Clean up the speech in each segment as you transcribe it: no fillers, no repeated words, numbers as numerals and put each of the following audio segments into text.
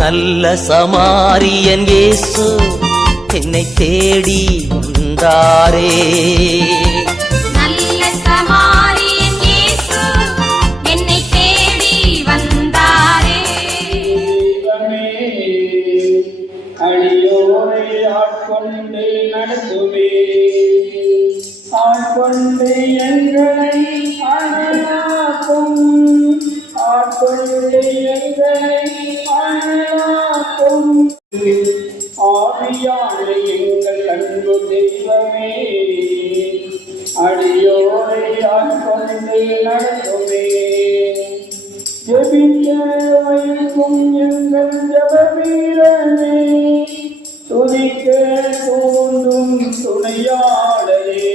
நல்ல சமாரியன் இயேசு என்னை தேடி வந்தாரே. நல்ல சமாரியன் இயேசு என்னை தேடி வந்தாரே. அடியோரை ஆட்கொண்டு நடத்துவே, ஆட்கொண்டு எங்களை அழகாக்கும், ஆட்கொண்டு எங்களை அழகாக்கும். ஆவியான எங்கள் அன்பு தெய்வமே, அடியோரை ஆட்கொண்டு நடத்துவே. ஜெபிக்க வைக்கும் எங்கள் ஜெப வீரனே, துதிக்க தூண்டும் துணையாளரே.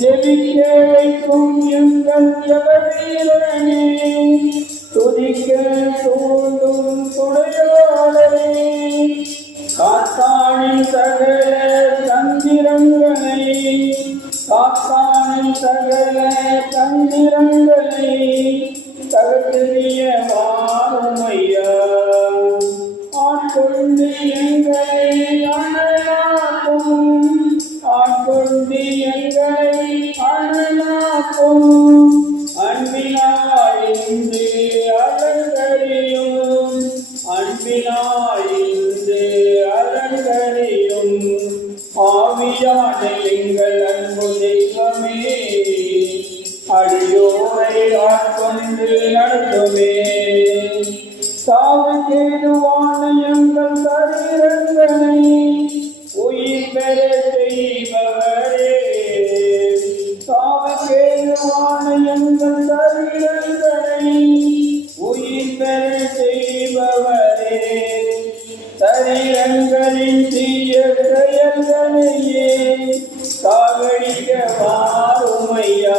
ஜெபிக்க வைக்கும் எங்கள் ஜெப வீரனே, துதிக்க தூண்டும் துணையாளரே. காத்தானின் சகல தந்திரங்களை, காத்தானின் சகல தந்திரங்களை தகர்த்தெறிய வாருமையா. ஆட்கொண்டு எங்களை அனலாக்கும், ஆட்கொண்டு எங்களை அனலாக்கும். அன்பினால் இன்று அலங்கரியும், அன்பினால் இன்று அலங்கரியும். ஆவியான எங்கள் அன்பு தெய்வமே, அடியோரை ஆட்கொண்டு நடத்துமே. சாவுக்கேதுவான எங்கள் சரீரங்களை உயிர் பெற செய்பவரே, சாவுக்கேதுவான எங்கள் சரீரங்களை உயிர் பெற செய்பவரே. சரீரங்களின் தீய செயல்களையே சாகடிக்க வாருமையா.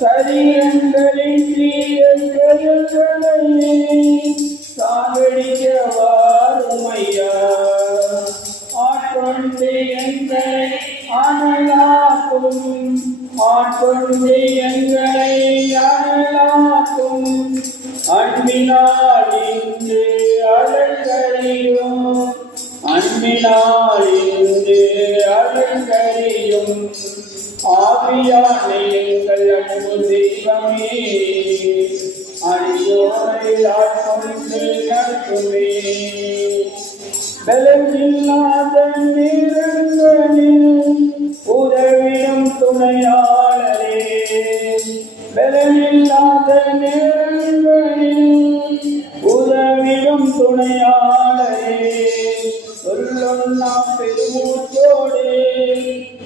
சரீரங்களின் தீய செயல்களையே சாகடிக்க வாருமையா. ஆட்கொண்டு எங்களை அனலாக்கும், ஆட்கொண்டு எங்களை அனலாக்கும். அன்பினால் இன்று அலங்கரியும், அன்பினால் இன்று அலங்கரியும். ஆவியான எங்கள் அன்பு தெய்வமே, அடியோரை ஆட்கொண்டு நடத்துமே. பலமில்லாத நேரங்களில் உதவிடும் துணையாளரே, பலமில்லாத நேரங்களில் உதவிடும் துணையாளரே. சொல்லொன்னா பெருமூச்சோடு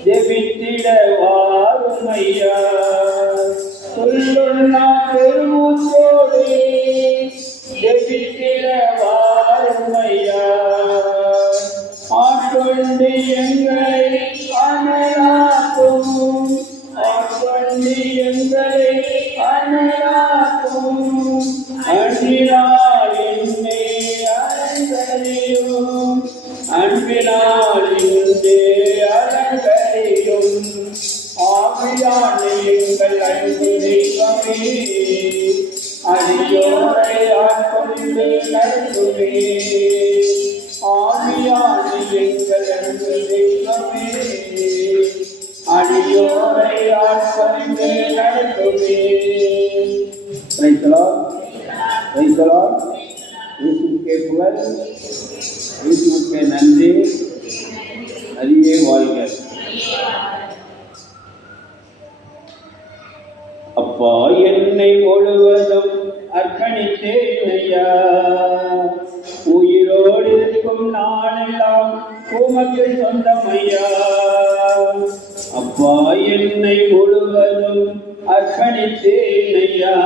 ஜெபித்திட வாருமையா. சொல்லொன்னா பெருமூச்சோடு ஜெபித்திட வாருமையா. ஆட்கொண்டு எங்களை அனலாக்கும், ஆட்கொண்டு எங்களை அனலாக்கும். அன்பினால் என்னை அலங்கரியும், அன்பினால் என்னை அலங்கரியும். ஆவியான எங்கள் அன்பு தெய்வமே, அடியோரை ஆட்கொண்டு நடத்துவே. ஆவியான எங்கள் அன்பு தெய்வமே, அடியோரை ஆட்கொண்டு நடத்துவே. இயேசுவுக்கே புகழ், இயேசுவுக்கே நன்றி. அறியே வாழ்க. அப்பா என்னை முழுவதும் அர்ப்பணித்தேனையா, உயிரோடு இருக்கும் நாளெல்லாம் உமக்கு சொந்தமையா. அப்பா என்னை முழுவதும் அர்ப்பணித்தேனையா,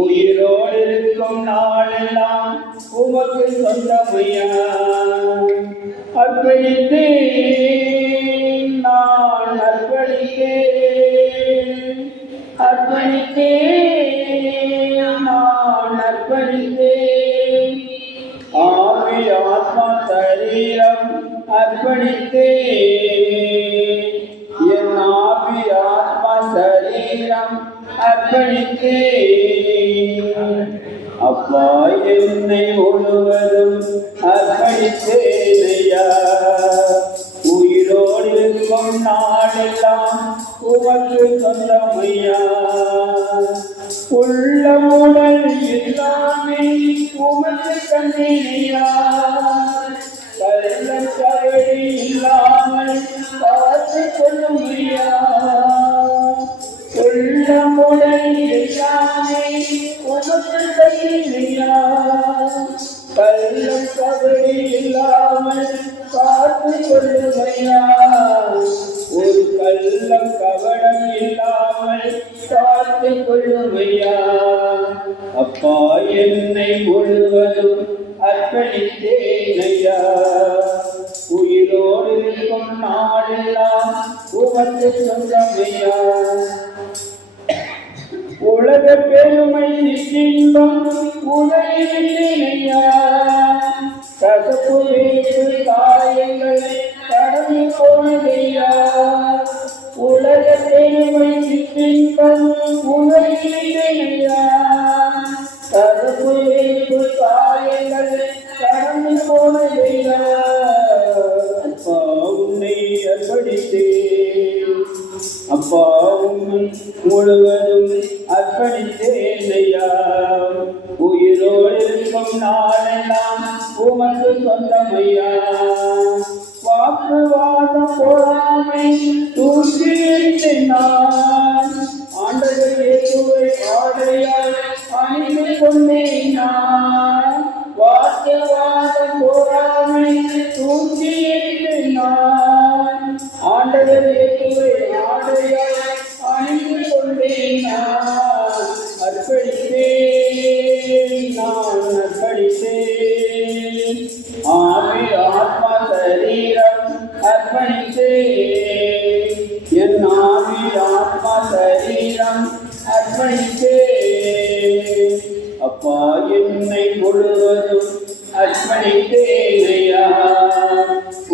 உயிரோடு இருக்கும் நாளெல்லாம் உமக்கு சொந்தமையா. அர்ப்பணித்தேன், நான் அர்ப்பணித்தேன், அர்ப்பணித்தேன், நான் அர்ப்பணித்தேன். ஆவி ஆத்மா சரீரம் அர்ப்பணித்தேன், என் ஆவி ஆத்மா சரீரம் அர்ப்பணித்தேன். அப்பா என்னை முழுவதும் அர்ப்பணித்தேனையா உயிரோடு இருக்கும் நாளெல்லாம் உமக்கு சொந்தமையா உள்ளமுடன் எல்லாமே உமக்கு தந்தேனையா கள்ளம் கவலை இல்லாமல் பார்த்து கொள்ளுமையா உள்ளமுடன் எல்லாமே உமக்கு தந்தேனையா கள்ளம் கவலை இல்லாமல் பார்த்து கொள்ளுமையா ஒரு கள்ளம் கவடம் இல்லாமல் பார்த்து கொள்ளுமையா அப்பா என்னை முழுவதும் அர்ப்பணித்தேனையா உயிரோடு இருக்கும் நாளெல்லாம் உமக்கு சொந்தமையா உலக பெருமை இன்பம் உலகிலேயா கசப்பு வேறு காயங்களை கடந்து போனதையா உலக பெருமை இன்பம் உலகிலேயா கசப்பு வேறு காயங்களை கடந்து போனதையா அப்பா உன்னை அர்ப்பணித்தேன் அப்பா உன்னை முழுவதும் அர்ப்பணித்தேனையா உயிரோடு இருக்கும் நாளெல்லாம் உமக்கு சொந்தமையா வாக்குவாதம் போடாமை தூக்கி நான் ஆண்டவர் இயேசுவை ஆடையால் அணிந்து கொண்டேன் நான் வாக்குவாதம் போடாமை தூக்கி நான் ஆண்டவர் இயேசுவை ஆடையால் அணிந்து கொண்டேன் நான் அர்ப்பணித்தேன் ஆவி ஆத்மா சரீரம் அர்ப்பணித்தேன் என் ஆவி ஆத்மா சரீரம் அர்ப்பணித்தேன் அப்பா என்னை முழுவதும் அர்ப்பணித்தேனையா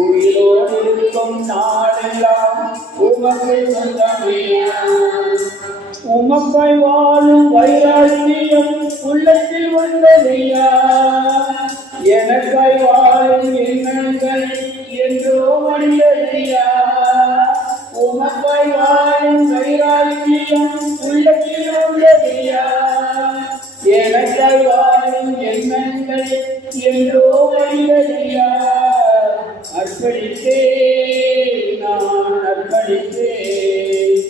உயிரோடு இருக்கும் நாளெல்லாம் உமக்கு சொந்தமையா உமக்காய் வாழும் வைராக்கியம் உள்ளத்தில் வந்ததையா எனக்காய் வாழும் எண்ணங்கள் என்றோ மனிததையா உமக்காய் வாழும் வைராக்கியம் உள்ளத்தில் வந்ததையா எனக்காய் வாழும் எண்ணங்கள் என்றோ மனிததையா அர்ப்பணித்தேன் நான் அர்ப்பணித்தேன்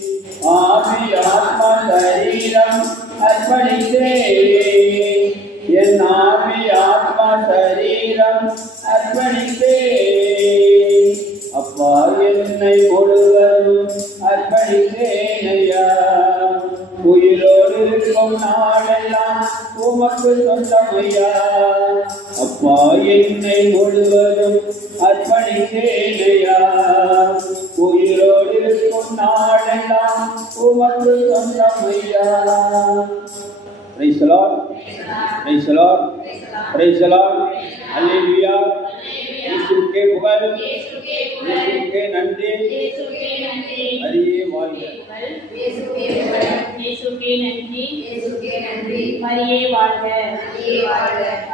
ஆவி ஆத்மா சரீரம் அர்ப்பணித்தேன் என் ஆவி ஆத்மா சரீரம் அர்ப்பணித்தேன் அப்பா என்னை முழுவதும் அர்ப்பணித்தேனையா உயிரோடு இருக்கும் நாளெல்லாம் உமக்கு சொந்தமையா அப்பா என்னை முழுவதும் அர்ப்பணித்தேனையா உயிரோடு இருக்கும் நாளெல்லாம் உமக்கு சொந்தமையா. Praise the Lord. Praise the Lord. Praise the Lord. Hallelujah. இயேசுவுக்கே புகழ், இயேசுவுக்கே நன்றி, மரியே வாழ்க. இயேசுவுக்கே நன்றி, மரியே வாழ்க.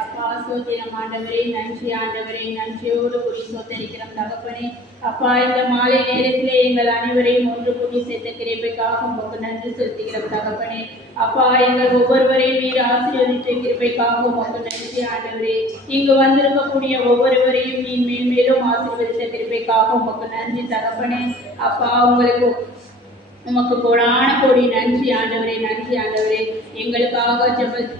அப்பா சோத்திரம் ஆண்டவரே, நன்றி ஆண்டவரே, நன்றியோடு கூடி சோத்தரிக்கிறோம் தகப்பனே. அப்பா இந்த மாலை நேரத்திலே எங்கள் அனைவரையும் ஒன்று கூடி சேர்த்த கிருபைக்காக உமக்கு நன்றி செலுத்துகிறோம் தகப்பனே. அப்பா எங்கள் ஒவ்வொருவரையும் நீர் ஆசீர்வதித்த கிருபைக்காக உமக்கு நன்றி ஆண்டவரே. இங்கு வந்திருக்கக்கூடிய ஒவ்வொருவரையும் நீ மேன்மேலும் ஆசீர்வதித்த கிருபைக்காக உமக்கு நன்றி தகப்பனே. அப்பா உமக்கு கோடான கோடி நன்றி ஆண்டவரே, நன்றி ஆண்டவரே. எங்களுக்காக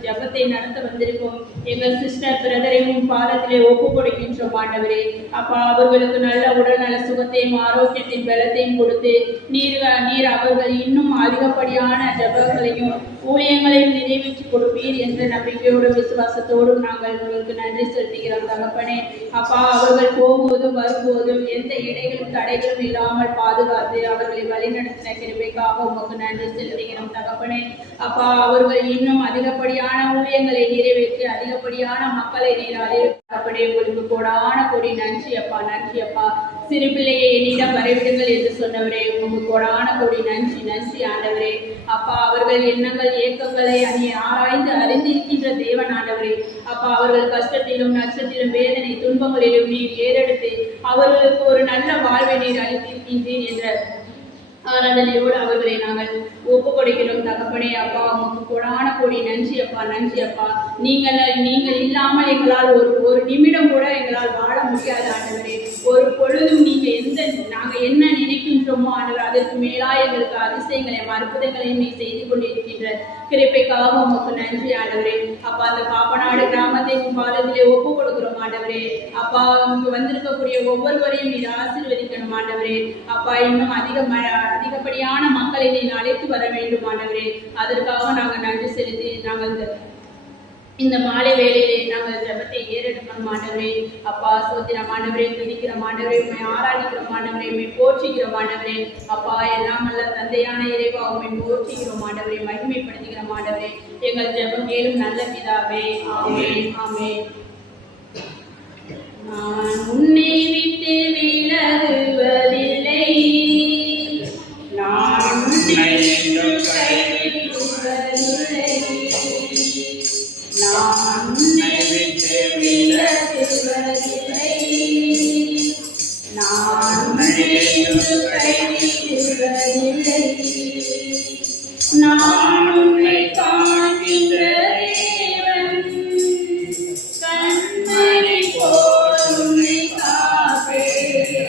ஜபத்தை நடத்த வந்திருக்கும் எங்கள் சிஸ்டர் பிரதரையும் பாதத்திலே ஒப்பு கொடுக்கின்றோம் ஆண்டவரே. அப்பா அவர்களுக்கு நல்ல உடல் நல சுகத்தையும் ஆரோக்கியத்தையும் பலத்தையும் கொடுத்து நீர் அவர்கள் இன்னும் அதிகப்படியான ஜபங்களையும் ஊழியங்களையும் நிறைவேற்றி கொடுப்பீர் என்ற நம்பிக்கையோடு விசுவாசத்தோடும் நாங்கள் உங்களுக்கு நன்றி செலுத்துகிறோம் தகப்பனே. அப்பா அவர்கள் போகும்போதும் வரும்போதும் எந்த இடைகளும் தடைகளும் இல்லாமல் பாதுகாத்து அவர்களை வழிநடத்தின கிருபைக்காக உமக்கு நன்றி செலுத்துகிறோம் தகப்பனே. அப்பா அவர்கள் இன்னும் அதிகப்படியான ஊழியங்களை நிறைவேற்றி அதிகப்படியான மக்களை நீராலே தகப்பனே உங்களுக்கு கோடான கோடி நன்றி அப்பா, நன்றி அப்பா. சிறு பிள்ளையை என்னிடம் வரவிடுங்கள் என்று சொன்னவரே உங்களுக்கு கோடான கோடி நன்றி, நன்றி ஆண்டவரே. அப்பா அவர்கள் எண்ணங்கள் எண்ணங்கள் ஏக்கங்களை ஆராய்ந்து அறிந்திருக்கின்ற தேவன் ஆண்டவரே. அப்பா, அவர்கள் கஷ்டத்திலும் நஷ்டத்திலும் வேதனை துன்பங்களிலும் நீர் ஏறெடுத்து அவர்களுக்கு ஒரு நல்ல வாழ்வை நீர் அளித்திருக்கின்றேன் என்ற ஆராதனையோடு அவர்களை நாங்கள் ஒப்பு கொடுக்கிறோம் தகப்பனே. அப்பா, உங்களுக்கு கொடான கோடி நன்றி அப்பா, நன்றி அப்பா. நீங்கள் இல்லாமல் எங்களால் ஒரு நிமிடம் கூட எங்களால் வாழ முடியாது ஆண்டவரே. ஒரு பொழுதும் நாங்கள் என்ன நினைக்கின்றோமோ ஆண்டவர் அதற்கு மேலா எங்களுக்கு அதிசயங்களையும் அற்புதங்களையும் நீ செய்து கொண்டிருக்கின்ற கிருபைக்காக உங்களுக்கு நன்றி ஆண்டவரே. அப்பா, அந்த பாப்பநாடு கிராமத்தை பாதத்திலே ஒப்பு கொடுக்கிறோம் ஆண்டவரே. அப்பா, இங்கு வந்திருக்கக்கூடிய ஒவ்வொருவரையும் நீர் ஆசீர்வதிக்கணும் ஆண்டவரே. அப்பா, இன்னும் அதிகப்படியான மக்களை நீ அழைத்து வர வேண்டும் ஆண்டவரே. அதற்காக நாங்கள் நன்றி செலுத்தி நாங்கள் இந்த மாலை வேளையிலே நாங்கள் ஜெபத்தை ஏறெடுக்கணும் ஆண்டவரே. அப்பா, சோத்திரம் ஆண்டவரே, துதிக்கிற ஆண்டவரே, உண்மை ஆராதிக்கிறோம் ஆண்டவரே, உண்மை போற்றுகிறோம் ஆண்டவரே. அப்பா, எல்லாம் அல்ல தந்தையான இறைவா, உண்மை போற்றுகிறோம் ஆண்டவரே, மகிமைப்படுத்துகிறோம் ஆண்டவரே. எங்கள் ஜெபம் கேளும் நல்ல பிதாவே. ஆமென், ஆமென். நான் உன்னை விட்டு விலகுவதில்லை, நான் உன்னை கைவிடுவதில்லை, நான் உன்னை விட்டு விலகுவதில்லை, நான் உன்னை கைவிடுவதில்லை. நான் உன்னை காண்கின்ற தேவன், கண்மணி போல் உன்னை காப்பேன்.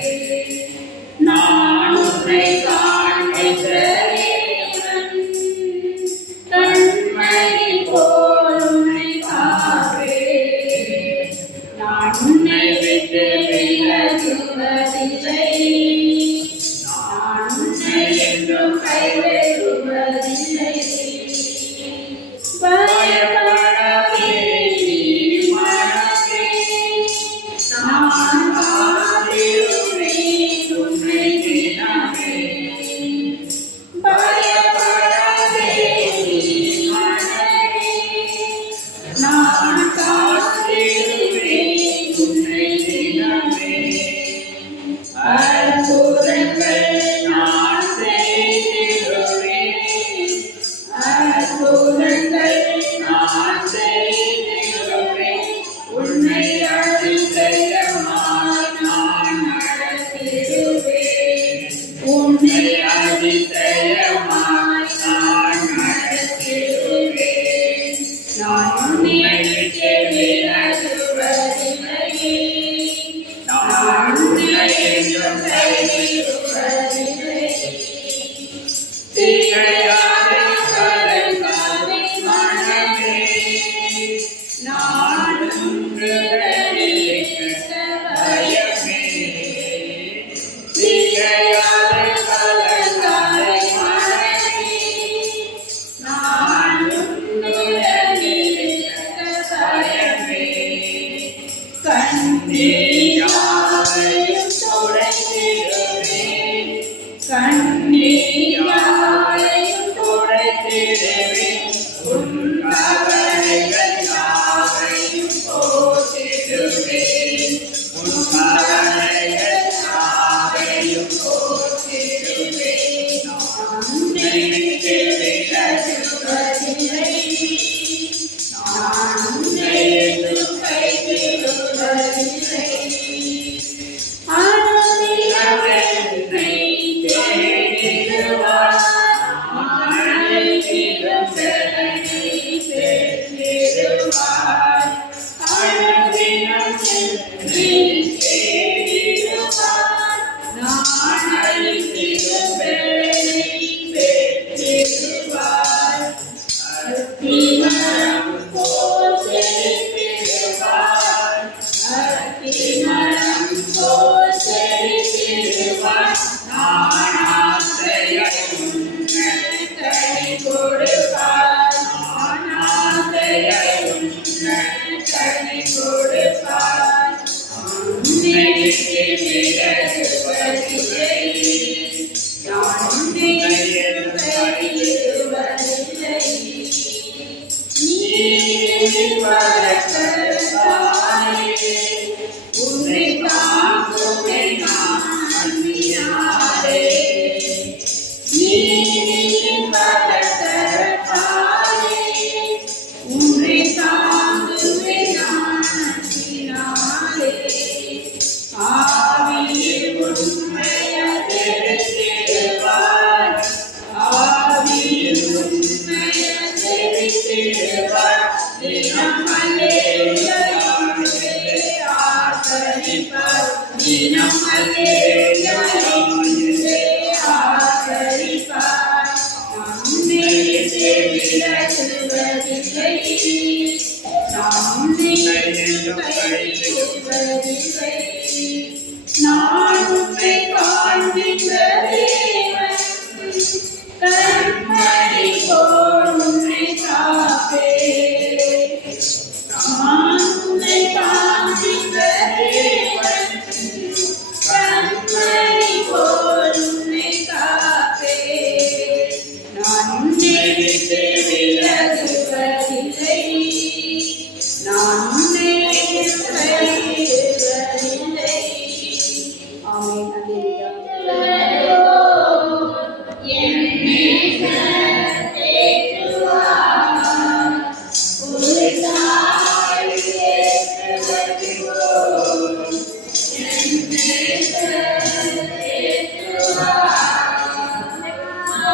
நான் உன்னை காண்கின்ற தேவன், கண்மணி போல் உன்னை காப்பேன். நான் உன்னை விட்டு விலகுவதில்லை, நான் உன்னை என்றும் கைவிடுவதில்லை. பயப்படாதே நீ மனமே, நான் காத்திருப்பேன் உன்னை தினமே. பயப்படாதே நீ மனமே, நான் காத்திருப்பேன் உன்னை தினமே. அற்புதங்கள் நான் செய்திடுவேன், அற்புதங்கள் நான் செய்திடுவேன். உன்னை அதிசயமாய் நான் நடத்திடுவேன், உன்னை அதிசயமாய் நான் நடத்திடுவேன். நான் உன்னை விட்டு விலகுவதில்லை, நான் உன்னை என்றும் கைவிடுவதில்லை. திகையாதே கலங்காதே மனமே, நான் உன்னுடன் இருக்க பயமே. திகையாதே கலங்காதே மனமே, நான் உன்னுடன் இருக்க பயமே. கண்ணீர் யாவையும் துடைத்திடுவேன், கண்ணீர் யாவையும் துடைத்திடுவேன். உன் கவலைகள் யாவையும் போற்றிடுவேன், உன் கவலைகள் யாவையும் போற்றிடுவேன். உன்னை விட்டு விலகுவதில்லை, நான் உன்னை என்றும் கைவிடுவதில்லை. என்னை தேடிடுவார், அனைத்திலும் சரணை பெற்றிடுவார். அனுதினம் என்னை தேடிடுவார், நான் அனைத்திலும் சரணை பெற்றிடுவார். அத்திமரம் போல் செழித்திடுவார், அத்திமரம் போல் செழித்திடுவார். நான் ஆசையும் கனி கொடுப்பார், நான் ஆசையும் கனி கொடுப்பார். உன்னை விட்டு விலகுவதில்லை, நான் உன்னை என்றும் கைவிடுவதில்லை. நீரில் வளர்த்தாயே, உன்னை தாங்குவேன் நான் அன்பினாலே. நீரில் வளர்த்தாயே, கைவிடுவதில்லை. நான் உன்னை காண்கின்ற தேவன், கண்மணி போல் உன்னை காப்பேன். நான் உன்னை காண்கின்ற தேவன், கண்மணி போல் உன்னை காப்பேன். நான் உன்னை விட்டு விலகுவதில்லை, நான் உன்னை விட்டு கைவிடுவதில்லை. ஆமென். அல்லேலூயா. என் நேசர் தேற்றுவார், உரைத்தாய் தேற்றுவது போல். என் நேசர் தேற்றுவார்,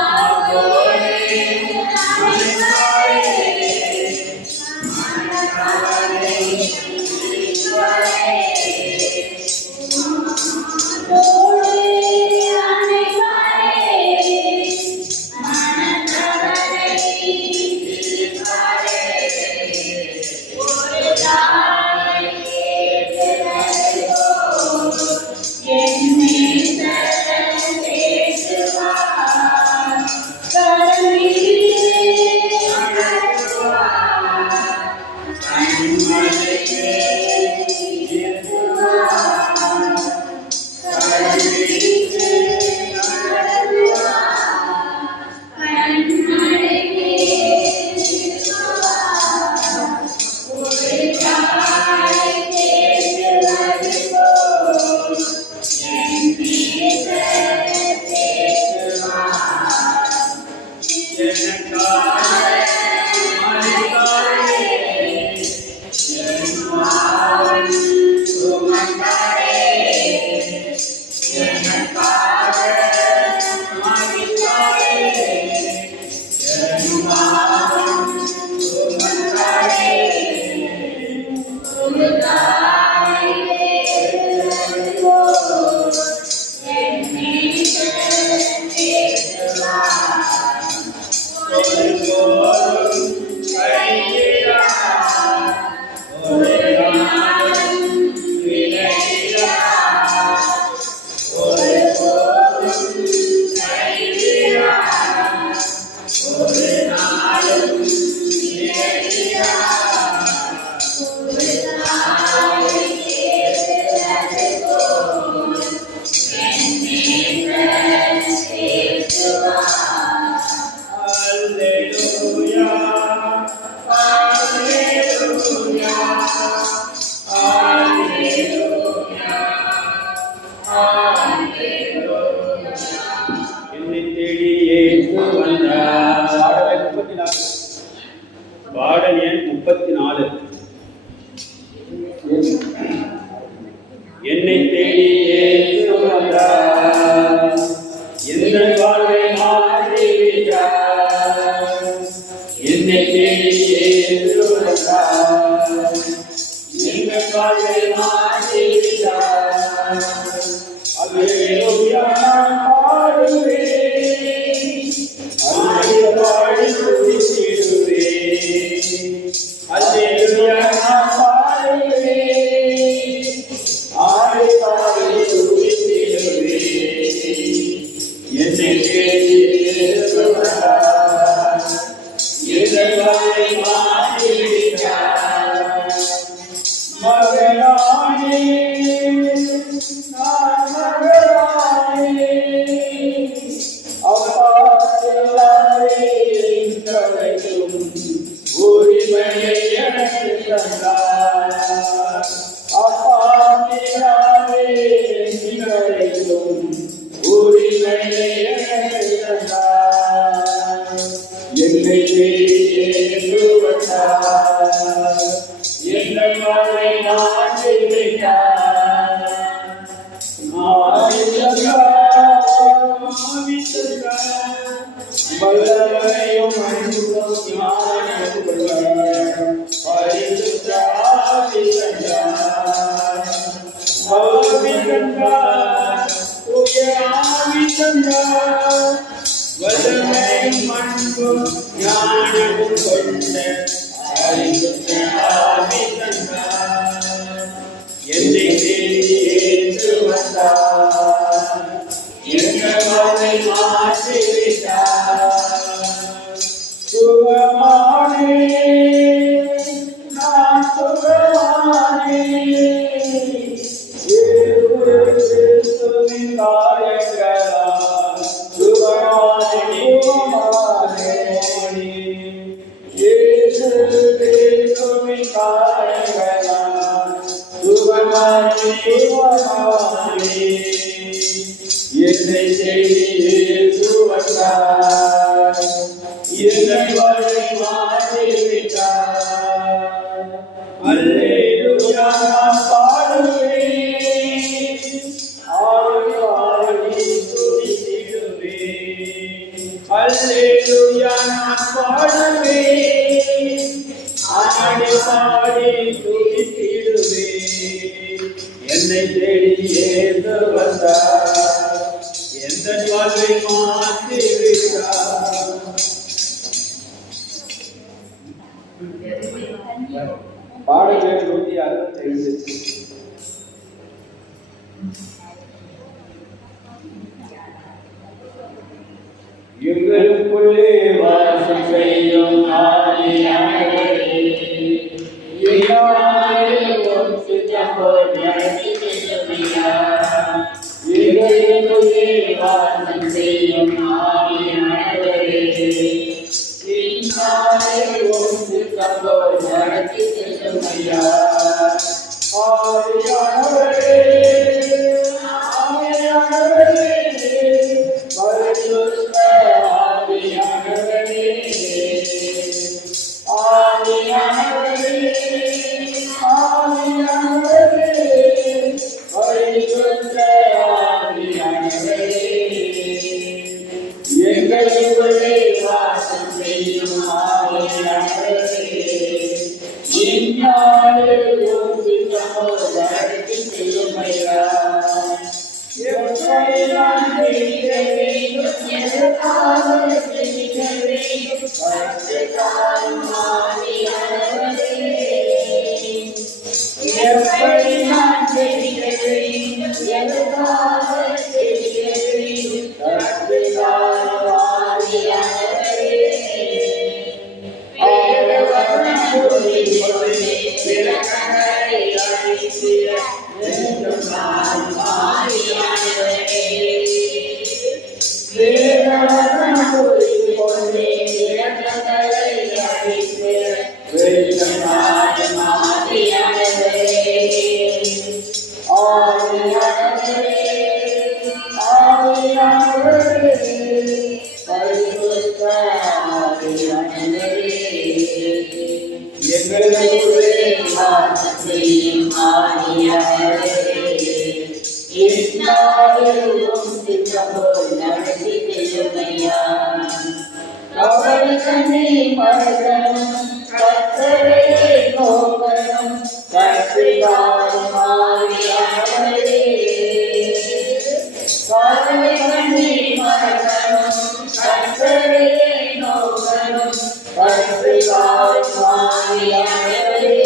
ஆவோரே அழைப்பாரே, மனதாரே இணைப்பாரே. ஆவோரே அழைப்பாரே, மனதாரே இணைப்பாரே. ஒரு தாய் கேட்கிறது போல் என் நேசர் தேற்றுவார், கடலிலே நடத்துவார், கண்மலைக்கு ஏற்றுவார், கடலிலே நடத்துவார், கண்மலைக்கு ஏற்றுவார். ஒரு தாய் தேற்றுவது போல் என் நேசர் தேற்றுவார். எனக்காக மரித்தாரே, என் பாவம் சுமந்தாரே. எனக்காக மரித்தாரே, என் பாவம் சுமந்தாரே. ஒரு தாய் தேற்றுவது போல் என் நேசர் தேற்றுவார். ஒருபோதும் கைவிடார், ஒரு நாளும் விலகிடார். ஒருபோதும் கைவிடார், ஒரு நாளும் விலகிடார். ஒரு தாய் தேற்றுவது போல் என் நேசர் தேற்றுவார். அல்லேலூயா, அல்லேலூயா, அல்லேலூயா, அல்லேலூயா. என்னை தேடி இயேசு வந்தார். பாடல் எண் 34. என்னை தேடி இயேசு வந்தார், எந்த வாழ்வை மாற்றிவிட்டார். என்னை தேடி இயேசு வந்தார், எந்த வாழ்வை மாற்றிவிட்டார். அல்லேலூயா, நான் பாடுவேன், ஆடி பாடி துதித்திடுவேன். அல்லேலூயா, நான் பாடுவேன், ஆடி பாடி துதித்திடுவேன். என்னை தேடி இயேசு வந்தார், எந்த வாழ்வை மாற்றிவிட்டார். மகனானே, நான் மகனானே, அப்பா எல்லாரே கிடைக்கும் உரிமையை எனக்கு தந்தார். அப்பா எல்லாரே கிடைக்கும் உரிமையை எனக்கு தந்தார். என்னை தேடி இயேசு வந்தார், எந்த வாழ்வை மாற்றிவிட்டார். வல்லவரையும் அன்பும் ஞானமும் கொள்வார். பரிசுத்த ஆவி தந்தார், ஆவி தந்தார், தூய ஆவி தந்தார். வல்லமையும் அன்பும் ஞானமும் கொண்ட பரிசுத்த ஆவி தந்தார். சுகமானே சுகமானே என்னை தேடி இயேசு வந்தார் என்னை வழி மாற்றிவிட்டார் அல்லேலூயா நான் பாடுவேன் ஆடி ஆடி துதித்திடுவேன் அல்லேலூயா நான் பாடுவேன் ஆடி பாடி துதித்திடுவேன் என்னை தேடி இயேசு வந்தார் எந்த வாழ்வை மாற்றிவிட்டார் பாடல்கள் 165 எங்களுக்குள்ளே வாசம் செய்யும் ஆவியானவரே எங்களுக்குள்ளே வாசம் செய்யும் ஆவியானவரே நடத்தி செல்லும் ஐயா ஆவியானவரே ஆவியானவரே பரிசுத்த ஆவியானவரே ஆவியானவரே ஆவியானவரே பரிசுத்த ஆவியானவரே எங்களுக்குள்ளே வாசம் செய்யும் ஆவியானவரே இன்னாலே உம்மிடம் நடத்தி செல்லும் ஐயா எப்படி நான் செய்ய வேண்டும் எதற்காக செய்ய வேண்டும் பரிசுத்தாயும் ஆவியானவரே எப்படி நான் செய்ய வேண்டும் எதற்காக செய்ய வேண்டும் பரிசுத்தாயும் ஆவியானவரே ஆவியானவரே விளக்கங்களை அளித்திட வேண்டும் நான் ஆவியானவரே வேதவசனம் புரிந்து கொண்டே விளக்கங்களை அளித்திட வேண்டும் நான் ஆவியானவரே ஆவியானவரே ஆவியானவரே பரிசுத்த ஆவியானவரே எங்களுக்குள்ளே வாசம் செய்யும் ஆவியானவரே இன்னாலும் திட்டப்போல் நடத்தி செல்லும் ஐயா கவலை கண்ணீர் மறக்கணும் கர்த்தரை நோக்கணும் கர்த்தராயும் ஆவியானவரே கவலை கண்ணீர் மறக்கணும் கர்த்தரை நோக்கணும் கர்த்தராயும் ஆவியானவரே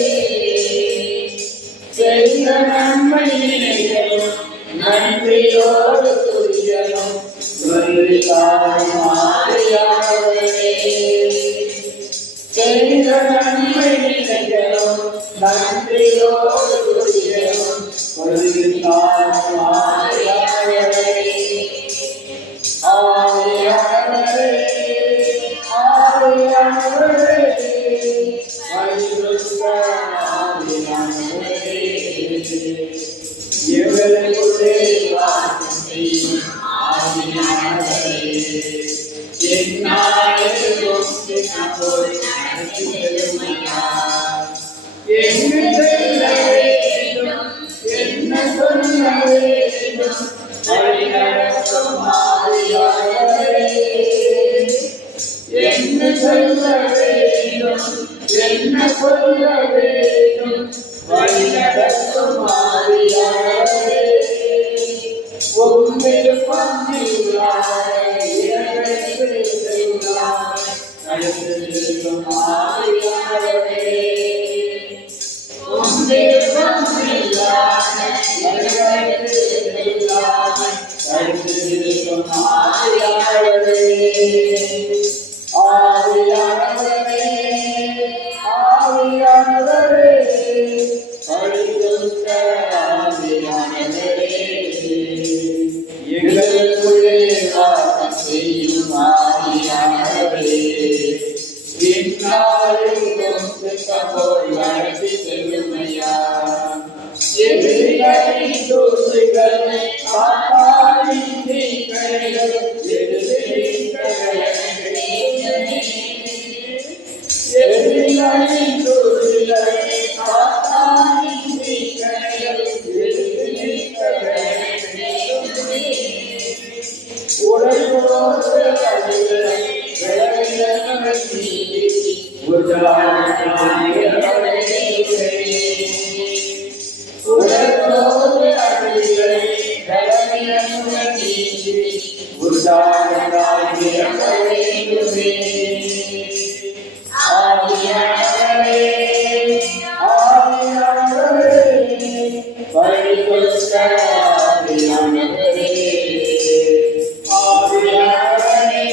செய்த நன்மை நினைக்கணும் நன்றியோடு துதிக்கணும் கர்த்தராயும் ஆவியானவரே செய்த நன்மை நினைக்கணும் நன்றியோடு துதிக்கணும் கர்த்தராயும் ஆவியானவரே ஆவியானவரே ஆவியானவரே பரிசுத்த ஆவியானவரே எங்களுக்குள்ளே வாசம் செய்யும் ஆவியானவரே என்னாலும் திட்டப்போல் நடத்தி செல்லும் ஐயா எங்கு செல்ல வேண்டும் என்ன சொல்ல வேண்டும் வழிநடத்தும் ஆவியானவரே என்ன சொல்ல வேண்டும் என்ன சொல்ல வேண்டும் வழிநடத்தும் ஆவியானவரே உம்மிருப்பம் நடத்தி செல்லும் ஆவியானவரே உம்மிருப்பம் நடத்தி செல்லும் ஆவியானவரே ஆவியானவரே ஆவியானவரே பரிசுத்த ஆவியானவரே எங்களுக்குள்ளே வாசம் செய்யும் ஆவியானவரே இன்னாலும் திட்டப்போல் நடத்தி செல்லும் ஐயா எதிரிகளின் தூசுகளை காத்தாரின் தீக்கைகள் எதிரிகளின் தூசுகளை காத்தாரின் தீக்கைகள் உடையோடு அடிகளை விளைவிலங்கள் நீதி உடலோடு அடிகளை விளைவிலங்கள் நீதி உற்சாகமே ஆவியானவரே ஆவியானவரே பரிசுத்த ஆவியானவரே ஆவியானவரே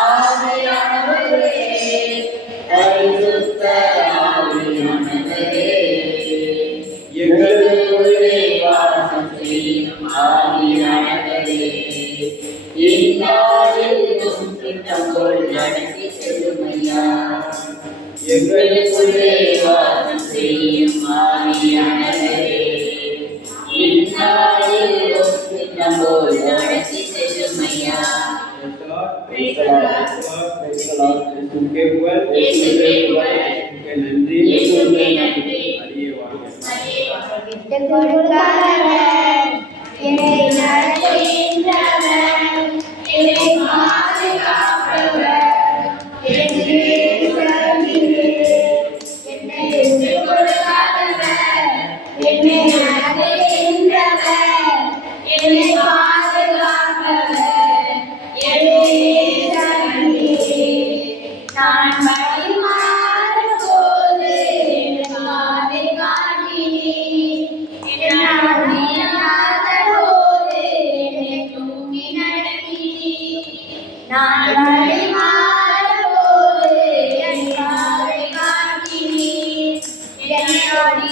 ஆவியானவரே பரிசுத்த ஆவியானவரே எங்களுக்குள்ளே வாசம் செய்யும் ஆவியானவரே இந்நாளில் திட்டங்கள் நடத்தி செல்லுமையா எங்களுக்குள்ளே வாசம் செய்யும் ஆவியானவரே இந்நாளில் திட்டங்கள் நடத்தி செல்லுமையா கொடுக்காதவர் என்னை நடத்துகின்றவர் என்னை பாதுகாப்பவர் என்னை கொடுக்காதவர் என்னை நடத்துகின்றவர் என்னை பாதுகாப்பவர் என்னை நான் வழிமாறும் போது பாதை காட்டினேன் நான் வழிமாறும் போது பாதை காட்டினேன் என்னோடு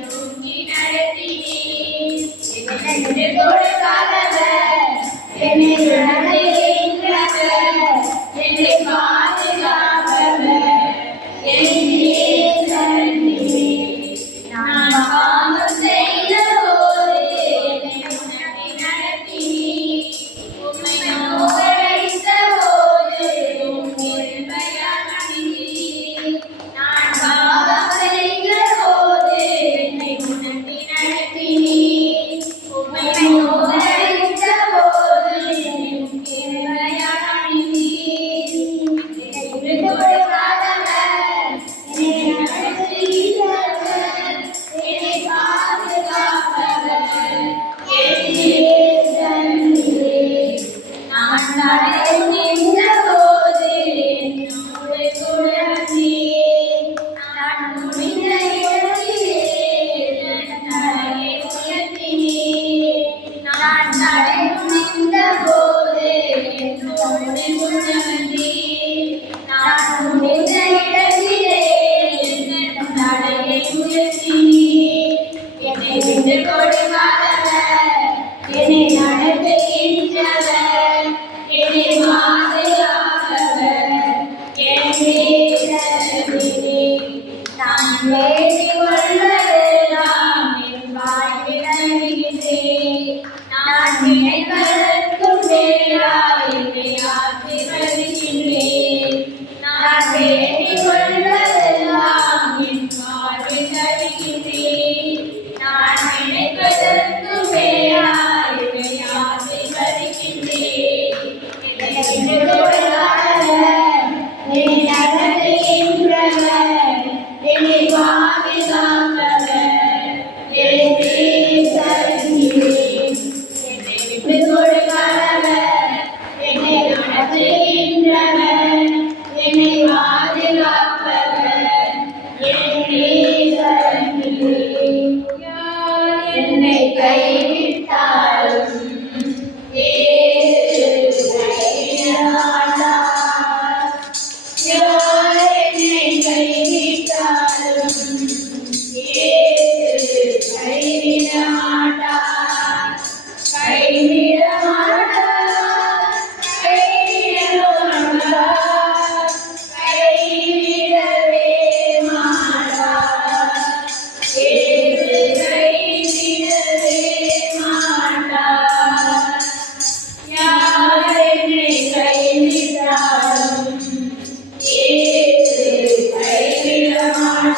நோக்கி நடத்தினேன் என்னை கொடுக்காதவர் என்னை நடத்துகின்றவர் என்னை பாதுகாப்பவர் என்னை நான் பாவம் செய்த போது என்னை உணர்த்தி நடத்தினீர் உம்மை நோகடித்த போது உம் கிருபையால் அணிந்தீர் நான் பாவம் செய்த போது என்னை உணர்த்தி நடத்தினீர் உம்மை நோகடித்த போது என்னை உம் கிருபையால் அணிந்தீர் என்னை கொடுக்காதவர் என்னை நடத்துகிறவர் என்னை பாதுகாப்பவர் என்னை நான் நடக்கின்ற போது என்னோடு கூட வந்தீர் நான் முடிந்த இடத்திலே என் தலையை உயர்த்தினீர் நான் நடக்கின்ற போது என்னோடு கூட வந்தீர் நான் முடிந்த இடத்திலே என் தலையை உயர்த்தினீர் என்னை விட்டு கொடுக்காதவர் என்னை நடத்துகின்றவர் என்னை பாதுகாப்பவர் என்னை நான் வேண்டிக் கொள்வதெல்லாம் என் வாழ்வில் அறிகின்றேன் நான் நினைப்பதற்கும் மேலாய் என்னை ஆசீர்வதிக்கின்றேன் நான் வேண்டிக் கொள்வதெல்லாம் என் வாழ்வில் அறிகின்றேன் நான் நினைப்பதற்கும் மேலாய் என்னை ஆசீர்வதிக்கின்றேன் என்னை கொடுக்காதவர் என்னை நடத்துகின்றவர் என்னை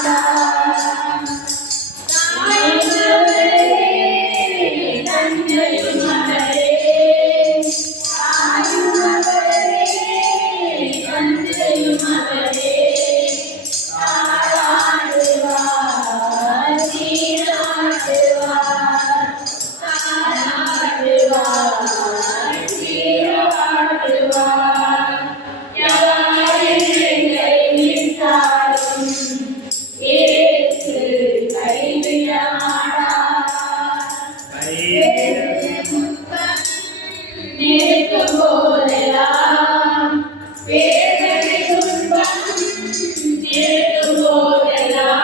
மாட்டார். தாய்மகளே, தந்தையின் மகளே, தாய்மகளே, தந்தையின் மகளே, தாளாடுவார், சீராட்டுவார், தாளாடுவார், சீராட்டுவார். யாரின் கைவிட்டாலும் இயேசு கைவிட மாட்டார். நெருக்கும் போதெல்லாம் வேதனை துன்பம் நெருக்கும் போதெல்லாம்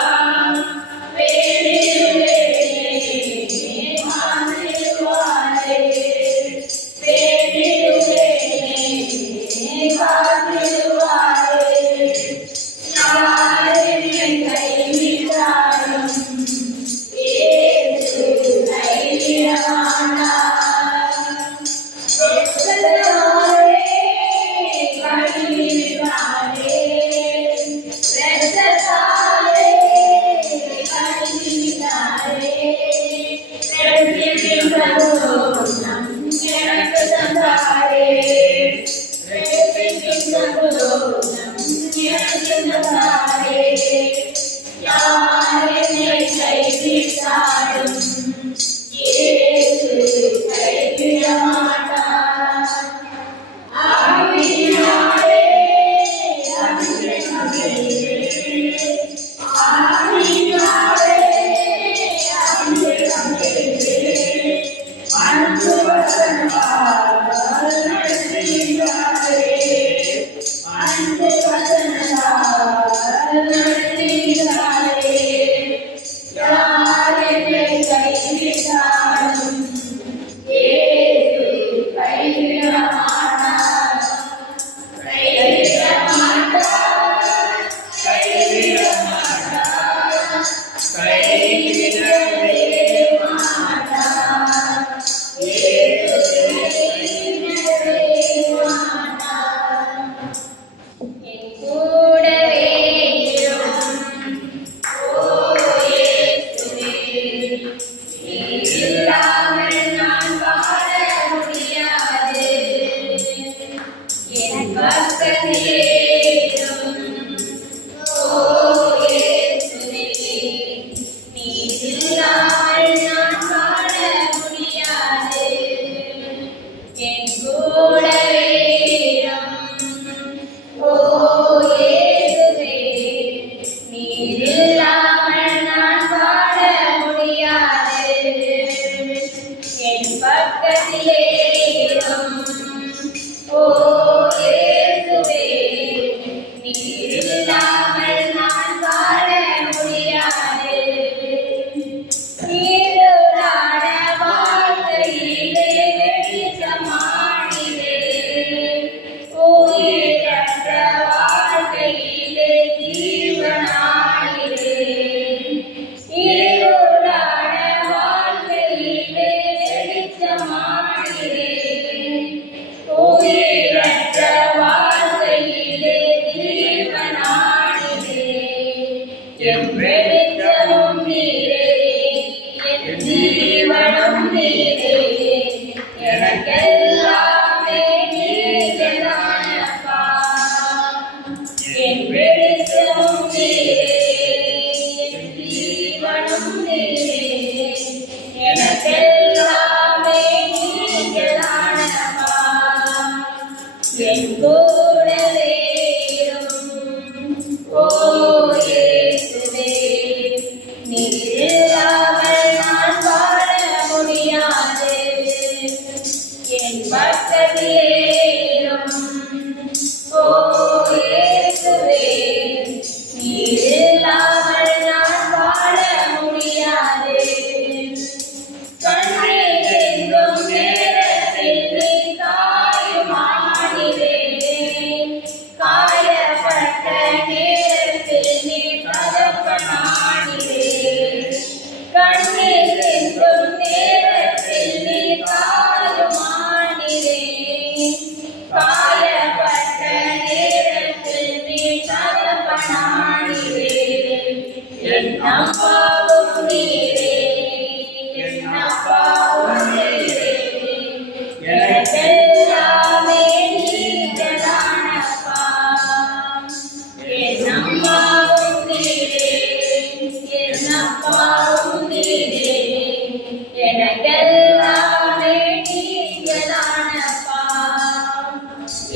நீர் இல்லாமல் நான் வாழ முடியாது. அப்பாவும் நீரே, என் அப்பாவும் நீரே, எனக்கெல்லாமே நீங்கதானப்பா. என் அம்மாவும் நீரே, என் அப்பாவும் நீரே, எனக்கெல்லாமே நீங்கதானப்பா.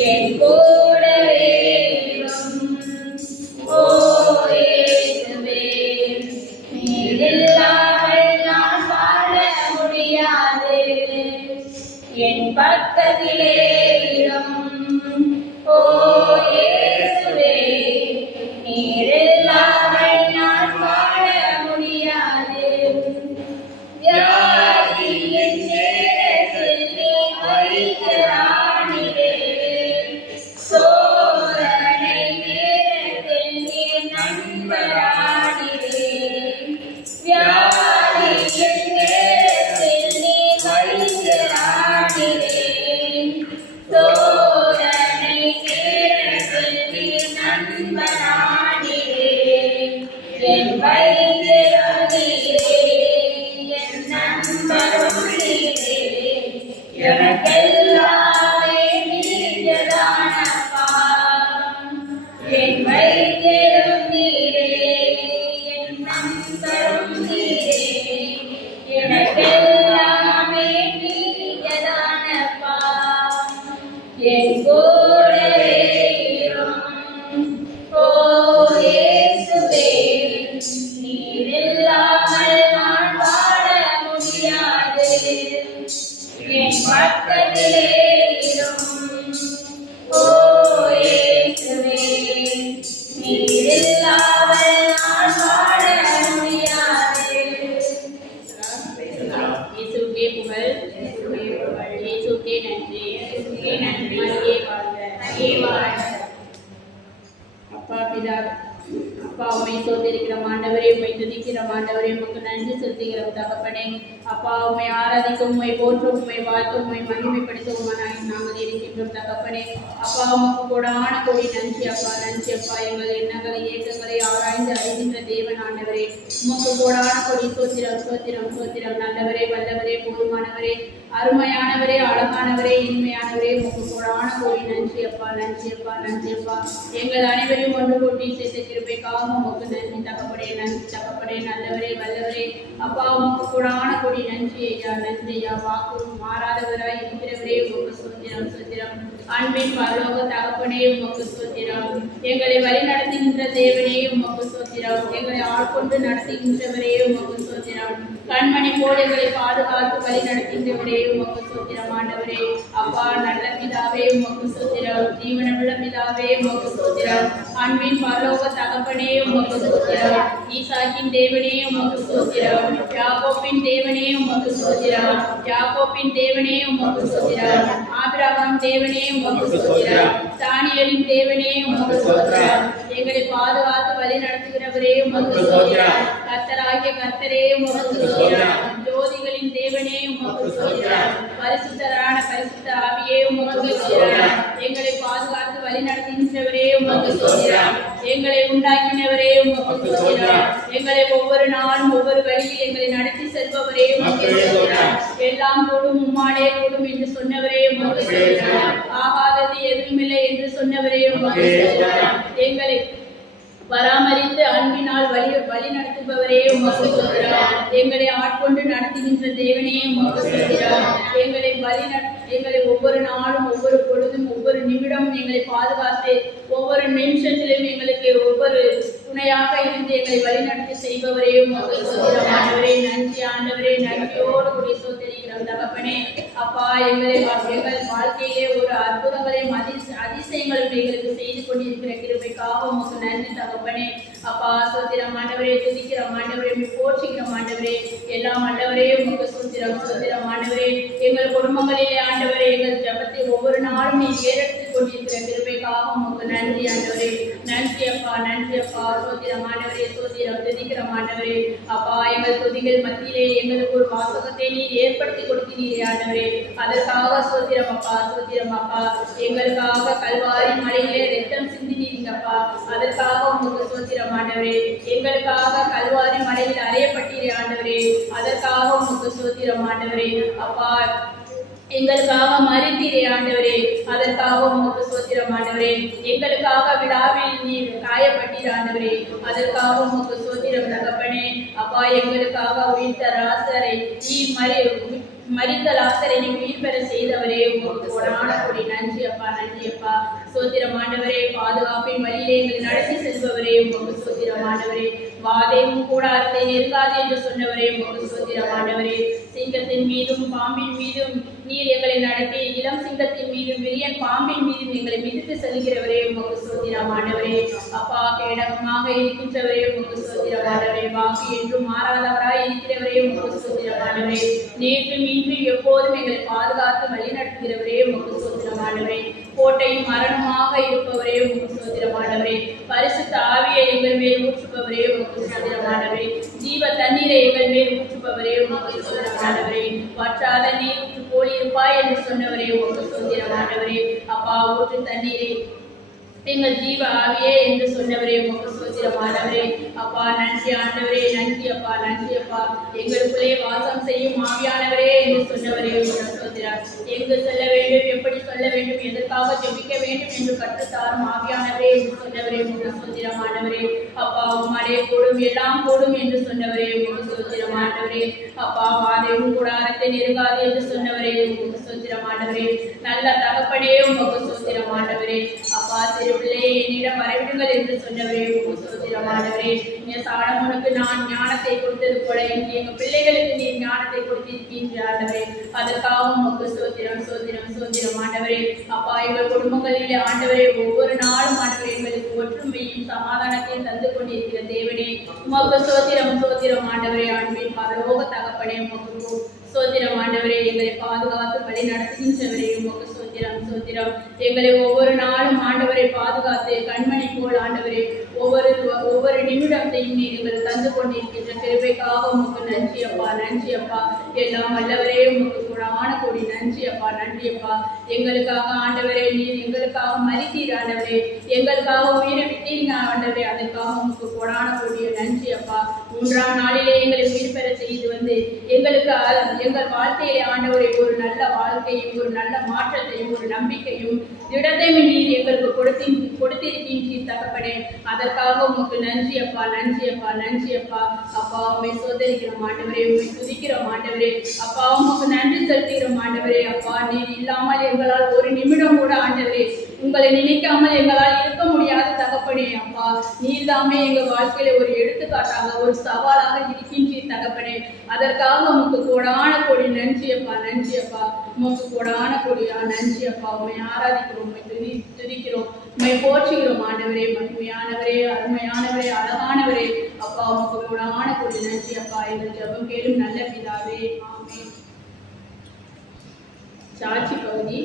என் கூடவே இரும் ஓ இயேசுவே, நீர் இல்லாமல் நான் வாழ முடியாது. என் பக்கத்திலே இரும் ஓ இயேசுவே, நீர் இல்லாமல் நான் வாழ முடியாது. வியாதியின் நேரத்தில் நீர் வைத்தியரானீரே, சோதனை நேரத்தில் நீர் நண்பரானீரே. வியாதியின் நேரத்தில் நீர் வைத்தியரானீரே, சோதனை நேரத்தில் நீர் நண்பரானீரே. என் வைத்தியரும் நீரே, என் நண்பரும் நீரே, எனக்கெல்லாமே நீங்கதானப்பா. என் வைத்தியரும் நீரே, என் நண்பரும் நீரே, எனக்கெல்லாமே நீங்கதானப்பா. என் கூடவே இரும் ஓ இயேசுவே, நீர் இல்லாமல் நான் வாழ முடியாது. என் பக்கத்திலே இரும் ஓ இயேசுவே, நீர் இல்லாமல் நான் வாழ முடியாது. இயேசுவுக்கே புகழ், இயேசுவுக்கே நன்றி, மரியே வாழ்க. அப்பா பிதா, அப்பா உம்மை சோதரிக்கிற ஆண்டவரே, உம்மை துதிக்கிற ஆண்டவரே, உமக்கு நன்றி செலுத்துகிற தகப்பனே. அப்பா உம்மை ஆராதிக்கும், உம்மை போற்றும், உம்மை வாழ்த்தும், உம்மை மகிமைப்படுத்தும் நாங்கள் இருக்கின்றோம் தகப்பனே. அப்பா உமக்கு கூடான கோடி நன்றி அப்பா, நன்றி அப்பா. எங்கள் எண்ணங்களை ஏக்கங்களை ஆராய்ந்து அறிகின்ற தேவன் ஆண்டவரே, உமக்கு கூடான கோடி சோத்திரம் சோத்திரம் சோத்திரம். நல்லவரே, வல்லவரே, போதுமானவரே, அருமையானவரே, அழகானவரே, இனிமையானவரே, உமக்கு கூடான கோடி நன்றி அப்பா, நன்றி அப்பா, நன்றி அப்பா. எங்கள் அனைவரையும் ஒன்று கூட்டி சேர்த்த கிருபைக்காக உமக்கு நன்றி தகப்பனே, நன்றி தகப்பனே. நல்லவரே, வல்லவரே, அப்பா உமக்கு கூடான கோடி நன்றி ஐயா, நன்றி ஐயா. வாக்கும் மாறாதவராய் இருக்கிறவரே, உமக்கு சோத்திரம் சோத்திரம். அன்பின் பரலோக தகப்பனே, உமக்கு சோத்திரம். எங்களை வழி நடத்துகின்ற தேவனே, உமக்கு சோத்திரம். எங்களை ஆட்கொண்டு நடத்துகின்றவரே, உமக்கு சோத்திரம். கண்மணி போல் எங்களை பாதுகாத்து வழி நடத்துகின்றவரே, உமக்கு சோத்திரம் ஆண்டவரே. அப்பா நல்ல பிதாவே, உமக்கு சோத்திரம். ஜீவனமுள்ள பிதாவே, உமக்கு சோத்திரம். அன்பின் பரலோக தகப்பனே, உமக்கு சோத்திரம். ஈசாக்கின் தேவனே, உமக்கு சோத்திரம். யாக்கோபின் தேவனே, உமக்கு சோத்திரம். யாக்கோபின் தேவனே, உமக்கு சோத்திரம். ஆபிரகாம் தேவனே, உமக்கு சோத்திரம். தானியேலின் தேவனே, உமக்கு சோத்திரம். எங்களை பாதுகாத்து வழி நடத்துகிறவரே, உமக்கு சோத்திரம். கர்த்தராகிய கர்த்தரே, உமக்கு சோத்திரம். ஜோதிகளின் தேவனே, உமக்கு சோத்திரம். பரிசுத்தரான பரிசுத்த ஆவியே, உமக்கு சோத்திரம். எங்களை பாதுகாத்து வழி நடத்துகின்றவரே, உமக்கு சோத்திரம். எங்களை உண்டாக்கினவரே, உமக்கு சோத்திரம். எங்களை ஒவ்வொரு நாளும் ஒவ்வொரு வழியில் எங்களை நடத்தி செல்பவரே, உமக்கு சோத்திரம். எல்லாம் கூடும் உம்மாலே கூடும் என்று சொன்னவரே, உமக்கு சோத்திரம். ஆகாதது எதுவுமில்லை என்று சொன்னவரே, உமக்கு சோத்திரம். எங்களை பராமரித்து அன்பினால் வழி நடத்துபவரே, உமக்கு சோத்திரம். எங்களை ஆட்கொண்டு நடத்துகின்ற தேவனே, உமக்கு சோத்திரம். எங்களை ஒவ்வொரு நாளும் ஒவ்வொரு பொழுதும் ஒவ்வொரு நிமிடமும் எங்களை பாதுகாத்து ஒவ்வொரு நிமிஷத்திலும் எங்களுக்கு ஒவ்வொரு துணையாக இருந்து எங்களை வழிநடத்தி செய்பவரே, உமக்கு சோத்திரம் ஆண்டவரே. நன்றி ஆண்டவரே, நன்றியோடு கூடி சோதரிக்கிறோம் தகப்பனே. அப்பா எங்கள் வாழ்க்கையிலே ஒரு அற்புதங்களையும் அதிசயங்களும் எங்களுக்கு செய்து கொண்டிருக்கிற கிருபைக்காக உமக்கு நன்றி தகப்பனே. அப்பா சோத்திரம் ஆண்டவரே, துதிக்கிறோம் ஆண்டவரே, போற்றுகிறோம் ஆண்டவரே. எல்லாம் ஆண்டவரே, உமக்கு சோத்திரம் சோத்திரம் ஆண்டவரே. எங்கள் குடும்பங்களிலே ஆண்டவரே, எங்கள் ஜபத்தை ஒவ்வொரு நாளும் நீ ஏறெடுத்துக் கொண்டிருக்கிற கிருபைக்காக உமக்கு நன்றி ஆண்டவரே. நன்றி அப்பா, நன்றி அப்பா. சோத்திரம் ஆண்டவரே, சோத்திரம் துதிக்கிறோம் ஆண்டவரே. அப்பா எங்கள் துதிகள் மத்தியிலே எங்களுக்கு ஒரு வாசகத்தை நீர் ஏற்படுத்தி கொடுக்கிறீரே ஆண்டவரே. அதற்காக சோத்திரம் அப்பா, சோத்திரம் அப்பா. எங்களுக்காக கல்வாரி மலையிலே ரத்தம் சிந்தினீங்கப்பா. அப்பா. அதற்காக உங்களுக்கு ஸ்தோத்திரம் ஆண்டவரே. எங்களுக்காக கல்வாரி மலையில் அறையப்பட்டீரே ஆண்டவரே, அதற்காக உங்களுக்கு ஸ்தோத்திரம் ஆண்டவரே. அப்பா எங்களுக்காக மறித்தீரே ஆண்டவரே, அதற்காக உமக்கு ஸ்தோத்திரம் ஆண்டவரே. எங்களுக்காக விழாவில் நீர் காயப்பட்டீர் ஆண்டவரே, அதற்காக உமக்கு ஸ்தோத்திரம் தகப்பனே. அப்பா எங்களுக்காக உயிர்த்த லாசரை நீர் மரித்த லாசரை நீ உயிர் பெற செய்தவரே, உமக்கு கொடான கொடி நன்றி அப்பா, நன்றி அப்பா. ஸ்தோத்திரம் ஆண்டவரே. பாதுகாப்பின் வழியிலே எங்களை நடத்தி செல்பவரே, உமக்கு ஸ்தோத்திரம் ஆண்டவரே. வாதையும் கூடாரத்தை நெருங்காது என்று சொன்னவரே, உமக்கு ஸ்தோத்திரம் ஆண்டவரே. சிங்கத்தின் மீதும் பாம்பின் மீதும் நீர் எங்களை நடத்தி, இளம் சிங்கத்தின் மீதும் விரியன் பாம்பின் மீதும் எங்களை மிதித்து செல்கிறவரே, உமக்கு ஸ்தோத்திரம் ஆண்டவரே. அப்பா கேடகமாக இருக்கின்றவரே, உமக்கு ஸ்தோத்திரம் ஆண்டவரே. வாக்கு என்றும் மாறாதவராய் இருக்கிறவரே, உமக்கு ஸ்தோத்திரம் ஆண்டவரே. நேற்றும் இன்று எப்போதும் எங்களை பாதுகாத்து வழி நடத்துகிறவரே, உமக்கு ஸ்தோத்திரம் ஆண்டவரே. கோட்டையும் மரணமாக இருப்பவரே, உமக்கு ஸ்தோத்திரம் ஆண்டவரே. பரிசுத்த ஆவியை எங்கள் மேல் ஊற்றுபவரே, உமக்கு ஸ்தோத்திரம் ஆண்டவரே. ஜீவ தண்ணீரை எங்கள் மேல் ஊற்றுபவரே, உமக்கு ஸ்தோத்திரம் ஆண்டவரே. வற்றாத நீர் ஊற்று போல் இருப்பாய் என்று சொன்னவரே, உமக்கு ஸ்தோத்திரம் ஆண்டவரே. அப்பா ஊற்று தண்ணீரை எங்கள் ஜீவ ஆவியே என்று சொன்னவரே, உமக்கு ஸ்தோத்திரம் ஆண்டவரே. அப்பா நன்றி ஆண்டவரே, நன்றி அப்பா, நன்றி அப்பா. எங்களுக்குள்ளே வாசம் செய்யும் ஆவியானவரே என்று சொன்னவரே, உமக்கு ஸ்தோத்திரம். எங்கு செல்ல வேண்டும், எப்படி சொல்ல வேண்டும், எதற்காக ஜெபிக்க வேண்டும் என்று கற்றுத்தாரும் ஆவியானவரே என்று சொன்னவரே, உமக்கு ஸ்தோத்திரம் ஆண்டவரே. அப்பா உம்மாலே கூடும், எல்லாம் கூடும் என்று சொன்னவரே, உமக்கு ஸ்தோத்திரம் ஆண்டவரே. அப்பா வாதையும் கூடாரத்தை நெருங்காது என்று சொன்னவரே, உமக்கு ஸ்தோத்திரம் ஆண்டவரே. நல்ல தகப்பனே, உமக்கு ஸ்தோத்திரம் ஆண்டவரே. அப்பா பிள்ளையை என்னிடம் வரவிடுங்கள் என்று சொன்னவரே, உமக்கு ஸ்தோத்திரம் ஆண்டவரே. சாலமோனுக்கு நான் ஞானத்தை கொடுத்தது போல எங்க பிள்ளைகளுக்கு நீ ஞானத்தை கொடுத்திருக்கின்ற ஆண்டவரே, அதற்காக உமக்கு ஸ்தோத்திரம், ஸ்தோத்திரம், ஸ்தோத்திரம் ஆண்டவரே. அப்பா எங்கள் குடும்பங்களிலே ஆண்டவரே ஒவ்வொரு நாளும் ஆண்டவரே எங்களுக்கு ஒற்றுமையும் சமாதானத்தையும் தந்து கொண்டிருக்கிற தேவனே, உமக்கு ஸ்தோத்திரம், ஸ்தோத்திரம் ஆண்டவரே. அன்பின் பரலோக தகப்பனே, உமக்கு ஸ்தோத்திரம் ஆண்டவரே. எங்களை பாதுகாத்து வழி நடத்துகின்றவரே, உமக்கு ஸ்தோத்திரம், ஸ்தோத்திரம். எங்களை ஒவ்வொரு நாளும் ஆண்டவரை பாதுகாத்து கண்மணி போல் ஆண்டவரே ஒவ்வொரு நிமிடத்தையும் நீர் எங்கள் தந்து கொண்டிருக்கின்ற கிருபைக்காக உமக்கு நன்றி அப்பா, நன்றி அப்பா. எல்லாம் வல்லவரே, உமக்கு கூடான கூடி நன்றி அப்பா, நன்றி அப்பா. எங்களுக்காக ஆண்டவரே நீர் எங்களுக்காக மரித்தீர் ஆண்டவரே, எங்களுக்காக உயிரை விட்டீங்க ஆண்டவரே, அதற்காக உமக்கு கூடான கூடிய நன்றி அப்பா. 3ஆம் நாளிலே எங்களை உயிர் பெற செய்து வந்து எங்களுக்கு எங்கள் வாழ்க்கையிலே ஆண்டவரை ஒரு நல்ல வாழ்க்கையும் ஒரு நல்ல மாற்றத்தையும் ஒரு நம்பிக்கையும் திடத்தையும் நீர் எங்களுக்கு கொடுத்திருக்கின்றீர் தகப்பனே, அதற்காக உமக்கு நன்றி அப்பா, நன்றி அப்பா, நன்றி அப்பா. அப்பா உண்மை சோதரிக்கிறோம் ஆண்டவரே, உண்மை துதிக்கிறோம் ஆண்டவரே. அப்பா உமக்கு நன்றி செலுத்துகிறோம் ஆண்டவரே. அப்பா நீர் இல்லாமல் எங்களால் ஒரு நிமிடம் கூட ஆண்டவரே உங்களை நினைக்காமல் எங்களால் இருக்க முடியாத தகப்பனே. அப்பா நீர் தாமே எங்கள் வாழ்க்கையில ஒரு எடுத்துக்காட்டாக ஒரு சவாலாக இருக்கின்றீர் தகப்பனே, அதற்காக உமக்கு கோடான கோடி நன்றி அப்பா, நன்றி அப்பா. உமக்கு கோடான கோடியா நன்றி அப்பா. உண்மை ஆராதிக்கிறோம், உண்மை துதிக்கிறோம், உண்மை போற்றுகிறோம் ஆண்டவரே. மகிமையானவரே, அருமையானவரே, அழகானவரே. அப்பா உமக்கு கோடான கோடி நன்றி அப்பா. எங்கள் ஜெபம் கேளும் நல்ல பிதாவே, ஆமென். சாட்சி பகுதி.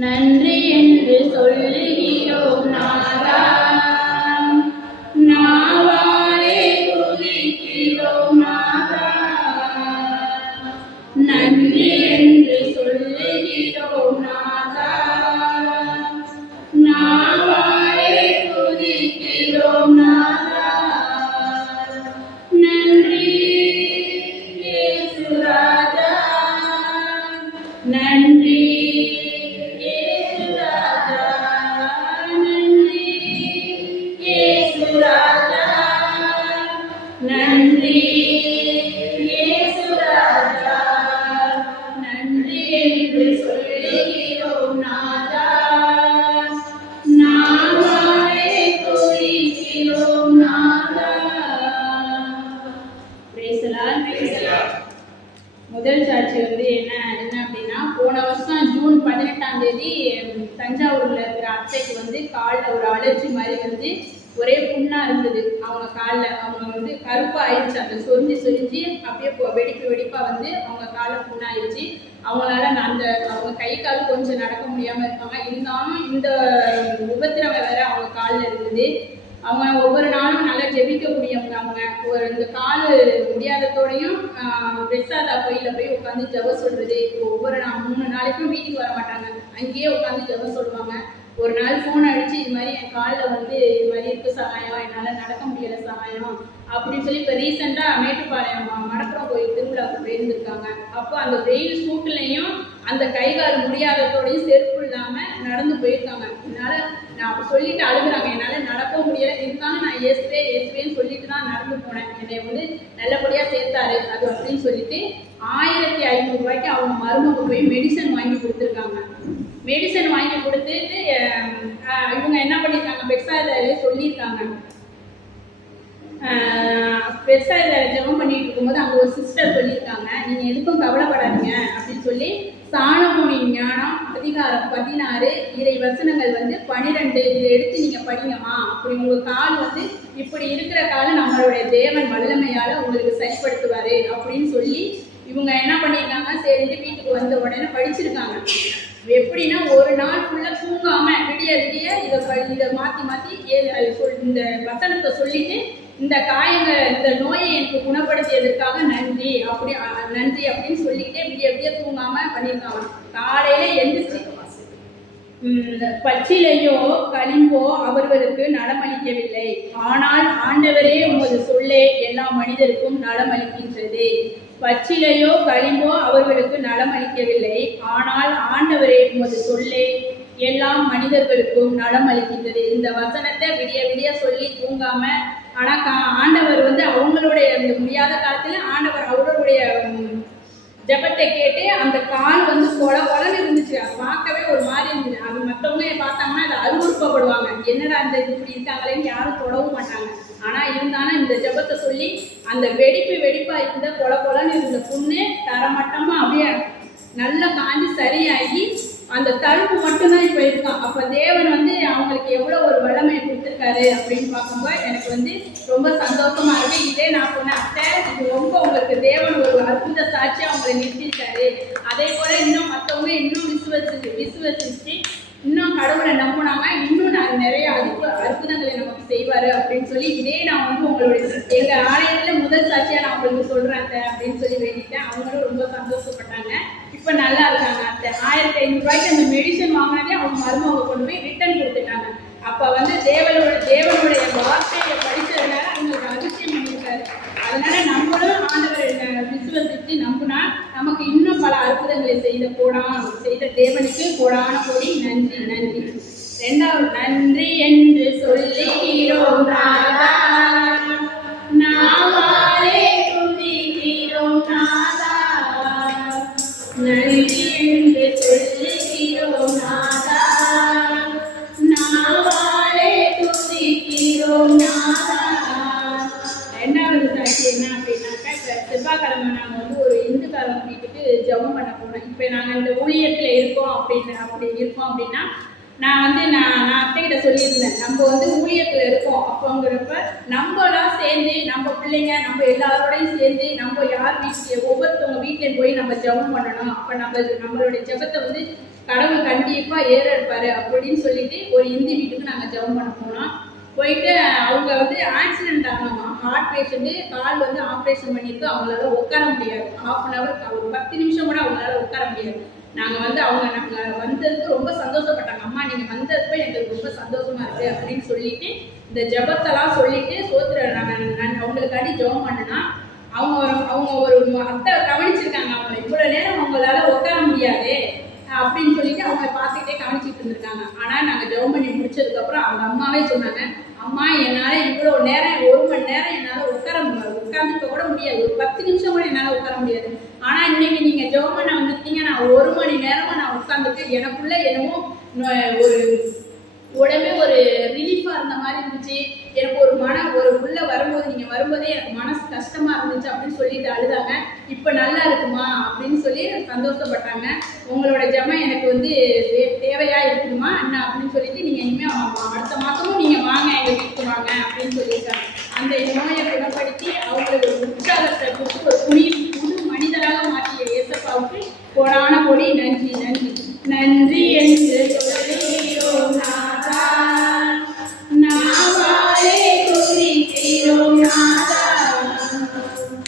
நன்றி என்று சொல்லுகிறோம் நாதா, நாவாலே துதிக்கிறோம் நாதா. நன்றி என்று சொல்லுகிறோம் நாதா, நாவாலே துதிக்கிறோம் நாதா. நன்றி இயேசு ராஜா, நன்றி நன்றி இயேசு ராஜா, நன்றி என்று சொல்லுகிறோம் நாதா, நாவாலே துதிக்கிறோம் நாதா. Praise the Lord, praise the Lord. முதல் சாட்சி வந்து என்ன அப்படின்னா, போன வருஷம் ஜூன் 18ஆம் தேதி தஞ்சாவூர்ல இருக்கிற அத்தைக்கு வந்து காலில் ஒரு அலர்ஜி மாதிரி வந்து ஒரே புண்ணா இருந்தது அவங்க காலில். அவங்க வந்து கருப்பா ஆயிடுச்சு, அந்த சொரிஞ்சு அப்படியே வெடிப்பா வந்து அவங்க காலில் புண்ணாயிடுச்சு. அவங்களால அவங்க கை கால் கொஞ்சம் நடக்க முடியாம இருப்பாங்க, இருந்தாலும் இந்த உபத்திரவம் வேற அவங்க காலில் இருந்தது. அவங்க ஒவ்வொரு நாளும் நல்லா ஜெபிக்க முடியவங்க. அவங்க இந்த கால் முடியாததோடையும் வெசாதா கோயிலில் போய் உட்காந்து ஜெபம் சொல்றது. ஒவ்வொரு 3 நாளைக்கும் வீட்டுக்கு வர மாட்டாங்க, அங்கேயே உட்காந்து ஜெபம் சொல்லுவாங்க. ஒரு நாள் ஃபோன் அடிச்சு இது மாதிரி என் காலில் வந்து இது மாதிரி இருக்கு சகாயம், என்னால் நடக்க முடியலை சகாயம் அப்படின்னு சொல்லி இப்போ ரீசெண்டாக மேட்டுப்பாளையம் மடப்புறம் கோயில் திருவிழாவுக்கு போயிருந்துருக்காங்க. அப்போ அந்த வெயில் சூட்டுலையும் அந்த கை கால் முடியாததோடையும் செருப்பு இல்லாமல் நடந்து போயிருக்காங்க. என்னால் நான் அப்போ சொல்லிட்டு அழுகுறாங்க, என்னால் நடக்க முடியலை, இருந்தாலும் நான் ஏசுவேன்னு சொல்லிட்டு தான் நடந்து போனேன், என்னை வந்து நல்லபடியாக சேர்த்தாரு அது அப்படின்னு சொல்லிட்டு 1500 ரூபாய்க்கு அவங்க மருமக போய் மெடிசன் வாங்கி கொடுத்துருக்காங்க. மெடிசன் வாங்கி கொடுத்துட்டு இவங்க என்ன பண்ணியிருக்காங்க, பெட்சாயிலே சொல்லியிருக்காங்க. பெட்சாயில ஜெபம் பண்ணிட்டு இருக்கும்போது அங்கே ஒரு சிஸ்டர் சொல்லியிருக்காங்க, நீங்கள் எதுக்கும் கவலைப்படாதீங்க அப்படின்னு சொல்லி சாலமோனி ஞானம் அதிகாரம் 16 இறை வசனங்கள் வந்து 12 இதை எடுத்து நீங்கள் படிங்கம்மா. அப்படி உங்கள் கால் வந்து இப்படி இருக்கிற காலம் நம்மளுடைய தேவன் வல்லமையால் உங்களுக்கு சரிப்படுத்துவார் அப்படின்னு சொல்லி இவங்க என்ன பண்ணியிருக்காங்க, சரிட்டு வீட்டுக்கு வந்த உடனே படிச்சிருக்காங்க. எப்படின்னா ஒரு நாள் ஃபுல்லாக தூங்காமல் விடிய இதை மாற்றி இந்த வசனத்தை சொல்லிட்டு இந்த காயங்கள் இந்த நோயை எனக்கு குணப்படுத்தியதற்காக நன்றி அப்படின்னு சொல்லிக்கிட்டே விடிய தூங்காமல் பண்ணியிருக்காங்க. காலையில் எந்திரிச்சு பச்சிலையோ களிம்போ அவர்களுக்கு நலமளிக்கவில்லை, ஆனால் ஆண்டவரே உமது சொல்லே எல்லா மனிதருக்கும் நலமளிக்கின்றது. பச்சிலையோ களிம்போ அவர்களுக்கு நலமளிக்கவில்லை, ஆனால் ஆண்டவரே உமது சொல்லே எல்லா மனிதர்களுக்கும் நலமளிக்கின்றது. இந்த வசனத்தை விடிய சொல்லி தூங்காம, ஆனா ஆண்டவர் வந்து அவங்களுடைய அந்த முடியாத காலத்துல ஆண்டவர் அவர்களுடைய ஜபத்தை கேட்டு அந்த கால் வந்து கொலன்னு இருந்துச்சு. அது பார்க்கவே ஒரு மாதிரி இருந்துச்சு. அது மற்றவங்க பார்த்தாங்கன்னா அதை அருவருப்பப்படுவாங்க, என்னடா அந்த இப்படி இருக்காங்களேன்னு யாரும் தொடவும் மாட்டாங்க. ஆனா இருந்தாலும் இந்த ஜபத்தை சொல்லி அந்த வெடிப்பா இருந்த கொலன்னு இருந்த புண்ணு தரமட்டமா அப்படியே நல்லா காஞ்சி சரியாகி அந்த தழும்பு மட்டும்தான் இப்போ இருக்கும். அப்போ தேவன் வந்து அவங்களுக்கு எவ்வளோ ஒரு வல்லமையை கொடுத்துருக்காரு அப்படின்னு பார்க்கும்போது எனக்கு வந்து ரொம்ப சந்தோஷமா இருக்கு. இதே நான் சொன்னேன், அத்தை இது ரொம்ப உங்களுக்கு தேவன் ஒரு அற்புத சாட்சியாக அவங்களை நிறுத்திருக்காரு. அதே போல இன்னும் மற்றவங்க இன்னும் விசுவசிச்சு இன்னும் கடவுளை நம்பினாங்க, இன்னும் நான் நிறைய அற்புதங்களை நமக்கு செய்வாரு அப்படின்னு சொல்லி இதே நான் வந்து உங்களுடைய எங்க ஆலயத்துல முதல் சாட்சியா நான் உங்களுக்கு சொல்றேன் அப்படின்னு சொல்லி வேண்டிட்டேன். அவங்களும் ரொம்ப சந்தோஷப்பட்டாங்க. இப்ப நல்லா இருக்காங்க. அந்த 1500 ரூபாய்க்கு அந்த மெடிசன் வாங்கினதே அவங்க மருமக கொண்டு போய் ரிட்டர்ன் கொடுத்துட்டாங்க. அப்ப வந்து தேவனுடைய வார்த்தையை படிச்சதுனால அவங்களுக்கு அதிசயம் பண்ணியிருக்காரு. அதனால நம்மளும் ஆண்டவரை விசுவசித்து நம்பினா நமக்கு இன்னும் பல அற்புதங்களை செய்த தேவனுக்கு கோடான கோடி நன்றி. இரண்டாவது, நன்றி என்று சொல்லுகிறோம் நாதா, நாவாலே துதிக்கிறோம் நாதா, நன்றி என்று சொல்லுகிறோம் நாதா, நாவாலே துதிக்கிறோம் நாதா. ரெண்டாவது சாட்சி என்ன அப்படின்னாக்கா, இப்போ செவ்வாய்க்கிழமை நாங்கள் வந்து ஒரு இந்துக்காரங்க வீட்டுக்கு ஜெபம் பண்ண போனோம். இப்போ நாங்கள் இந்த ஊழியத்தில் இருக்கோம் அப்படின்னா நான் அத்தைகிட்ட சொல்லியிருந்தேன், நம்ம வந்து ஊழியத்தில் இருக்கோம் அப்போங்கிறப்ப நம்மளாம் சேர்ந்து நம்ம பிள்ளைங்க நம்ம எல்லாரோடையும் சேர்ந்து நம்ம யார் வீட்டில் ஒவ்வொருத்தவங்க வீட்டிலையும் போய் நம்ம ஜெபம் பண்ணணும். அப்போ நம்மளுடைய ஜெபத்தை வந்து கடவுள் கண்டிப்பாக ஏறெடுப்பாரு அப்படின்னு சொல்லிட்டு ஒரு இந்தி வீட்டுக்கு நாங்கள் ஜெபம் பண்ண போனோம். போயிட்டு அவங்க வந்து ஆக்சிடென்ட் ஆகணுமா, ஹார்ட் பேஷண்ட்டு, கால் வந்து ஆப்ரேஷன் பண்ணிட்டு அவங்களால உட்கார முடியாது. 1/2 hour ஒரு 10 நிமிஷம் கூட அவங்களால உட்கார முடியாது. நாங்கள் வந்ததுக்கு ரொம்ப சந்தோஷப்பட்டாங்க. அம்மா நீங்கள் வந்ததுக்கு எங்களுக்கு ரொம்ப சந்தோஷமா இருக்கு அப்படின்னு சொல்லிட்டு இந்த ஜபத்தெல்லாம் சொல்லிட்டு நாங்கள் அவங்களுக்காண்டி ஜெபம் பண்ணுனா அவங்க ஒரு அத்தை கவனிச்சிருக்காங்க. அவங்க இவ்வளோ நேரம் அவங்களால உட்கார முடியாது அப்படின்னு சொல்லிட்டு அவங்க பார்த்துக்கிட்டே கவனிச்சிட்டு இருந்திருக்காங்க. ஆனால் நாங்கள் ஜெபம் பண்ணி முடிச்சதுக்கப்புறம் அவங்க அம்மாவே சொன்னாங்க, அம்மா என்னால் இவ்வளோ நேரம் 1 மணி நேரம் என்னால் உட்காந்துக்க கூட முடியாது, ஒரு 10 நிமிஷம் கூட என்னால் உட்கார முடியாது. ஆனால் இன்னைக்கு நீங்கள் ஜெபம் பண்ண வந்துட்டீங்க, நான் 1 மணி நேரமாக நான் உட்காந்துட்டு எனக்குள்ள என்னமோ ஒரு உடம்பே ஒரு ரிலீஃபாக இருந்த மாதிரி இருந்துச்சு. எனக்கு ஒரு உள்ள வரும்போது நீங்கள் வரும்போதே எனக்கு மனசு கஷ்டமாக இருந்துச்சு அப்படின்னு சொல்லிட்டு அழுதாங்க. இப்போ நல்லா இருக்குமா அப்படின்னு சொல்லி சந்தோஷப்பட்டாங்க. உங்களோட ஜெபம் எனக்கு வந்து தேவையாக இருக்குமா அண்ணா அப்படின்னு சொல்லிட்டு நீங்கள் இனிமேல் அடுத்த மாதமும் நீங்கள் வாங்க, எங்கள் வீட்டுக்கு வாங்க அப்படின்னு சொல்லியிருக்காங்க. அந்த நோயை குணப்படுத்தி அவங்களுக்கு ஒரு உற்சாகத்தை கொடுத்து ஒரு புது மனிதராக மாற்றிய ஏசப்பாவுக்கு கோடான கோடி நன்றி என்று சொல்லுகிறோம் நாதா, நாவாலே துதிக்கிறோம் நாதா.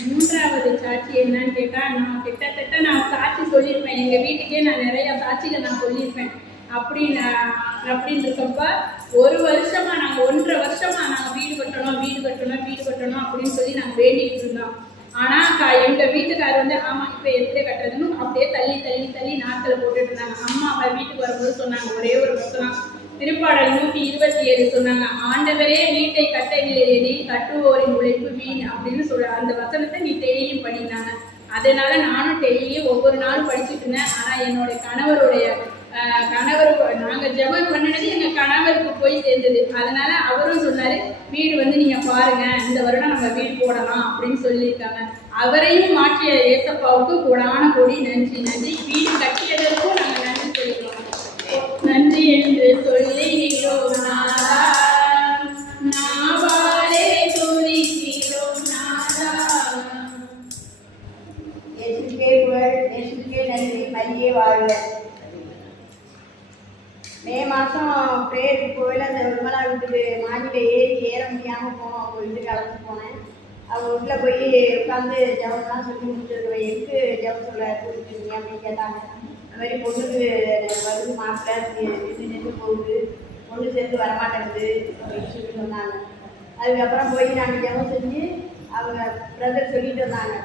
மூன்றாவது சாட்சி என்னன்னு கேட்டா, நான் கிட்டத்தட்ட சாட்சி சொல்லியிருப்பேன். எங்க வீட்டுக்கே நான் நிறைய சாட்சிகள் நான் சொல்லியிருப்பேன். அப்படின்னு இருக்கப்ப ஒரு வருஷமா நாங்கள் 1.5 வருஷமா நாங்கள் வீடு கட்டணும் அப்படின்னு சொல்லி நாங்கள் வேண்டிகிட்டு இருந்தோம். ஆனால் எங்கள் வீட்டுக்காரர் வந்து ஆமாம் இப்போ எப்படி கட்டுறதுன்னு அப்படியே தள்ளி நாட்களை போட்டுட்டு இருந்தாங்க. அம்மா அவள் வீட்டுக்கு வரும்போது சொன்னாங்க ஒரே ஒரு வசனம், திருப்பாடல் 127 சொன்னாங்க, ஆண்டவரே வீட்டை கட்டவில்லை கட்டுவோரின் உழைப்பு வீண் அப்படின்னு அந்த வசனத்தை நீ டெய்லியும் பண்ணினாங்க. அதனால நானும் டெய்லியும் ஒவ்வொரு நாளும் படிச்சுட்டு இருந்தேன். ஆனால் என்னுடைய கணவருக்கு நாங்கள் ஜெபம் பண்ணினது எங்கள் கணவருக்கு போய் சேர்ந்தது. அதனால அவரும் சொன்னார், வீடு வந்து நீங்கள் பாருங்க, இந்த வருடம் நம்ம வீடு போடலாம் அப்படின்னு சொல்லியிருக்காங்க. அவரையும் மாற்றிய ஏசப்பாவுக்கு கூடான கொடி நன்றி. வீடு கட்டியதற்கும் நாங்கள் நன்றி சொல்லிக்கிறோம். நன்றி என்று சொல்லுகிறோம் நாவாலே துதிக்கிறோம் நாதா. இயேசுக்கே புகழ், இயேசுக்கே நன்றி, மரியே வாழ்க. மே மாதம் பிரேயருக்கு போயில அந்த விமலா வீட்டுக்கு மாடியில் ஏற முடியாமல் போனோம். அவங்க வீட்டுக்கு அழைச்சி போனேன். அவங்க வீட்டில் போய் உட்காந்து ஜெபம்லாம் சொல்லி முடிச்சிருக்கிறேன். எதுக்கு ஜெபம் சொல்ல கொடுத்துருக்கீங்க அப்படின்னு கேட்டாங்க. அது மாதிரி பொண்ணுக்கு வருது மாப்பிள்ளை நின்று போகுது, பொண்ணு சேர்ந்து வரமாட்டேங்குது அப்படின்னு சொல்லி சொன்னாங்க. அதுக்கப்புறம் போய் நாங்கள் ஜெபம் செஞ்சு அவங்க பிரதர் சொல்லிட்டு வந்தாங்க,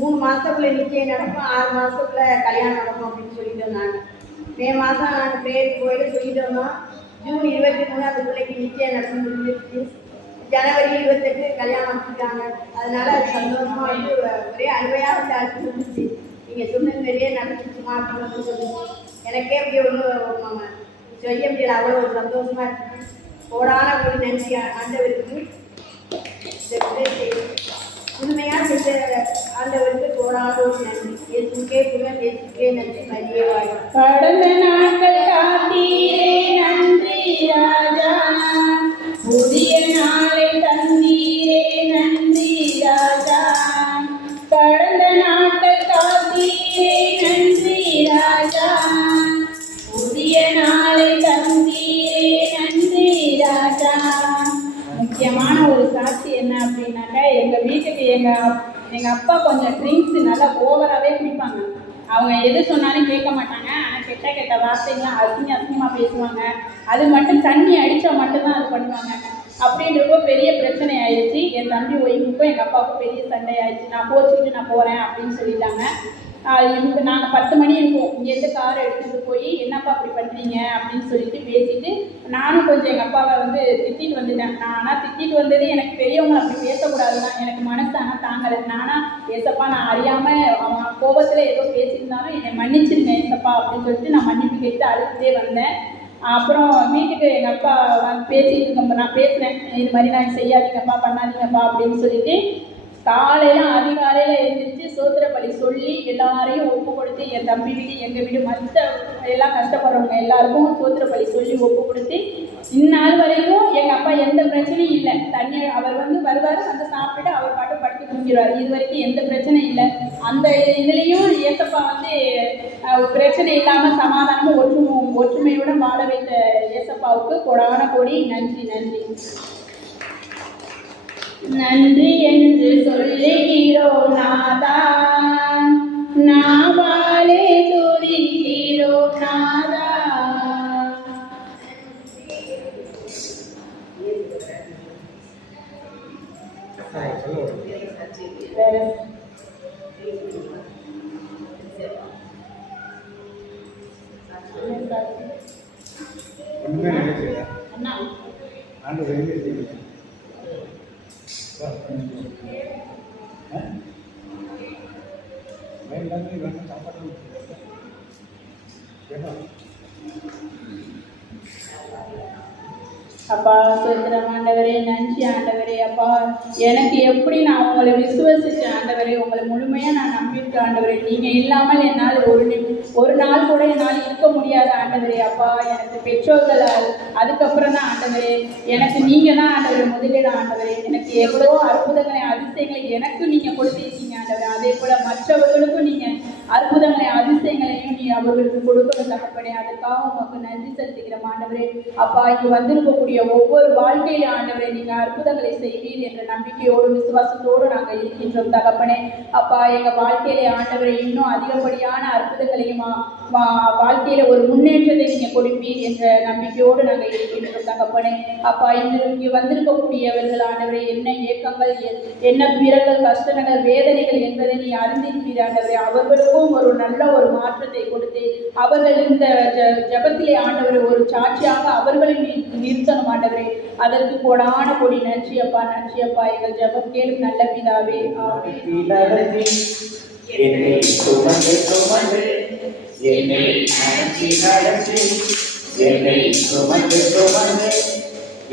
3 மாதத்துக்குள்ளே நிச்சயம் நடக்கும், 6 மாதத்துக்குள்ளே கல்யாணம் நடக்கும் அப்படின்னு சொல்லிட்டு வந்தாங்க. மே மாதம் நாங்கள் பிரேயருக்கு போயிட்டு சொல்லிட்டு வந்தோம். ஜூன் 23 அந்த பிள்ளைக்கு நிச்சயம் நடக்கும் முடிஞ்சிருச்சு. ஜனவரி 28 கல்யாணம் வச்சுருக்காங்க. அதனால அது சந்தோஷமாக வந்து ஒரே அருமையாக வந்து அழைச்சி இருந்துச்சு. நீங்கள் சொன்னது மாதிரியே நடந்துச்சுமா அப்படின்னு சொல்லுச்சு. எனக்கே அப்படியே ஒன்றும் செய்ய முடியல, அவ்வளோ ஒரு சந்தோஷமாக இருந்துச்சு. கோடான ஒரு நன்றி ஆண்டவருக்கு. உண்மையாக செஞ்ச ஆண்டவருக்கு கோடான ஒரு நன்றி. இயேசுக்கே புகழ், இயேசுக்கே நன்றி, மரியே வாழ்க. கடந்த நாட்கள் காத்தீரே நன்றி ராஜா, புதிய நாளை தந்தீரே நன்றி ராஜா. கடந்த நாட்கள் காத்தீரே நன்றி ராஜா, புதிய நாளை தந்தீரே நன்றி ராஜா. முக்கியமான ஒரு சாட்சி என்ன அப்படின்னாக்கா, எங்கள் வீட்டுக்கு எங்கள் அப்பா கொஞ்சம் ட்ரிங்க்ஸ் நல்லா ஓவராகவே குடிப்பாங்க. அவங்க எது சொன்னாலும் கேட்க மாட்டாங்க. ஆனால் கெட்ட வார்த்தைகள்லாம் அசிங்கமாக பேசுவாங்க. அது மட்டும் தண்ணி அடித்தா மட்டும்தான் அது பண்ணுவாங்க. அப்படின்றப்போ பெரிய பிரச்சனை ஆயிடுச்சு. என் தம்பி ஒய்ஃபுக்கும் எங்கள் அப்பாவுக்கும் பெரிய சண்டை ஆயிடுச்சு. நான் கோச்சிக்கிட்டு நான் போகிறேன் அப்படின்னு சொல்லிட்டாங்க. நாங்கள் 10 மணி இருக்கும், இங்கேருந்து காரை எடுத்துகிட்டு போய் என்னப்பா அப்படி பண்ணுறீங்க அப்படின்னு சொல்லிட்டு பேசிட்டு நானும் கொஞ்சம் எங்கள் அப்பாவை வந்து திட்டிட்டு வந்துட்டேன். ஆனால் திட்டிட்டு வந்தது எனக்கு பெரியவங்களை அப்படி பேசக்கூடாதுதான், எனக்கு மனசு ஆனால் தாங்கலை. ஏசப்பா நான் அறியாமல் அவன் கோபத்தில் ஏதோ பேசியிருந்தாலும் என்னை மன்னிச்சிருங்க ஏசப்பா அப்படின்னு சொல்லிட்டு நான் மன்னிப்பு கேட்டு அழுதுகிட்டே வந்தேன். அப்புறம் வீட்டுக்கு எங்கள் அப்பா பேசிட்டு இருக்க நான் பேசுகிறேன், இது மாதிரி நான் செய்யாதீங்கப்பா பண்ணாதீங்கப்பா அப்படின்னு சொல்லிட்டு காலையில் அதிகாலையில் எழுந்திரிச்சு சோத்திர பலி சொல்லி எல்லாரையும் ஒப்பு கொடுத்து, என் தம்பி வீடு எங்கள் வீடு மற்ற எல்லாம் கஷ்டப்படுறவங்க எல்லாருக்கும் சோத்திர பலி சொல்லி ஒப்பு கொடுத்து, இந்நாள் வரைக்கும் எங்கள் அப்பா எந்த பிரச்சனையும் இல்லை. தண்ணி அவர் வந்து வருவார், வந்து சாப்பிட்டுட்டு அவர் பாட்டு படுத்து தூங்கிடுவார். இது வரைக்கும் எந்த பிரச்சனையும் இல்லை. அந்த இதுலேயும் ஏசப்பா வந்து பிரச்சனை இல்லாமல் சமாதானமும் ஒற்றுமையுடன் வாழ வைத்த ஏசப்பாவுக்கு கோடான கோடி நன்றி. நன்றி என்று சொல்லுகிறோம் நாதா, நாவாலே துதிக்கிறோம் நாதா. அண்ணா அப்பா சுதந்திரம் ஆண்டவரே, நன்றி ஆண்டவரே. அப்பா எனக்கு எப்படி நான் உங்களை விசுவசிச்சேன் ஆண்டவரே, உங்களை முழுமையாக நான் நம்பியிருக்கேன் ஆண்டவரே. நீங்கள் இல்லாமல் என்னால் ஒரு நாள் கூட என்னால் இருக்க முடியாது ஆண்டவரே. அப்பா எனக்கு பெற்றோர்கள், அதுக்கப்புறம் தான் ஆண்டவரே எனக்கு நீங்கள் தான் ஆண்டவரே முதலீடு ஆண்டவரே. எனக்கு எவ்வளோ அற்புதங்களை அதிசயங்களை எனக்கு நீங்கள் கொடுத்துருக்கீங்க ஆண்டவரே. அதே போல் மற்றவர்களுக்கும் நீங்கள் அற்புதங்களை அதிசயங்களையும் நீ அவர்களுக்கு கொடுக்கணும் தகப்பனே. அதுக்காக உமக்கு நன்றி செலுத்துகிறோம் ஆண்டவரே. அப்பா, இங்கு வந்திருக்கக்கூடிய ஒவ்வொரு வாழ்க்கையில ஆண்டவரே நீங்க அற்புதங்களை செய்வீர் என்ற நம்பிக்கையோடு விசுவாசத்தோடு நாங்கள் இருக்கின்றோம் தகப்பனே. அப்பா, எங்க வாழ்க்கையில ஆண்டவரே இன்னும் அதிகப்படியான அற்புதங்களையும் வாழ்க்கையில ஒரு முன்னேற்றத்தை நீங்க கொடுப்பீர் என்ற நம்பிக்கையோடு நாங்கள் இருக்கின்றோம் தகப்பனே. அப்பா, இங்கு வந்திருக்கக்கூடியவர்கள் ஆண்டவரே என்ன ஏக்கங்கள், என்ன பிறர்கள், கஷ்டங்கள், வேதனைகள் என்பதை நீ அறிந்திருப்பீர் ஆண்டவரே. அவர்களுக்கும் ஒரு நல்ல ஒரு மாற்றத்தை கொடுத்து அவர்கள் இந்த ஜபத்திலே ஆண்டவரை ஒரு சாட்சியாக அவர்களை நிறுத்தணும் ஆண்டவரே. அதற்கு கோடான கொடி நன்றி அப்பா, நன்றி அப்பா. எங்கள் ஜபம் கேளும் நல்ல பிதாவே. என்னை சுமந்து சுமந்து என்னை நடத்தி நடத்தி என்னை சுமந்து சுமந்து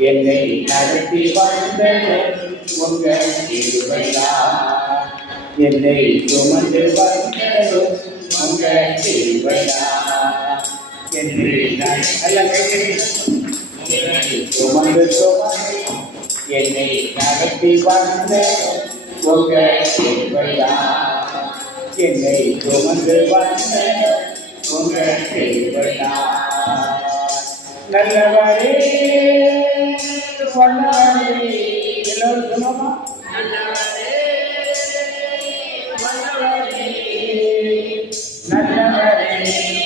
என்னை நடத்தி வந்த உங்க திருவைதான் என்னை சுமந்து வந்ததும் உங்க திருவைதான் என்னை சுமந்து சுமந்து என்னை நடத்தி வந்த உங்க திருவைதான் என்னை சுமந்து வந்த உங்க திருவைதான் நல்லவரே வல்லவரே. எல்லோரும் சொன்னோமா? நல்லவரே வல்லவரே நல்லவரே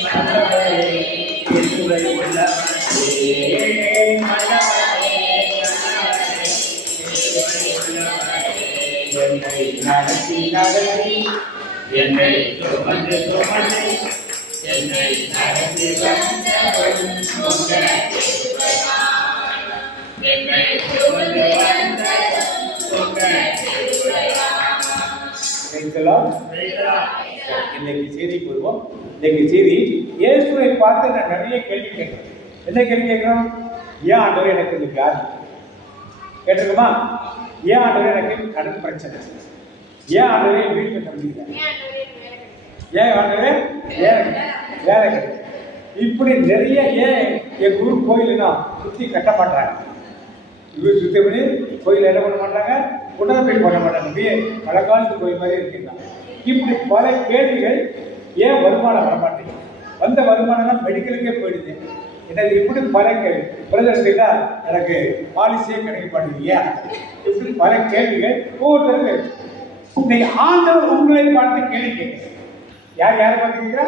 நல்லவரே இயேசுவை உள்ளவரே நல்லவரே நல்லவரே இயேசுவை உள்ளவரே என்னை நடத்தி நடத்தி என்னை சுமந்து சுமந்து என்னை நடத்தி வந்தவன் உங்க திருவைதான் என்னை சுமந்து வந்தவன் உங்க திருவைதான். இன்னைக்கு செய்திக்கு வருவோம். இன்னைக்கு செய்தி இயேசுவை பார்த்து நான் நிறைய கேள்வி கேட்கிறேன். என்ன கேள்வி கேட்கிறோம்? ஏன் ஆண்டவரே எனக்கு இந்த வியாதி கேட்டிருக்குமா? ஏன் ஆண்டவரே எனக்கு கடன் பிரச்சனை? ஏன் ஆண்டவரே வீடு கட்ட முடியல? ஏன் ஆண்டவரே வேலை கிடையாது? இப்படி நிறைய ஏன் என் ஊர் கோயிலுன்னா சுற்றி கட்ட மாட்டாங்க. இவர் சுற்றி பண்ணி கோயில் என்ன பண்ண மாட்டாங்க, உடற்பயிற்சி பண்ண மாட்டாங்க. அப்படியே பழங்காலத்து கோயில் மாதிரி இருக்கின்றாங்க. இப்படி பல கேள்விகள். ஏன் வருமானம் வர மாட்டேங்குது? வந்த வருமானம்லாம் மெடிக்கலுக்கே போயிடுது. எனக்கு இப்படி பல கேள்வி. பிரதர்கிட்ட எனக்கு பாலிசியே கிடைக்க மாட்டேங்குது. இப்படி பல கேள்விகள் ஒவ்வொருத்தருக்கு. இன்னைக்கு ஆண்டவர் உங்களை பார்த்து கேள்வி கேட்கிறேன். யார் யாரை பார்த்துக்கிறா?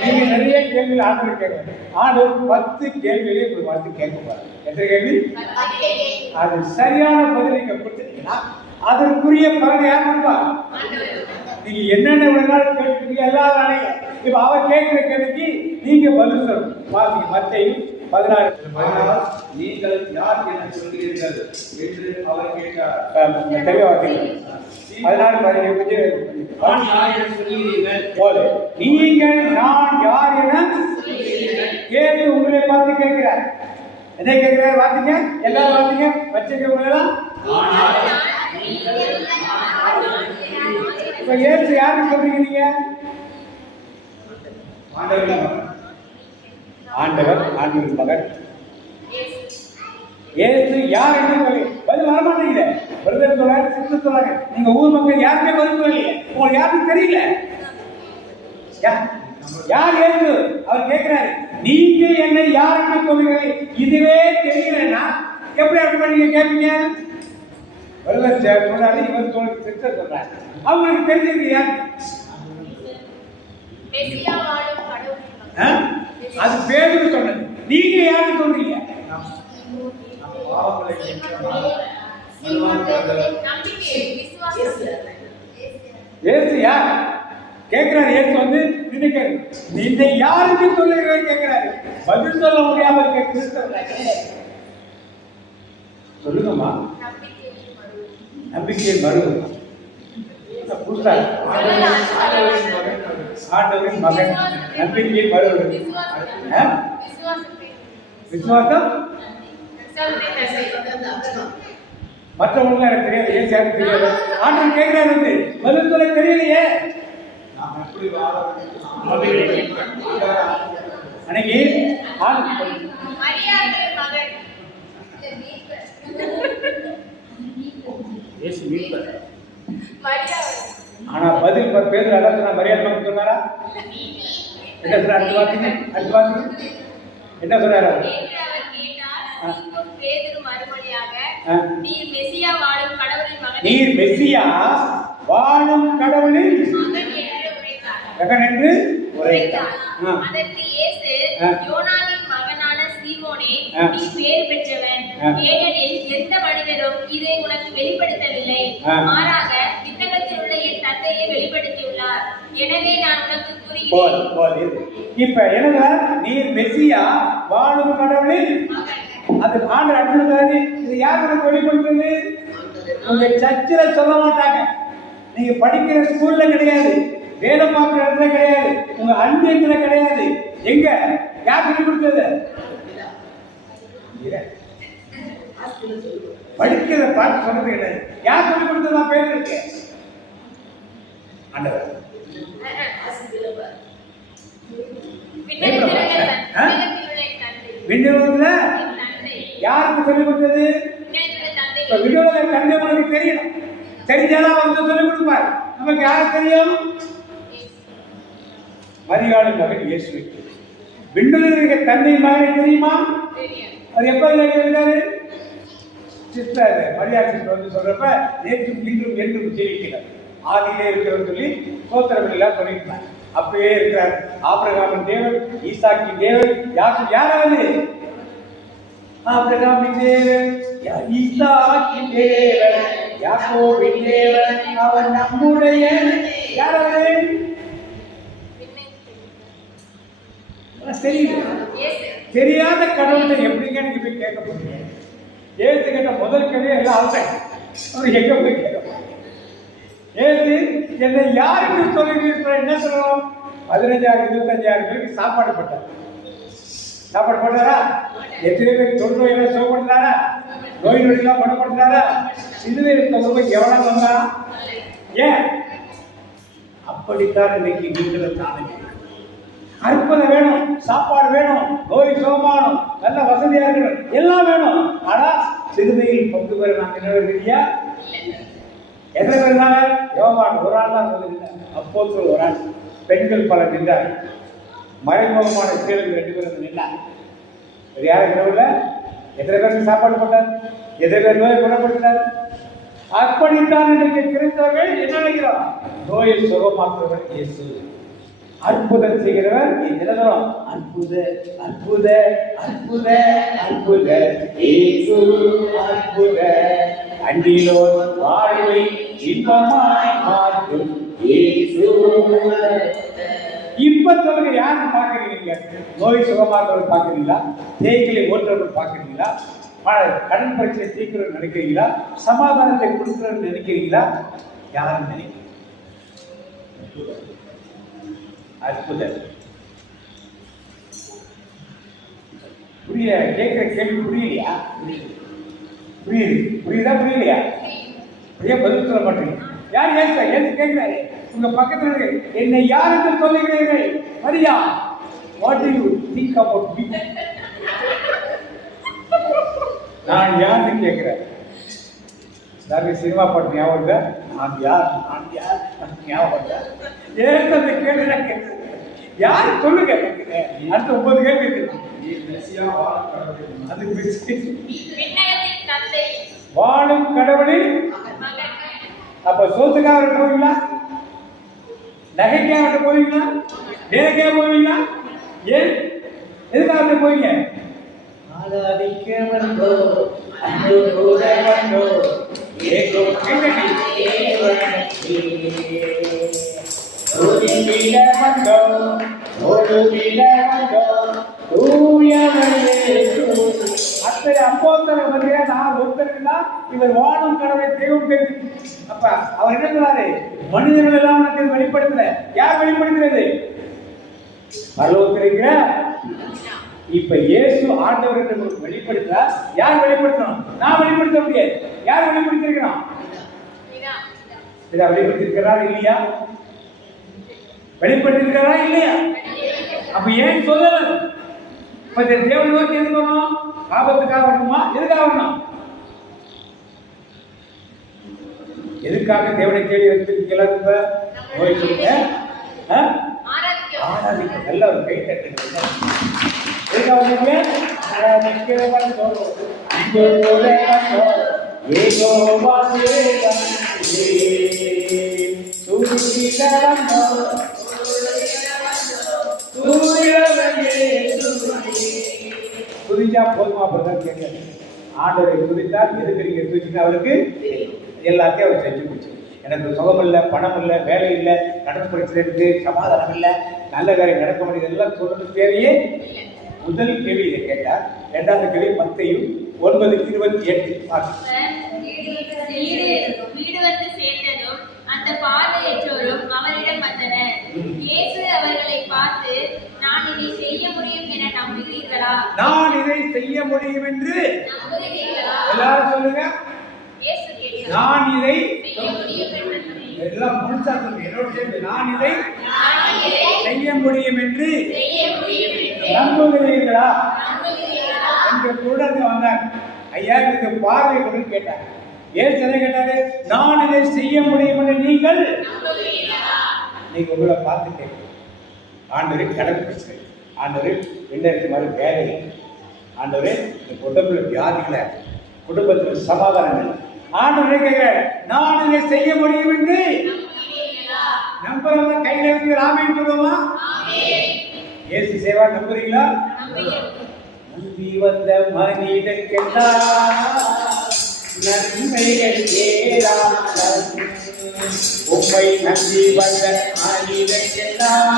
நீங்க நிறைய கேள்விகள் ஆண்டவர் கேட்க. ஆண்டவர் 10 கேள்விகளே இப்படி பார்த்து கேட்கப்பாரு. எத்தனை கேள்வி? அது சரியான பதில் நீங்க கொடுத்துட்டீங்கன்னா அதற்குரிய பலனை யார் கொடுப்பா? நீங்க என்னென்ன வேணாலும் கேட்டுருக்கீங்க எல்லா வேலையும். இப்ப அவர் கேட்கிற கேள்விக்கு நீங்க பதில் சொல்லணும். பாருங்க, மத்தேயு 16 நீங்கள் யார் என சொல்கிறீர்கள் என்று அவர் கேட்டார். தெளிவா கேட்க 16 நான் யார் என சொல்கிறீர்கள் போல நீங்கள் நான் யார் என கேட்டு உங்களை பார்த்து கேட்கிறார். என்ன கேட்கிறார்? வாசிங்க, எல்லாரும் வாசிங்க. வச்சுக்கிறவங்களெல்லாம் இப்ப ஏசு யாருக்கு சொல்றீங்க நீங்க? ஆண்டவர் ஆண்டவரின் மகன் ஏசு யார் என்று சொல்லி பதில் வரமாட்டீங்க. பிரதர் சொல்றாரு, சிஸ்டர் சொல்றாங்க. நீங்க ஊர் மக்கள் யாருமே பதில் சொல்லலையே. உங்களுக்கு யாருக்கும் தெரியல. யார் ஏசு? அவர் கேட்கிறாரு, நீங்க என்னை யாருக்கு சொல்லுகிறீர்கள்? இதுவே தெரியலன்னா எப்படி அப்படி நீங்க கேட்பீங்க? பிரதர் சொல்றாரு, இவர் சொல்ற சிஸ்டர் சொல்றாரு. அவங்களுக்கு தெரிஞ்சிருக்கு யார்? அது பேதுரு சொன்னது. நீங்க யாருக்கு சொல்றீங்க? ஏசு யார் கேட்கிறாரு. ஏசு வந்து நீங்க யாருக்கு சொல்லுகிறீர்கள் கேட்கிறாரு. பதில் சொல்ல முடியாம சொல்லுங்கம்மா. நம்பிக்கை மறு புதுசா ஆண்டவரின் மகன் நம்பிக்கை மறு விசுவாசம் மற்றவங்க எனக்கு தெரியாது. ஏன் சேர்த்து தெரியாது. ஆண்டவர் கேட்கிறாரு வந்து பதில் சொல்ல தெரியலையே. அன்னைக்கு ஆனா பதில் பேர் அதான் சொன்னா மரியாதை மக்கள் சொன்னாரா? என்ன சொன்னார்? அடுத்து வார்த்தைங்க என்ன சொன்னாரா? நீர் மெசியா வாழும் கடவுளின் மகன் என்று உரைத்தார். அதற்கு இயேசு, யோனாவின் மகனான சீமோனே, நீ பேர் பெற்றவன், ஏனெனில் எந்த மனிதரும் இதை உனக்கு வெளிப்படுத்தவில்லை, மாறாக விண்ணகத்தில் உள்ள என் தந்தையை வெளிப்படுத்தியுள்ளார். எனவே நான் உனக்கு கூறுகிறேன். இப்ப என்ன? நீர் மெசியா வாழும் கடவுளின் அது ஆண்டவர் அனுப்புறாரு. இது யார் உனக்கு வெளிப்படுத்துறது? உங்க சர்ச்சில் சொல்ல மாட்டாங்க, நீங்க படிக்கிற ஸ்கூல்ல கிடையாது, வேலை பார்க்குற இடத்துல கிடையாது, உங்க அன்பியத்துல கிடையாது. எங்க யார் சொல்லி கொடுத்தது? படிக்கிறத பார்த்து சொல்றது கிடையாது. யார் சொல்லி கொடுத்ததா பேர் இருக்கு? ஆண்டவர். விண்ணுலகத்துல யாருக்கு சொல்லி கொடுத்தது? விண்ணுலக தந்தை உனக்கு தெரியணும். தெரிஞ்சாலும் வந்து சொல்லிக் கொடுப்பார். நமக்கு யாருக்கு தெரியும்? மரியாளின் மகன் இயேசு. விண்ணுலக தந்தை மகனை தெரியுமா? அது எப்ப இருக்காரு? சிஸ்டர் மரியாதை சிஸ்டர் வந்து சொல்றப்ப நேற்றும் இன்றும் என்றும் ஜீவிக்கிறார், ஆதியிலே இருக்கிறவர் சொல்லி சோத்திரம் எல்லாம் சொல்லியிருந்தார். அப்பயே இருக்கிறார். ஆபிரகாமின் தேவன், ஈசாக்கின் தேவன், யாராவது ஆபிரகாமின் தேவன், ஈசாக்கின் தேவன், யாக்கோபின் தேவன், அவன் நம்முடைய யாராவது தெரியாத கடவுளை எப்படிங்க நீங்க போய் கேட்க போறீங்க? ஏசு கேட்ட முதல் கேள்வி எல்லாம் அவசரம். அவர் எங்க போய் கேட்க போறீங்க? ஏசு என்னை யாருக்கு சொல்லுங்க? என்ன சொல்லணும்? 15,000 25,000 பேருக்கு சாப்பாடு போட்டார். சாப்பாடு போட்டாரா? எத்தனை பேருக்கு தொற்று நோயெல்லாம் சுகப்படுத்தினாரா? நோய் நொடியெல்லாம் குணப்படுத்தினாரா? சிறுவையில் தொகுப்பு எவ்வளவு வந்தா? ஏன் அப்படித்தான் இன்னைக்கு நீங்கள் தானே அற்புதம் வேணும், சாப்பாடு வேணும், நோய் சுகமானும், நல்ல வசதியா இருக்கணும், எல்லாம் வேணும். ஆனா சிறுமையில் பங்கு பெற நாங்கள் என்ன இல்லையா? எத்தனை பேர் இருந்தாங்க? யோவான் ஒரு ஆள் தான் சொல்லுங்க. அப்போஸ்தலர் ஒரு ஆள், பெண்கள் பலர் நின்றார். மறைமுகமான செயல்கள் 2 பேரும் நின்றாங்க. யாரும் கிடவுல எத்தனை பேருக்கு சாப்பாடு போட்டார்? எத்தனை பேர் நோயை குணப்படுத்தினார்? அப்படித்தான் இன்றைக்கு கிறிஸ்தவர்கள் என்ன நினைக்கிறோம்? நோயை சுகமாக்குறவர் இயேசு, அற்புதம் செய்கிறவர் நிலவரம். அற்புத அற்புத அற்புத அற்புத இயேசு அற்புத, அன்றிலோ வாழ்வை இன்பமாய் மாற்றும் இயேசு. இப்ப சொல்லுங்க, யாரு பாக்குறீங்க? நோய் சுகமாக்குறவர் பாக்குறீங்களா? தேய்களை ஓட்டுறவர் பாக்குறீங்களா? கடன் பிரச்சனை தீர்க்கிறவர் நினைக்கிறீங்களா? சமாதானத்தை கொடுக்கிறவர் நினைக்கிறீங்களா? யாரும் நினைக்கிறீங்க? அற்புதம். புரிய கேட்கிற கேள்வி புரியலையா? புரியுதா? புரியலையா? ஏன் பதில் சொல்ல மாட்டீங்க? யார் ஏசு கேட்கிறாரு? உங்க பக்கத்துல இருக்கு, என்னை யார் என்று சொல்லுகிறீர்கள்? Maria, what to you think about me? நான் யாருன்னு கேட்கிறேன். சினிமா பாட்டு ஞாபகம்? நான் யார் ஞாபகம்? ஏன் அந்த கேள்வி யாரு சொல்லுங்க? அடுத்த 9 கேள்வி இருக்கு. வாழும் கடவுளின். அப்ப சோத்துக்காக போவீங்களா? நகைக்காக போவீங்களா? வேலைக்காக போவீங்களா? ஏன் எதுக்காக போவீங்க? ஆராதிக்க வந்தோ அன்பு கூற வந்தோ ஏகோ இவர் வாழும் கடவுளை தெய்வம் தெரிஞ்சு. அப்ப அவர் என்ன சொல்றாரு? மனிதர்கள் எல்லாம் உனக்கு வெளிப்படுத்தல. யார் வெளிப்படுத்துறது? பரலோகத்தில் இருக்கிற. இப்ப இயேசு ஆண்டவர் என்று வெளிப்படுத்த யார் வெளிப்படுத்தணும்? நான் வெளிப்படுத்த முடியாது. யார் வெளிப்படுத்திருக்கிறான்? வெளிப்படுத்திருக்கிறாரா இல்லையா? வெளிப்படுத்திருக்கிறா இல்லையா? அப்ப ஏன் சொல்லல? இப்ப தேவன் நோக்கி எதுக்கு வரணும்? ஆபத்துக்காக வரணுமா? எதுக்காக வரணும்? எதுக்காக தேவனை தேடி வந்திருக்கலாம்? இப்ப நோய் சொல்லுங்க, ஆராதிக்க. நல்ல ஒரு கை தட்டுங்க. எதுக்காக வந்தீங்க? ஆராதிக்க வந்தோம். இங்கே போல வந்தோம். ஏகோ வாசேகா துதிக்க வந்தோம். துதிச்சா போதுமா? அப்படிதான் கேட்க. ஆண்டவரை துதித்தால் எதுக்கு நீங்க துதிச்சு அவருக்கு எல்லாத்தையும் அவர் செஞ்சு முடிச்சு. எனக்கு சுகம் இல்லை, பணம் இல்லை, வேலை இல்லை, கடன் பிரச்சனை இருக்கு, சமாதானம் இல்லை, நல்ல காரியம் நடக்க முடியாது, எல்லாம் சொல்றது தேவையே. முதல் கேள்வி இதை கேட்டார். இரண்டாவது கேள்வி மத்தேயு 9:28. வீடு வந்து சேர்ந்ததும் அந்த பார்வையற்றோரும் அவரிடம் வந்தனர். இயேசு அவர்களை பார்த்து, நான் இதை செய்ய முடியும் என நம்புகிறீர்களா? நான் இதை செய்ய முடியும் என்று நம்புகிறீர்களா? எல்லாரும் சொல்லுங்க. இயேசு கேட்டார், நான் இதை செய்ய முடியும் என்று நம்புகிறீர்களா? எல்லாம் முழுசா சொல்லுங்க. என்னோட சேர்ந்து நான் இதை செய்ய முடியும் என்று நம்புகிறீர்களா என்று குருடங்க வந்தாங்க. ஐயா எனக்கு பார்வை கொடுன்னு கேட்டாங்க. ஏன் என்ன கேட்டாரு? நான் இதை செய்ய முடியும் என்று நீங்கள் நீங்க உங்களை பார்த்து கேட்க. ஆண்டவரே கடன் பிரச்சனை, ஆண்டவரே விண்ணரசு மாதிரி வேலை, ஆண்டவரே இந்த குடும்பத்துல வியாதிகளை, குடும்பத்தில் சமாதானங்கள், ஆண்டவரே கேட்க நான் இதை செய்ய முடியும் என்று நம்புறவங்க கையில இருந்து ராமன் சொல்லுவோமா? இயேசு சேவா நம்புறீங்களா? நம்பி வந்த மனிதர்க்கெல்லாம் நன்மைகள் ஏராளம். உம்மை நம்பி வந்த மனிதர்க்கெல்லாம்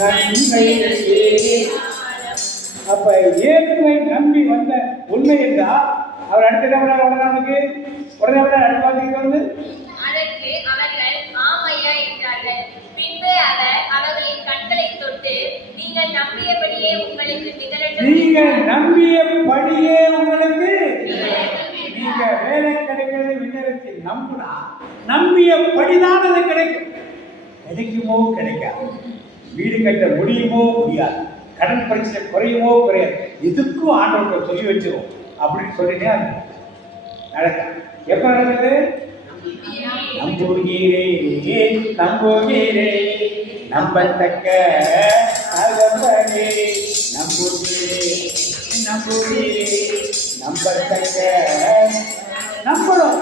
நன்மைகள் ஏராளம். அப்ப இயேசுவை நம்பி வந்த உண்மை என்றால் அவர் அடுத்த உடனே அடுப்பாத்திக்கு வந்து அதற்கு அவர்கள் ஆமையா என்றார்கள். பின்பு அவர் அவர்களின் கண்களை தொட்டு, நீங்கள் நம்பியபடியே உங்களுக்கு நிகழட்டும். நீங்க நம்பியபடியே உங்களுக்கு நீங்க வேலை கிடைக்கிறது விண்ணரசை நம்பினா நம்பியபடிதான் அது கிடைக்கும். கிடைக்குமோ கிடைக்காது, வீடு கட்ட முடியுமோ முடியாது, கடன் பிரச்சனை குறையுமோ குறையாது, எதுக்கும் ஆண்டவர்கிட்ட சொல்லி வச்சிருவோம் அப்படின்னு சொல்லிட்டே நடக்க. எப்ப நடக்குது? நம்புகிறேன் நம்புகிறேன் நம்பத்தக்க நம்புகிறேன் நம்புகிறேன் நம்பத்தக்க நம்பணும்.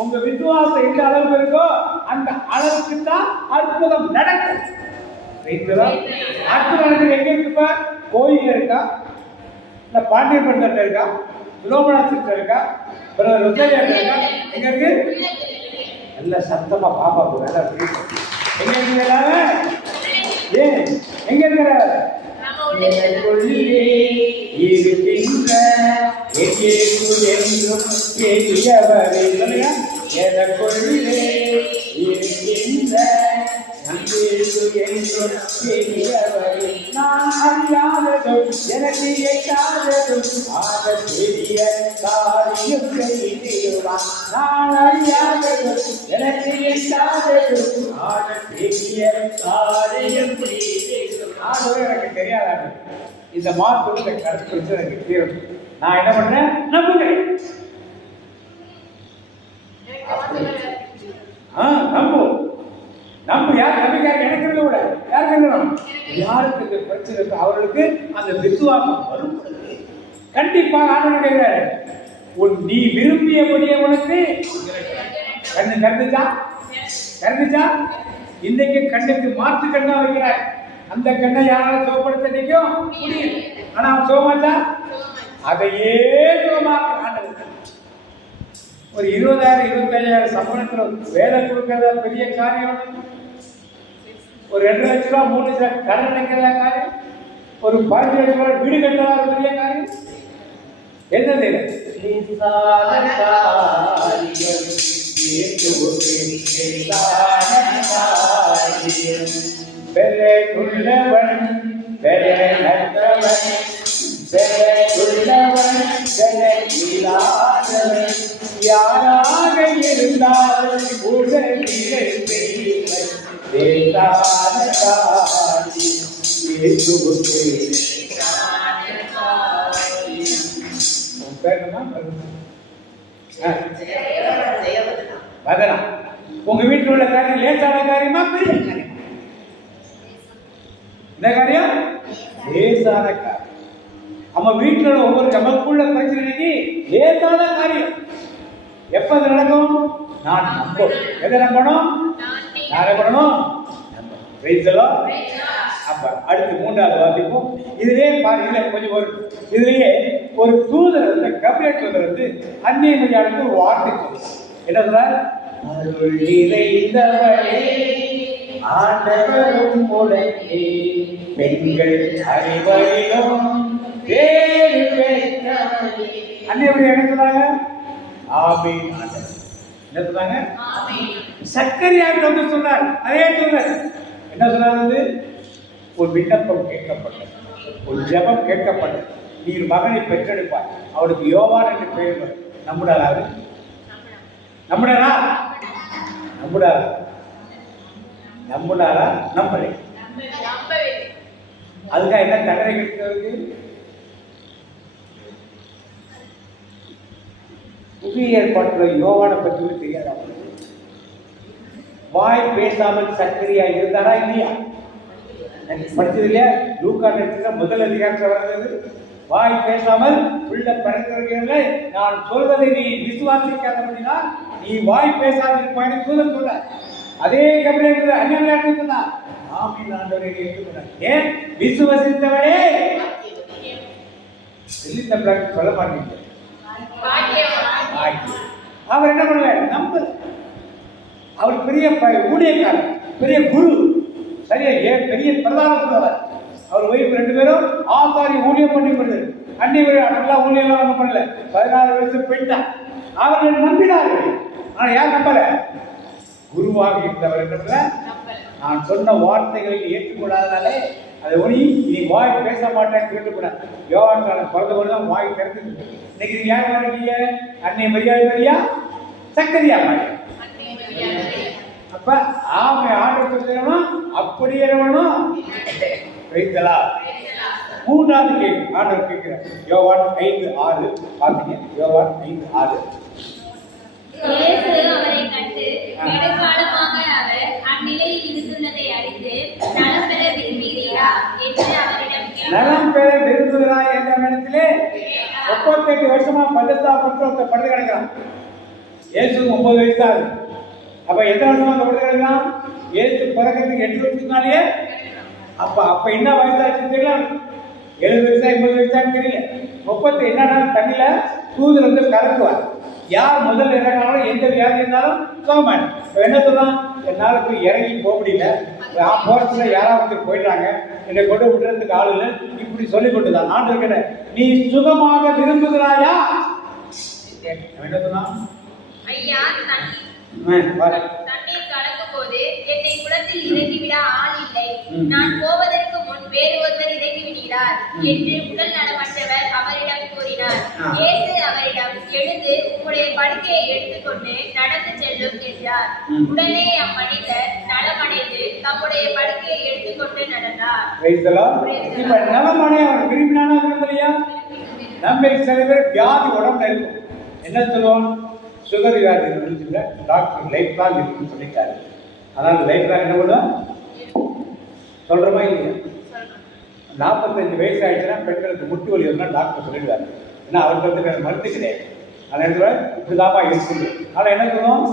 உங்க விசுவாசம் எந்த அளவுக்கு இருக்கோ அந்த அளவுக்கு தான் அற்புதம் நடக்கும். அற்புதம் எங்க இருக்குப்பா? கோயில் இருக்கா, இல்ல பாண்டியப்பட்டினத்துல இருக்கா, விலோமநாசத்துல இருக்கா, இருக்கா, எங்க இருக்கு? நல்ல சத்தமா பாப்பா கூட எங்க இருக்கிறாங்க? ஏன் எங்க இருக்கிறார்? இருக்கின்ற என்றும் பெரியவரே எனக்குள்ளே இருக்கின்ற நான் அறியாததும் எனக்கு எட்டாததும் ஆக பெரிய காரியம் செய்திடுவான். நான் அறியாததும் எனக்கு எட்டாததும் ஆக பெரிய காரியம் செய்திடுவான். எனக்கு தெரியாதாங்க. இந்த மாதத்தோட கருத்து வச்சு எனக்கு தீரும். நான் என்ன பண்றேன்? நம்புகிறேன். நம்பும் நம்ம யார் நம்பிக்கையாக எனக்கு கூட யாருக்கு இருக்கணும்? யாருக்கு பிரச்சனை இருக்கு அவர்களுக்கு அந்த விசுவாசம் வரும். கண்டிப்பாக ஆண்டவர் கேட்கிறாரு, நீ விரும்பியபடியே உனக்கு கண்ணு கருந்துச்சா இன்னைக்கு கண்ணுக்கு மாற்று கண்ணா வைக்கிறார். அந்த கண்ணை யாராலும் சுகப்படுத்த நிற்கும் முடியும். ஆனா அவன் சுகமாச்சா? அதையே சுகமாக்க ஆண்டவர். ஒரு 20,000 25,000 சம்பளத்துல வேலை கொடுக்கறதா பெரிய காரியம்? ஒரு 2 லட்சம் ரூபாய் 3 லட்சம் கடன் அடைக்கிறதா காரியம்? ஒரு 15 லட்சம் ரூபாய் வீடு கட்டுறதா பெரிய காரியம்? என்னது? உள்ளவன் யாராக இருந்தாலும் வதனா. உங்க வீட்டில் உள்ள காரியம் லேசான காரியமா பெரிய காரியம்? இந்த காரியம் லேசான காரியம். நம்ம வீட்டில் உள்ள ஒவ்வொரு நமக்குள்ள பிரச்சனைக்கு லேசான காரியம். எப்ப அது நடக்கும்? நான் நம்பணும். எதை நம்பணும்? யாரை பண்ணணும்? அப்ப அடுத்து மூன்றாவது வாசிப்போம். இதுலயே பாருங்க, கொஞ்சம் இதுலயே ஒரு தூதர் வந்து கபிரியேல் தூதர் வந்து அந்நிய மொழியாளுக்கு ஒரு வார்த்தை சொல்றார். என்ன சொல்றார்? அருள் நிறைந்தவளே ஆண்டவரும் உடனே பெண்கள் அனைவரிலும் பேறு பெற்றவளே. அந்நிய மொழி என்ன சொன்னாங்க? ஆமென் ஆண்டவர். என்ன சொன்னாங்க? சக்கரியாவுக்கு வந்து சொன்னார். அதே தூதர் என்ன சொன்னார்? வந்து ஒரு விண்ணப்பம் கேட்கப்பட்டது, ஒரு ஜெபம் கேட்கப்பட்டது. நீர் மகனை பெற்றெடுப்பார், அவருக்கு யோவான் என்று பெயர் வரும். நம்புடாரா? நம்புடாரா? நம்புடாரா? நம்புடாரா? நம்பலை. அதுக்காக என்ன தண்டனை கிடைக்கிறது? புதிய ஏற்பாட்டில் யோவானை பற்றி தெரியாத வாய் பேசாமல் சக்கரியா இருந்தாரா இல்லையா? படிச்சது இல்லையா? லூக்கா நட்சத்திர முதல் அதிகாரத்தில் வந்தது. வாய் பேசாமல் உள்ள பிறந்தவர்களே நான் சொல்வதை நீ விசுவாசிக்காதபடினா நீ வாய் பேசாதிருப்பாய் தூதன் சொல்ல. அதே கபிரியேல் அந்நியர்கள் சொன்னார். ஆமென் ஆண்டவரே ஏற்றுக்கொண்டார். ஏன்? விசுவாசித்தவரே சொல்ல மாட்டீங்க. அவர் என்ன பண்ணல? நம்ப. அவர் பெரிய ஊழியக்காரர், பெரிய குரு, சரியா? பெரிய பிரதான குருவர். அவர் ஒய்ஃப் 2 பேரும் ஆசாரி ஊழியம் பண்ணி கொடுத்து அன்னிய அதெல்லாம் ஊழியெல்லாம் ஒன்றும் பண்ணல. 16 வயசு பெண்ணா அவர்கள் நம்பினார்கள். ஆனால் யார் நம்பல? குருவாக இருந்தவர் என்ன? நான் சொன்ன வார்த்தைகளை ஏற்றுக்கொள்ளாதனாலே அதை ஒளி நீ வாய் பேச மாட்டேன்னு கேட்டுக்கூடாது. யோவான் பிறந்தவர்கள் தான் வாய் திறந்து. இன்னைக்கு யார் வரீங்க? அன்னை மரியாதை மரியா, சக்கரியா மாறியா? அப்ப ஆமை ஆண்டவர் சொல்லணும், அப்படியே வேணும். மூன்றாவது கேள்வி ஆண்டவர் கேட்கிறார். யோவான் 5:6 பாத்தீங்க. யோவான் 5:6. இயேசு அவரை கண்டு நெடுங்காலமாக அவர் அந்நிலையில் இருந்துள்ளதை அறிந்து நலம் பெற விரும்புகிறீரா என்று அவரிடம் கேட்டார். நலம் பெற விரும்புகிறாய் என்ற இடத்திலே 38 வருஷமா படுத்து கிடக்கிறான். இயேசு 9 வயசு ஆகுது. அப்ப எத்தனை வருஷமா படுத்து கிடக்கிறான்? இயேசு பிறக்கிறதுக்கு 8 வருஷத்துனாலேயே. அப்ப என்ன வயசாச்சுன்னு தெரியல. 70 வயசா 80 வயசான்னு தெரியல. 30 என்னன்னா தண்ணியில தூதர் வந்து கலக்குவார். யார் முதல்ல இறங்கினாலும் எந்த வியாதி இருந்தாலும் சோமன் என்ன சொல்லலாம்? என்னால் போய் இறங்கி போக முடியல, போறதுல யாராவது போயிட்டாங்க, என்னை கொண்டு விடுறதுக்கு ஆள் இல்லை, இப்படி சொல்லி கொண்டுதான் ஆண்டு. நீ சுகமாக விரும்புகிறாயா? என்ன சொன்னான்? ஐயா, தண்ணீர் கலக்கும் போது என்னை குளத்தில் இறங்கிவிட ஆள் இல்லை. நான் போவதற்கு முன் வேறு ஒருவர் இறங்கி விடுகிறார் என்று உடல் நலமற்றவர் அவரிடம் கூறினார். இயேசு அவரிடம், எழுந்து உம்முடைய படுக்கையை எடுத்துக்கொண்டு நடந்து செல்லும் என்றார். உடனே அம்மனிதர் நலமடைந்து தம்முடைய படுக்கையை எடுத்துக்கொண்டு நடந்தார். இப்ப நலமடை அவர் விரும்பினானா விரும்பலையா? நம்ம சில பேர் வியாதி உடம்புல இருக்கும். என்ன சொல்லுவோம்? சுகர் வியாதி இருந்துச்சுங்க, டாக்டர் லைஃப் லாங் இருக்குன்னு சொல்லிட்டாரு. அதனால லைஃப் லாங் என்ன பண்ணுவோம்? சொல்றமா இல்லையா? 45 வயசு ஆயிடுச்சுன்னா பெண்களுக்கு முட்டு வலி வரும்னா டாக்டர் சொல்லிடுவாரு. ஏன்னா அவருக்கு வந்து வேற மருந்து கிடையாது. அதனால இப்படிதாப்பா இருக்குது. ஆனால் என்ன சொல்லுவோம்?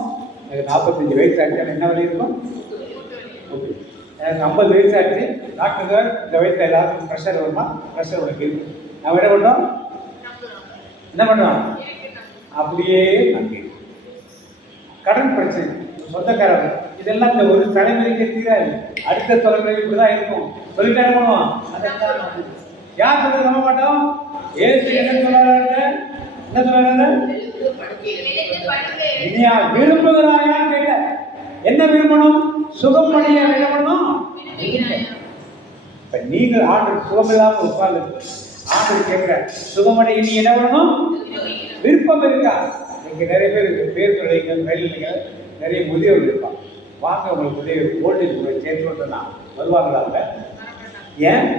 எனக்கு 45 வயசு ஆயிடுச்சு, என்ன வலி இருக்கும்? எனக்கு 50 வயசு ஆயிடுச்சு, டாக்டர் இந்த வயசுல எல்லாருக்கும் ப்ரெஷர் வருமா? ப்ரெஷர் உனக்கு இருக்கு. நம்ம என்ன பண்ணுறோம்? என்ன பண்ணுறோம்? அப்படியே நம்பி. கடன் பிரச்சனை, சொந்தக்காரர்கள், இதெல்லாம் இந்த ஒரு தலைமுறைக்கு தீராது. அடுத்த தலைமுறை இப்படிதான் இருக்கும். சொல்லிட்டு என்ன பண்ணுவோம்? யார் சொல்றது நம்ப மாட்டோம். ஏசு என்ன சொல்றாங்க? என்ன சொல்றாங்க? இனியா விரும்புகிறாயான்னு கேட்ட. என்ன விரும்பணும்? சுகம் அடைய என்ன பண்ணணும்? இப்ப நீங்கள் ஆண்டு சுகமில்லாம உட்கார்ந்து ஆண்டு கேட்கிற சுகமடைய நீ என்ன பண்ணணும்? விருப்பம் இருக்கா? இங்க நிறைய பேர் பேர் சொல்லிங்க, ரயில்லைங்க நிறைய முதியவர்கள் இருப்பாங்க. வாங்க உங்களுக்கு உதவி ஓல்டேஜ் சேர்த்து விட்டோம்னா வருவாங்களாங்க. ஏன்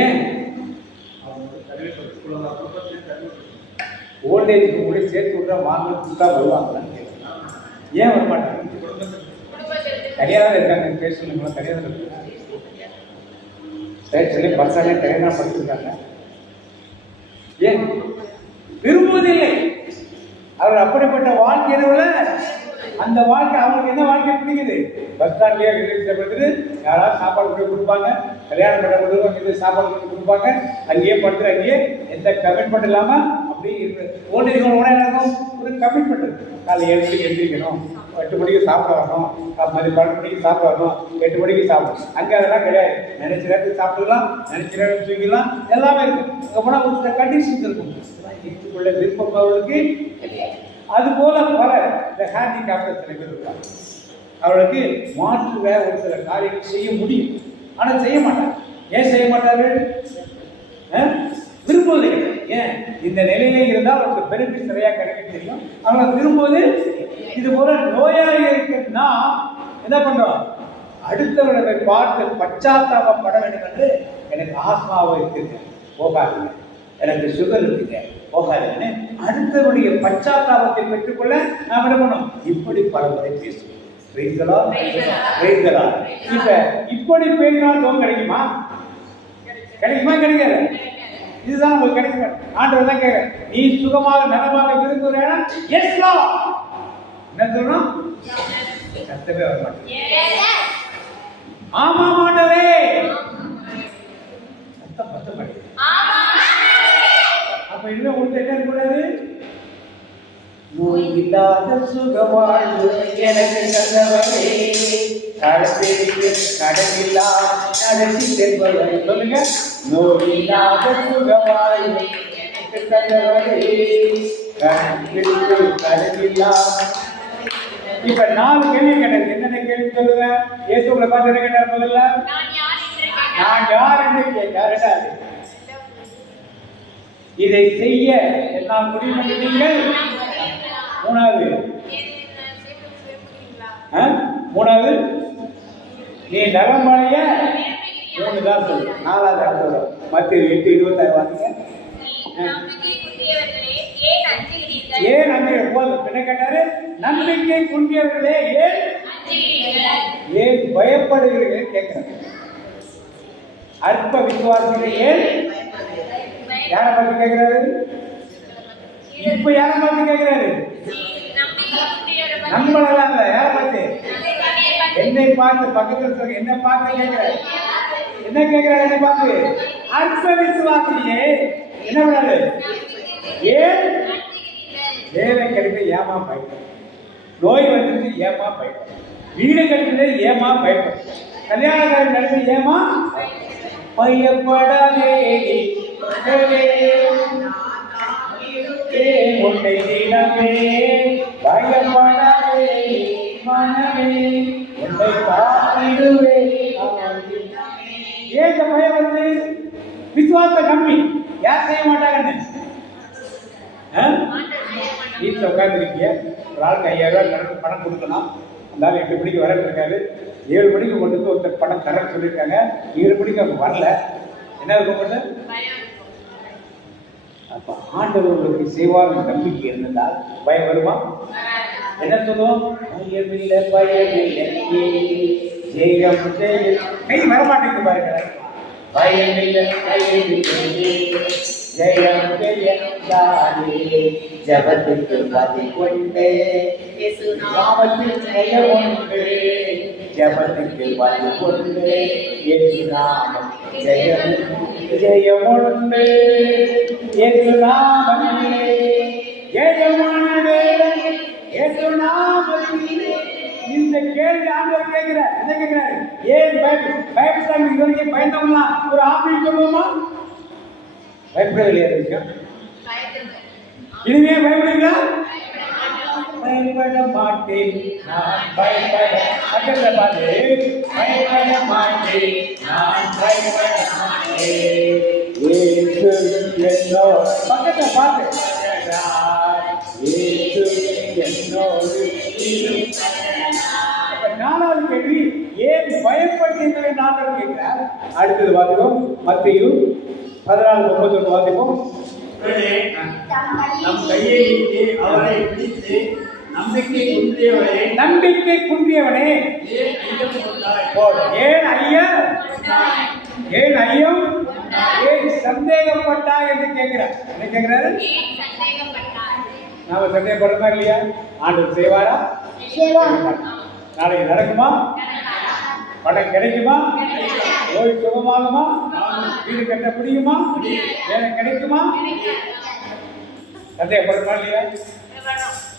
ஏன் ஓல்டேஜுக்கு கூட சேர்த்து விட்றா வாங்க கொடுத்தா வருவாங்களான்னு கேட்குறேன். ஏன் வரமாட்டாங்க? தனியாக தான் இருக்காங்க. பேசுங்களா? தனியாக தான் இருக்காங்க. சொல்லி பசங்க தனியாக படிச்சிருக்காங்க. ஏன் விரும்புவதில்லை? அவர் அப்படிப்பட்ட வாழ்க்கையில அந்த வாழ்க்கை அவங்களுக்கு என்ன வாழ்க்கை பிடிக்குது? பஸ் ஸ்டாண்ட்லேயே வெளியே யாராவது சாப்பாடு போய் கொடுப்பாங்க, கல்யாணம் பண்ண கொடுத்து சாப்பாடு பண்ணி கொடுப்பாங்க, அங்கேயே படுத்து அங்கேயே எந்த கமிட்மெண்ட் இல்லாமல் அப்படியே இருக்கு. ஓல்டேஜ் ஹோம் எல்லாருக்கும் ஒரு கமிட்மெண்ட். காலை 7 மணிக்கு எழுந்திரிக்கணும், 8 மணிக்கு சாப்பிட வரணும், மதியம் 12 மணிக்கு சாப்பிட வரணும், 8 மணிக்கு சாப்பிடணும். அங்கே அதெல்லாம் கிடையாது. நினைச்ச நேரத்துக்கு சாப்பிடலாம், நினைச்ச நேரத்துக்கு தூங்கிடலாம், எல்லாமே இருக்கும். அங்கே போனால் ஒரு சில கண்டிஷன்ஸ் இருக்கும். இதுக்குள்ள விருப்பம் அவர்களுக்கு கிடையாது. அதுபோல பல இந்த ஹேண்டிகேப்டர் சில பேர் இருக்காங்க. அவர்களுக்கு மாற்று வேற ஒரு சில காரியங்கள் செய்ய முடியும், ஆனால் செய்ய மாட்டாங்க. ஏன் செய்ய மாட்டார்கள்? விரும்புவது கிடையாது. ஏன் இந்த நிலையிலே இருந்தால் அவருக்கு பெனிஃபிட் நிறையா கிடைக்கும் தெரியும். அவங்க விரும்புவது இது போல நோயாக இருக்குன்னா என்ன பண்றோம்? அடுத்தவர்களை பார்த்து பச்சாத்தாபப்பட வேண்டும் என்று எனக்கு ஆஸ்மாவை இருக்குது போகாதுங்க, எனக்கு சுகர் இருக்குங்க போகாதுன்னு அடுத்தவருடைய பச்சாத்தாபத்தை பெற்றுக்கொள்ள நாம் என்ன பண்ணோம்? இப்படி பலமுறை பேசுவோம். இப்ப இப்படி பேசினால் சோகம் கிடைக்குமா? கிடைக்குமா? கிடைக்காது. இதுதான் உங்களுக்கு கிடைக்குமா? ஆண்டவர் தான் கேட்க, நீ சுகமாக நலமாக விரும்புகிறேன்னா எஸ் லா என்ன சொல்லணும்? சத்தமே வர மாட்டேன். ஆமா ஆண்டவரே சத்தம் பத்த மாட்டேன். அப்ப இனிமே உங்களுக்கு என்ன இருக்கக்கூடாது? நோய் இல்லாத சுகவாழ்வு எனக்கு தந்தவரே, கடனில்லா நடத்தி செல்பவரே. சொல்லுங்க, நோய் இல்லாத சுகவாழ்வு எனக்கு தந்தவரே, கடனில்லா. இப்ப 4 கேள்வி கேட்டது. என்னென்ன கேள்வி சொல்லுங்க? இயேசு உங்களை பார்த்து என்ன கேட்டார்? முதல்ல நான் யார் என்று கேட்டார். இதை செய்ய என்னால் முடியும் என்று நீங்கள். மூணாவது நீ நலமடைய 3 தான் சொல்லு. 4வது சொல்ல மத்திய 8:26 வாங்க. ஏன் அங்கே போதும் என்ன கேட்டாரு? நம்பிக்கை குன்றியவர்களே ஏன் பயப்படுகிறீர்கள் கேட்கிறாங்க. அற்ப விசுவாசிகளே ஏன்? யாரை பார்த்து கேட்கிறாரு? இப்ப யாரை பார்த்து கேட்கிறாரு? நம்மளெல்லாம் இல்ல. யாரை பார்த்து? என்னை பார்த்து, பக்கத்தில் சொல்ல என்ன பார்த்து கேட்கிறாரு. என்ன கேட்கிறாரு? என்னை பார்த்து அற்ப விசுவாசியே என்ன பண்ணாரு? ஏன் வேலை கிடைக்க ஏமா பயப்படும்? நோய் வந்துட்டு ஏமா பயப்படும்? வீடு கட்டுறது ஏமா பயப்படும்? கல்யாணம் நடந்து ஏமா பயப்படாதே உன்னை தினமே பயப்படாதே மனமே உன்னை காத்திடுவே. ஏன் பயம் வருது? விசுவாச கம்மி. யார் செய்ய மாட்டாங்கன்னு வீட்டில் உட்காந்துருக்கீங்க. ஒரு ஆளுக்கு 5000 ரூபாய் பணம் கொடுக்கலாம். அந்த ஆள் 8 மணிக்கு வர இருக்காரு. 7 மணிக்கு கொண்டு ஒருத்தர் பணம் தரன்னு சொல்லியிருக்காங்க. 7 மணிக்கு அவங்க வரல. என்ன இருக்கும்? அப்ப ஆண்டவர் உங்களுக்கு செய்வார் நம்பிக்கை இருந்ததால் பயம் வருமா? என்ன சொல்லுவோம்? பயமில்லை பயமில்லை ஜெயம் கை வரமாட்டேங்குது பாருங்க. பயமில்லை பயமில்லை ஜெயம் ஜெயந்தாரே ஜபத்துக்கு பதில் கொண்டே நாமத்தில் ஜெயமுண்டு ஜபத்துக்கு பதில் கொண்டே இயேசு நாமம் ஜெயமுண்டு இயேசு நாமத்திலே ஜெயமுண்டு இயேசு நாமத்திலே. இந்த கேள்வி ஆண்டவர் கேட்கிறார். என்ன கேட்கிறார்? ஏன் பயப்படாம இது வரைக்கும் பயந்தவங்களா ஒரு ஆப்பிள் சொல்லுவோமா? பயப்படவில்லையா? இனிமே பயப்படுங்களா? பயப்பட மாட்டேன் நான் பயப்பட பார்த்து பயப்பட மாட்டேன் நான் பயப்பட மாட்டேன் பக்கத்தை பார்த்து என்னோடு. 4வது கேள்வி ஏன் பயப்படுகின்ற நாங்கள் கேட்கிறார். அடுத்தது வாசிப்போம். மத்தேயு 14:31 வாசிப்போம். உடனே நம் கையை நீட்டி அவரை பிடித்து நம்பிக்கை குன்றியவனே ஏன் ஐயம் ஏன் சந்தேகப்பட்டாய் என்று கேட்கிறார். என்ன கேட்கிறாரு? நாம சந்தேகப்படுறோமா இல்லையா? ஆண்டவர் செய்வாரா? நாளைக்கு நடக்குமா? பணம் கிடைக்குமா? நோய் சுகமாகுமா? வீடு கட்ட முடியுமா? வேலை கிடைக்குமா? சந்தேகப்படுறோமா இல்லையா?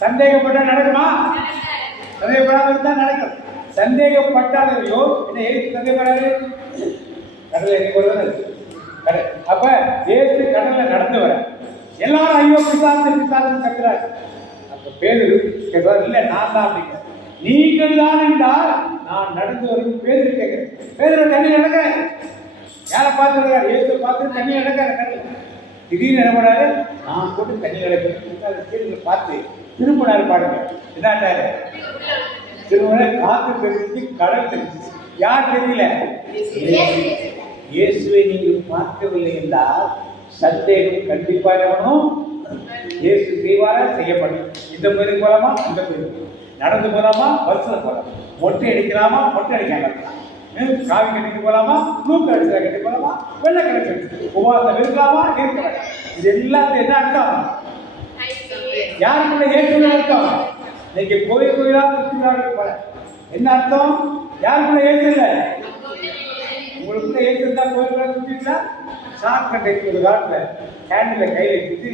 சந்தேகப்பட்டா நடக்குமா? சந்தேகப்படாம இருந்தா நடக்கும். சந்தேகப்பட்டாலையோ என்ன ஏற்று சந்தேகப்படாது? கடலை கடல். அப்ப ஏற்று கடல்ல நடந்து வர எல்லாரும் ஐயோ பிசாசு கத்துறாரு. அப்ப பேரு கேட்கிறார், இல்ல நான் தான் அப்படிங்கிற. நீங்கள் தான் என்றால் நான் நடந்து வரும் பேரு கேட்கிறேன். பேரு தண்ணி நடக்கிறேன். யாரை பார்த்துருக்காரு? ஏற்று பார்த்து தண்ணி நடக்கிறேன் கடல். திடீர்னு என்ன பண்ணாரு? நான் போட்டு தண்ணி நடக்கிறேன் பார்த்து திரும்பினாரு. பாடுங்க என்னாட்டாரு? திரும்ப காத்து தெரிஞ்சு கடல் தெரிஞ்சு. யார் தெரியல? இயேசுவை நீங்கள் பார்க்கவில்லை என்றால் சந்தேகம் கண்டிப்பாக இயேசு செய்வாரா? செய்யப்படும். இந்த பேருக்கு போலாமா? அந்த பேருக்கு நடந்து போலாமா? பஸ்ல போலாமா? மொட்டை அடிக்கலாமா? மொட்டை அடிக்கலாம். காவி கட்டிட்டு போலாமா? ப்ளூ கலர் கட்டி போலாமா? வெள்ளை கலர் கட்டி உபவாசம் இருக்கலாமா? இருக்க வேண்டாம். இது எல்லாத்தையும் என்ன அர்த்தம்? யாருக்குள்ள ஏற்றுள்ள அர்த்தம்? இன்னைக்கு கோயிலா சுற்றுலாவுக்கு போல என்ன அர்த்தம்? யாருக்குள்ள ஏற்று இல்லை? உங்களுக்குள்ள ஏற்று இருந்தா கோயிலுக்குள்ள சுற்றிங்களா? ஷார்ட் கட்டை ஒரு காலத்துல ஹேண்டில் கையில் வச்சுட்டு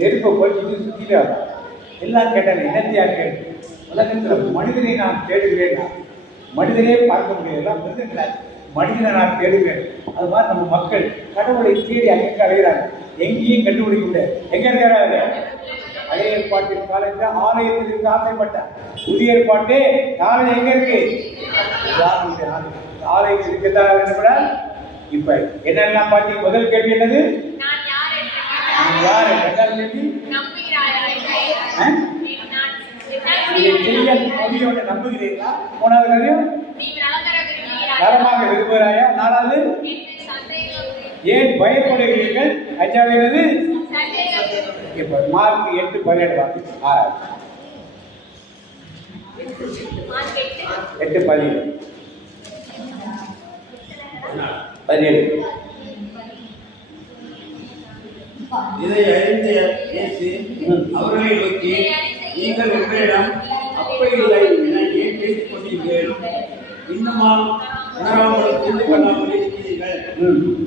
நெருப்பை போட்டு சுற்றிட்டு எல்லாம் கேட்டாங்க. என்னத்தையா கேட்டு உலகத்தில் மனிதனை நான் தேடுகிறேன். மனிதனே பார்க்க முடியாது. மிருகங்களால் மனிதனை நான் தேடுகிறேன். அது மாதிரி நம்ம மக்கள் கடவுளை தேடி அங்கே அடைகிறாங்க. எங்கேயும் கண்டுபிடிக்க முடியாது. எங்க இருக்கிறாரு? பழைய ஏற்பாட்டின் காலத்தில் ஆலயத்தில் இருக்க ஆசைப்பட்டார். புதிய ஏற்பாட்டு காலம் எங்க இருக்கு? ஆலயத்தில் இருக்கத்தான் வேண்டப்படாது. இப்ப என்னெல்லாம் பார்த்தீங்க? முதல் கேள்வி என்னது? யாரு? ரெண்டாவது கேள்வி நம்புகிறீர்களா? மூணாவது காரியம் தரமாக விரும்புகிறாயா? நாலாவது ஏன் பயப்படுகிறீர்கள்? அஞ்சாவது இப்ப மார்க் 8:17 வாக்கு. 8:17 இதை அறிந்த இயேசு அவர்களை நோக்கி, நீங்கள் உங்களிடம் அப்பையில்லை என ஏன் பேசிக் கொண்டீர்கள்? இன்னுமா உணராமல் புரிந்து கொள்ளாமல் இருக்கிறீர்கள்?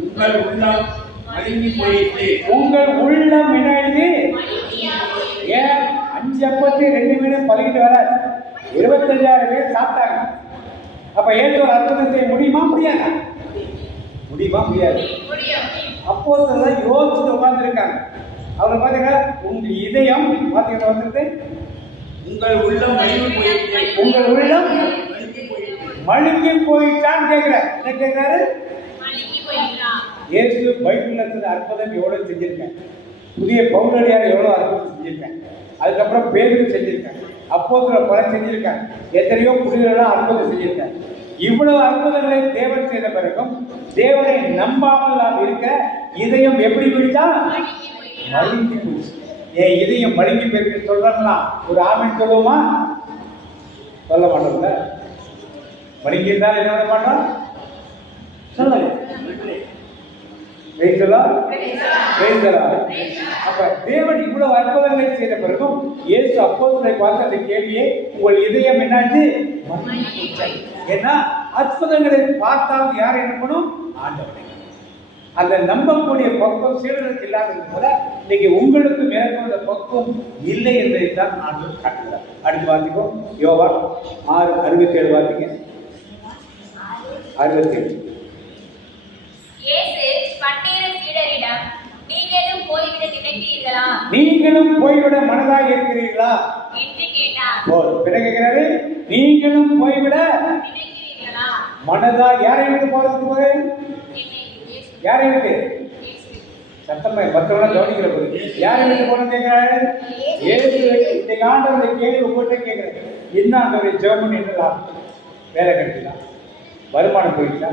உங்கள் உள்ளம் மழுங்கி போயிட்டு. உங்கள் உள்ளம் என்னாயிடுது? ஏன் 5 அப்பத்தை 2 மீனும் பழகிட்டு வராது. 25,000 பேர் சாப்பிட்டாங்க. அப்ப ஏதோ அற்புதம் செய்ய முடியுமா? முடியாது. முடியுமா? முடியாது. அப்போ யோசிச்சு உட்கார்ந்துருக்காங்க. அவங்க பாத்தீங்கன்னா உங்க இதயம் பாத்தீங்கன்னா வந்துட்டு உங்கள் உள்ளம் மழுங்கி போயிட்டு. உங்கள் உள்ளம் மழுங்கி போயிட்டான்னு கேட்கிறார். என்ன கேட்கிறாரு? இயேசு பைபிள்ல இருக்கிற அற்புதம் எவ்வளவு செஞ்சிருக்கேன். புதிய பவுலடியார் எவ்வளவு அற்புதம் செஞ்சிருக்கேன். அதுக்கப்புறம் பேருக்கு செஞ்சிருக்கேன். அப்போஸ்தலர் பல செஞ்சிருக்காங்க. எத்தனையோ புனிதர்களாம் அற்புதம் செஞ்சிருக்காங்க. இவ்வளவு அற்புதங்களை தேவன் செய்த பிறகும் தேவனை நம்பாமல் நாம் இருக்க இதயம் எப்படி போயிட்டா? மழுங்கி போயிடுச்சு. என் இதயம் மழுங்கி போயிருக்கு சொல்றாங்களா? ஒரு ஆமென் சொல்லுவோமா? சொல்ல மாட்டோம்ல. மழுங்கி இருந்தாலும் என்ன பண்ண மாட்டோம்? சொல்லல. அப்ப தேவன் இவ்வளவு அற்புதங்களை செய்த பிறகும் இயேசு அப்போஸ்தலரை பார்த்து அந்த கேள்வியை, உங்கள் இதயம் என்னாச்சு? ஏன்னா அற்புதங்களை பார்த்தால் யார் என்ன பண்ணும்? ஆண்டவரை. அந்த நம்பக்கூடிய பக்குவம் சீடர்களுக்கு இல்லாதது போல இன்னைக்கு உங்களுக்கு மேற்கொண்ட பக்குவம் இல்லை என்பதை தான் ஆண்டவர் காட்டுகிறார். அடுத்து வாசிப்போம். யோவான் 6:67 வாசிங்க. 67. நீங்களும் போய்விட மனதாக இருக்கிறீர்களா என்று கேட்டார். பிறகு நீங்களும் போய்விட மனதா? யாரை விட்டு போறதுக்கு? யாரை விட்டு? சத்தமா மற்றவங்க கவனிக்கிற போது யாரை விட்டு போன கேட்கிறாரு? இந்த ஆண்டவரை கேள்வி உங்கள்கிட்ட கேட்கிறேன். என்ன ஆண்டவரை ஜெபம் பண்ணி என்ன லாபம்? வேலை கிடைக்கலாம், வருமானம் போயிடுச்சா,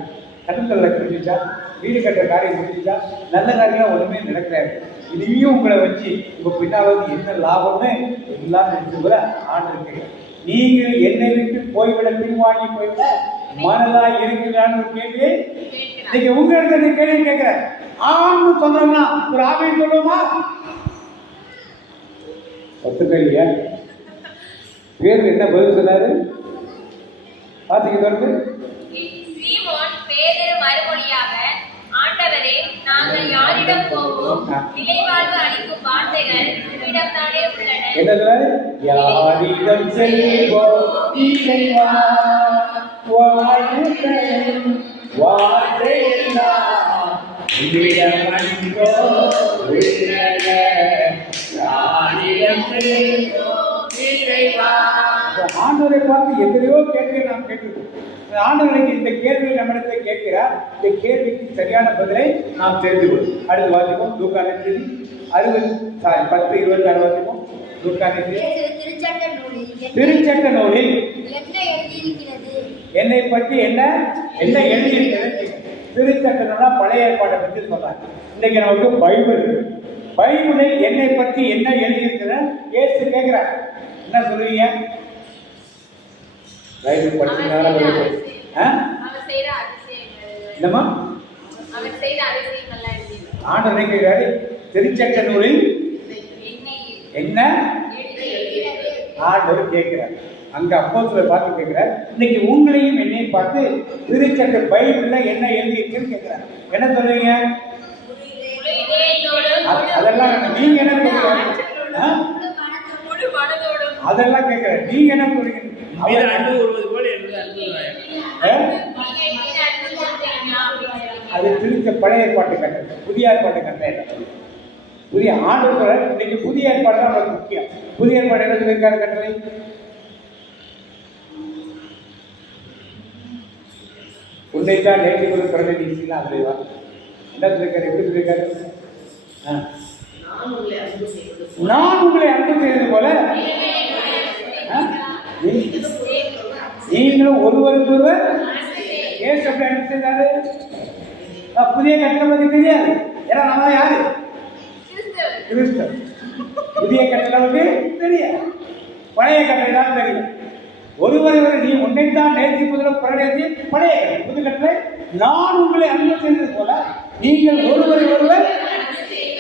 கட்டத்தில் முடிஞ்சிச்சா, வீடு கட்டுற காரியம் முடிஞ்சிச்சா, நல்ல காரியம் ஒன்றுமே நடக்கிறாரு. இதையும் உங்களை வச்சு உங்கள் பின்னாவது என்ன லாபம்னு எல்லாம் நினைச்சு கூட ஆண்டு இருக்கு. நீங்கள் என்னை விட்டு போய்விட பின்வாங்கி போய்விட மனதா இருக்கிறான்னு ஒரு கேள்வி நீங்க உங்க இடத்துல கேள்வி கேட்கிறேன். ஆம்னு சொன்னோம்னா ஒரு ஆமையை சொல்லுவோமா? பத்து கேள்வியா? பேருக்கு என்ன பதில் சொன்னாரு பாத்தீங்க? சீமோன் பேதுரு மறுமொழியாக, ஆண்டவரே, நாங்கள் யாரிடம் போவோம்? நிலைவாழ்வு அளிக்கும் வார்த்தைகள் உம்மிடம் தானே உள்ளன. என்னதுல யாரிடம் செல்வோம்? இறைவா, வாழ்வுதரும் வார்த்தையெல்லாம் உம்மிடம் அன்றோ உள்ளன. யாரிடம் செல்வோம்? இறைவா. ஆண்டவரை பார்த்து எத்தனையோ கேள்வியை நாம் கேட்டிருக்கோம். ஆண்டவருக்கு இந்த கேள்வியை நம்மிடத்தை கேட்கிறார். இந்த கேள்விக்கு சரியான பதிலை நாம் தெரிந்து கொள்ளும். அடுத்து வாசிப்போம். லூக்கா 10:26 வாசிப்போம். லூக்கா திருச்சட்ட நூலில் என்னை பற்றி என்ன என்ன எழுதியிருக்கிறது? திருச்சட்ட நூலா பழைய ஏற்பாட்டை பற்றி சொல்றாங்க. இன்னைக்கு நமக்கு பைபிள். பைபிளில் என்னை பற்றி என்ன எழுதியிருக்கிறது இயேசு கேட்கிறார். என்ன சொல்லுவீங்க? பைபிள் படிச்சதுனால என்னமா ஆண்டவர் கேட்கிறாரு, திருச்சட்ட நூலில் என்ன ஆண்டவர் கேட்கிறார். அங்க அப்போஸ்தலரை பார்த்து கேட்கிறார். இன்னைக்கு உங்களையும் என்னையும் பார்த்து திருச்சட்ட பைபிள்ல என்ன எழுதியிருக்குன்னு கேட்கிறார். என்ன சொல்லுவீங்க? அதெல்லாம் நீங்க என்ன சொல்றீங்க? அதெல்லாம் கேட்கிறேன். நீங்க என்ன சொல்றீங்க? அது திருச்ச பழைய ஏற்பாட்டு கட்டளை, புதிய ஏற்பாட்டு கட்டளை. புதிய ஆண்டவர் இன்னைக்கு புதிய ஏற்பாடு தான் நமக்கு முக்கியம். புதிய ஏற்பாடு என்ன சொல்லியிருக்காரு? கட்டளை உன்னைத்தான் நேற்று ஒரு பிறந்த நீச்சிலாம் அதுவா என்ன சொல்லியிருக்காரு? எப்படி சொல்லியிருக்காரு? நான் உங்களை அன்பு செய்தது போல நீங்களும் ஒருவருக்கு ஒருவர் ஏசு எப்படி அன்பு செய்தாரு? புதிய கட்டளை பத்தி தெரியாது. ஏன்னா நம்ம யாரு? கிறிஸ்தவ. புதிய கட்டளை பத்தி தெரியாது. பழைய கட்டளை தான் தெரியும். ஒருவரை நீ உன்னைத்தான் நேசிப்பதில் பிறநேசி பழைய கட்டளை. புது கட்டளை நான் உங்களை அன்பு செய்தது போல நீங்கள் ஒருவரை ஒருவர்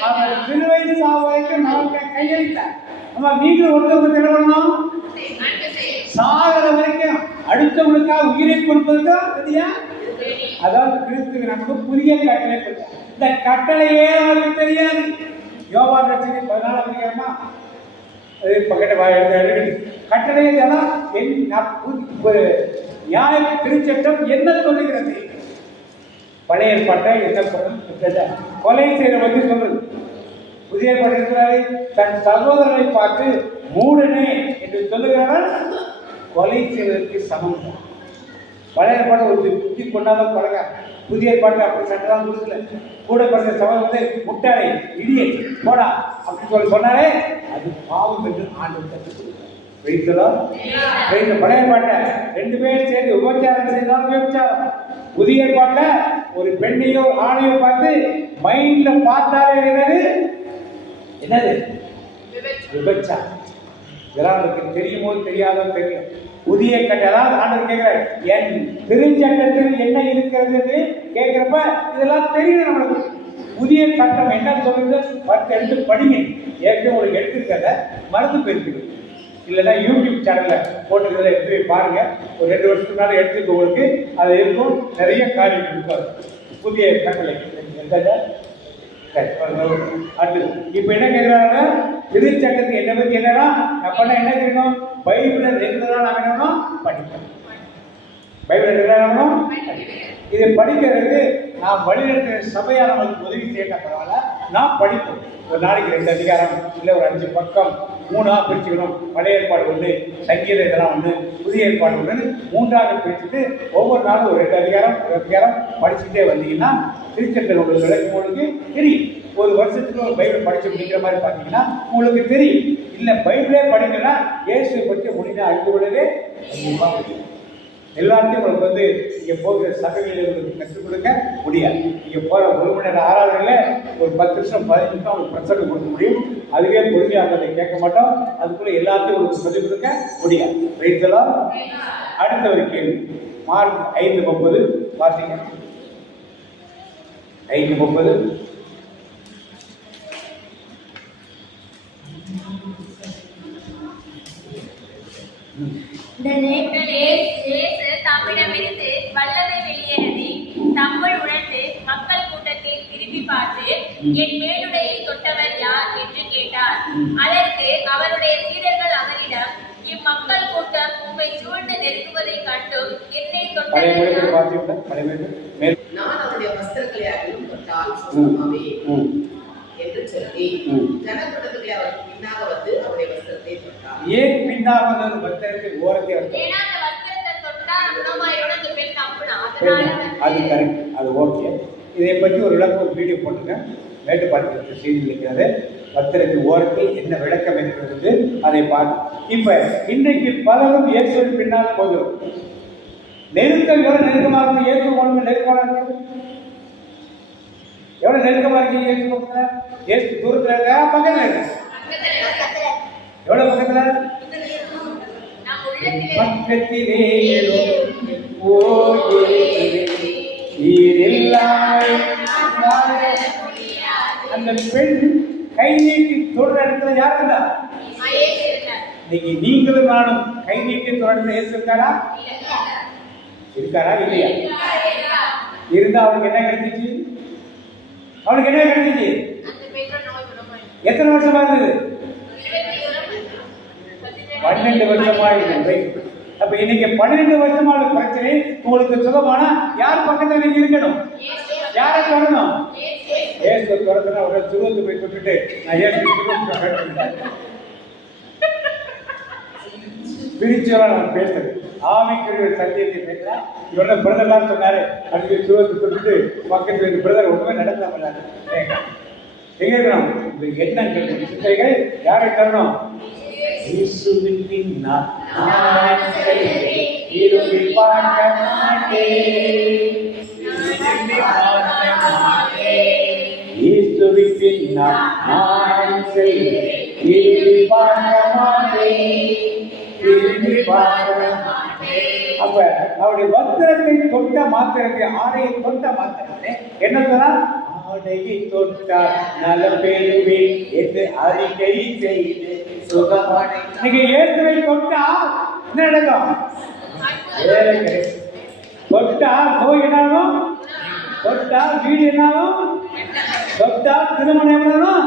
அவர் சிலுவை சாவு வரைக்கும் நான் கையளித்தார். நம்ம நீங்களும் ஒருத்தருக்கு என்ன பண்ணணும்? சாகர வரைக்கும் அடுத்தவங்களுக்காக உயிரை கொடுப்பதுதான் சரியா? அதாவது கிறிஸ்துவ நமக்கு புதிய கட்டளை கொடுத்தார். இந்த கட்டளையே அவருக்கு தெரியாது. யோவான் 14 பக்கெட்ட கட்டளை நியாய திருச்சட்டம் என்ன சொல்லுகிறது? பழைய ஏற்பாட்டை என்ன கொலை செய்யற பற்றி சொல்றது. புதிய ஏற்பாடு தன் சகோதரனை பார்த்து மூடனே என்று சொல்லுகிறவன் கொலை செய்வதற்கு சமம். பழைய ஏற்பாடு ஒரு புத்தி கொண்டாதான் பழக. புதிய ஏற்பாடு அப்படி சட்டம் கொடுக்கல. கூட பிறந்த சமம் முட்டாளை இடியை போடா அப்படின்னு சொன்னாலே அது பாவம் என்று ஆண்டவர் கற்றுக் கொடுத்தார். பழைய ஏற்பாட்டை 2 பேர் சேர்ந்து உபச்சாரம் செய்தால் விபச்சாரம். புதிய ஏற்பாட்டை ஒரு பெண்ணையோ ஆணையோ பார்த்து மைண்ட்ல பார்த்தாலே என்னது? விபச்சாரம். இதெல்லாம் உங்களுக்கு தெரியுமோ தெரியாதோ தெரியும். புதிய கட்டளை ஆண்டவர் கேட்கிறார், என் திருச்சட்டத்தில் என்ன இருக்கிறது கேட்கிறப்ப இதெல்லாம் தெரியும் நம்மளுக்கு. புதிய சட்டம் என்ன சொல்றது? 10 எடுத்து படிங்க. ஏற்கனவே உங்களுக்கு எடுத்துக்கிறத மறந்து போயிருக்குது. இல்லைன்னா யூடியூப் சேனல்ல போட்டுக்கிறத எடுத்து பாருங்க. ஒரு 2 வருஷத்துக்கு முன்னாடி எடுத்துட்டு உங்களுக்கு அது இருக்கும். நிறைய காரியம் இருக்காது. புதிய கட்டளை அடுத்து இப்ப என்ன கேட்கிறாங்க? திருச்சட்டத்துக்கு என்ன பத்தி என்னன்னா அப்பெல்லாம் என்ன செய்யணும்? பைபிளை ரெகுலரா நாங்க படிக்கணும். பைபிளை ரெகுலரா இதை படிக்கிறதுக்கு நான் வழிநடத்துகிற சபையா நம்மளுக்கு உதவி செய்யட்ட பரவாயில்ல. நான் படிப்போம். ஒரு நாளைக்கு 2 அதிகாரம் இல்லை ஒரு 5 பக்கம் 3ஆக பிரிச்சுக்கணும். பழைய ஏற்பாடு ஒன்று, சங்கீதம் இதெல்லாம் ஒன்று, புதிய ஏற்பாடு ஒன்று 3ஆக பிரிச்சுட்டு ஒவ்வொரு நாளும் ஒரு 2 அதிகாரம் ஒரு அதிகாரம் படிச்சுட்டே வந்தீங்கன்னா திருச்சட்டத்தில் உங்களுக்கு விளக்கும் உங்களுக்கு தெரியும். ஒரு வருஷத்துக்கு ஒரு பைபிள் படிச்சு முடிக்கிற மாதிரி பார்த்தீங்கன்னா உங்களுக்கு தெரியும். இல்லை பைபிளே படிங்கன்னா இயேசுவை பற்றி முடிஞ்சா அறிந்து கொள்ளவே கண்டிப்பாக முடியும். எல்லாத்தையும் உங்களுக்கு வந்து இங்கே போகிற சபைகளில் உங்களுக்கு கற்றுக் கொடுக்க முடியாது. இங்கே போகிற 1 மணி நேரம் ஆராதனையில் ஒரு 10 நிமிஷம் 15 நிமிஷம் உங்களுக்கு பிரசங்கம் கொடுக்க முடியும். அதுவே பொறுமையாக அதை கேட்க மாட்டோம். அதுக்குள்ளே எல்லாத்தையும் உங்களுக்கு சொல்லிக் கொடுக்க முடியாது. வைத்தலாம். அடுத்த ஒரு கேள்வி, மார்க் 5:30 பார்த்தீங்க. 5:30 தம்மிடமிருந்து வல்லமை வெளியேறி தம்முள் உணர்ந்து மக்கள் கூட்டத்தில் திரும்பி பார்த்து, என் மேலுடையை தொட்டவர் யார் என்று கேட்டார். அதற்கு அவருடைய சீடர்கள் அவரிடம், இம்மக்கள் கூட்டம் உம்மை சூழ்ந்து நெருங்குவதை கண்டும் என்னை தொட்டவர் நான் அவருடைய வஸ்திரங்களை அகிலும் தொட்டால் சுகமாவே என்று சொல்லி ஜனக்கூட்டத்துக்கு அவர் பின்னாக வந்து அவருடைய வஸ்திரத்தை தொட்டார். ஏன் பின்னாக வந்து வஸ்திரத்தை ஓரத்தை ஏன்னா அந்த வஸ்திரத்தை தொட்டா குணமாயிரோட அந்த பெண் தப்புனா அதனால அது கரெக்ட், அது ஓகே. இதை பற்றி ஒரு விளக்கம் ஒரு வீடியோ போட்டிருக்கேன். மேட்டுப்பாட்டு செய்தி இருக்கிறது. வஸ்திரத்தின் ஓரத்தில் என்ன விளக்கம் இருக்கிறது அதை பார்த்து. இப்ப இன்னைக்கு பலரும் இயேசுவின் பின்னால் போகிறோம். நெருக்கம் எவ்வளவு நெருக்கமாக இருக்கு? இயேசு உனக்கு நெருக்கமாக இருக்கு? எவ்வளவு நெருக்கமா இருக்கு? இயேசு தூரத்துல இருக்கா பக்கத்துல இருக்கா? எவ்வளவு பக்கத்துல? பக்கத்திலே அந்த பெண் கை நீட்டி தொடர இடத்துல யார் இருந்தா? இன்னைக்கு நீங்களும் நானும் கை நீட்டி தொடர்ந்து இயேசு இருக்காரா? இருக்காரா இல்லையா? இருந்தா அவனுக்கு என்ன கிடைச்சிச்சு? அவனுக்கு என்ன கிடைச்சிச்சு? எத்தனை வருஷமா இருந்தது? 12 வருஷமா இருக்கு. அப்ப இன்னைக்கு 12 வருஷமான பிரச்சனை உங்களுக்கு சுகமானா யார் பக்கத்துல நீங்க இருக்கணும்? யாரை தொடரணும்? ஏசு தொடர்ந்து ஒரு சுருவத்து போய் தொட்டுட்டு நான் ஏசு பிரிச்சுவா நான் பேசுறேன். ஆவிக்குரிய சத்தியத்தை பேசுறேன். இவரோட பிரதர்லாம் சொன்னாரு, அதுக்கு சுருவத்து தொட்டுட்டு பக்கத்துல இருக்க பிரதர் ஒண்ணுமே நடத்தாம எங்க இருக்கிறோம்? என்ன சிந்தைகள் யாரை தரணும்? இயேசுவின் பின்னால் நான் செல்வேன், இருளில் பார்க்க மாட்டேன். இயேசுவின் பின்னால் நான் செல்வேன், இருளில் பார்க்க மாட்டேன், திரும்பி பார்க்க மாட்டேன். அப்ப அவருடைய வஸ்திரத்தை தொட்ட மாத்திரத்தை, ஆடையை தொட்ட மாத்திரத்தை என்ன சொன்னா? ஆடையை தொட்டால் நலம் பெறுவேன் என்று அறிக்கை செய்து சுகமான. நீங்க இயேசுவை தொட்டா என்ன நடக்கும்? தொட்டா நோய் என்னாலும், தொட்டா வீடு என்னாலும், தொட்டா திருமணம் என்னாலும்,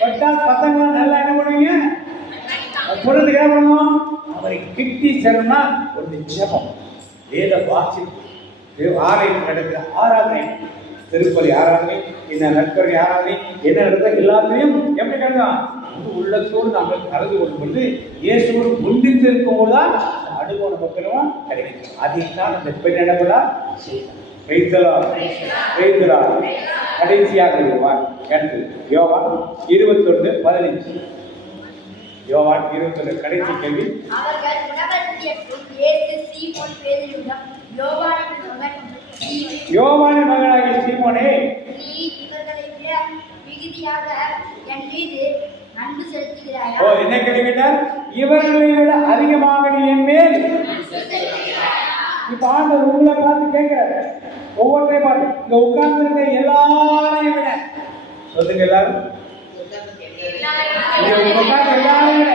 தொட்டா பசங்க நல்லா என்ன பண்ணுவீங்க? பொழுது என்ன பண்ணுவோம்? அவரை கிட்டி செல்லணும்னா ஒரு ஜெபம், வேத வாசிப்பு, ஆலயம் நடக்கிற ஆராதனை, திருப்பலி ஆராதனை, என்ன நற்கரை ஆராதனை, என்ன நடக்கிற எல்லாத்தையும் எப்படி நடக்கும்? உள்ளத்தோடு நாங்கள் கலந்து கொள்ளும்போது இயேசுவோடு ஒன்றித்து இருக்கும்போது தான் அனுபவம் நமக்கு கிடைக்கும். அதைத்தான் அந்த பெண் என்னப்படா கடைசியாக யோவான் 21:15. யோவான் 21 கடைசி கேள்வி. யோவானின் மகனாகிய சீமோனே, என்ன கேள்வி கேட்டார்? இவர்களை விட அதிகமாக நீ என் மேல். இப்ப ஆண்டவர் உங்களை பார்த்து கேட்கிறாரு, ஒவ்வொருத்தையும் பார்த்து, இங்க உட்கார்ந்து இருக்க எல்லாரையும் விட சொல்லுங்க, எல்லாரும் எல்லாரையும் விட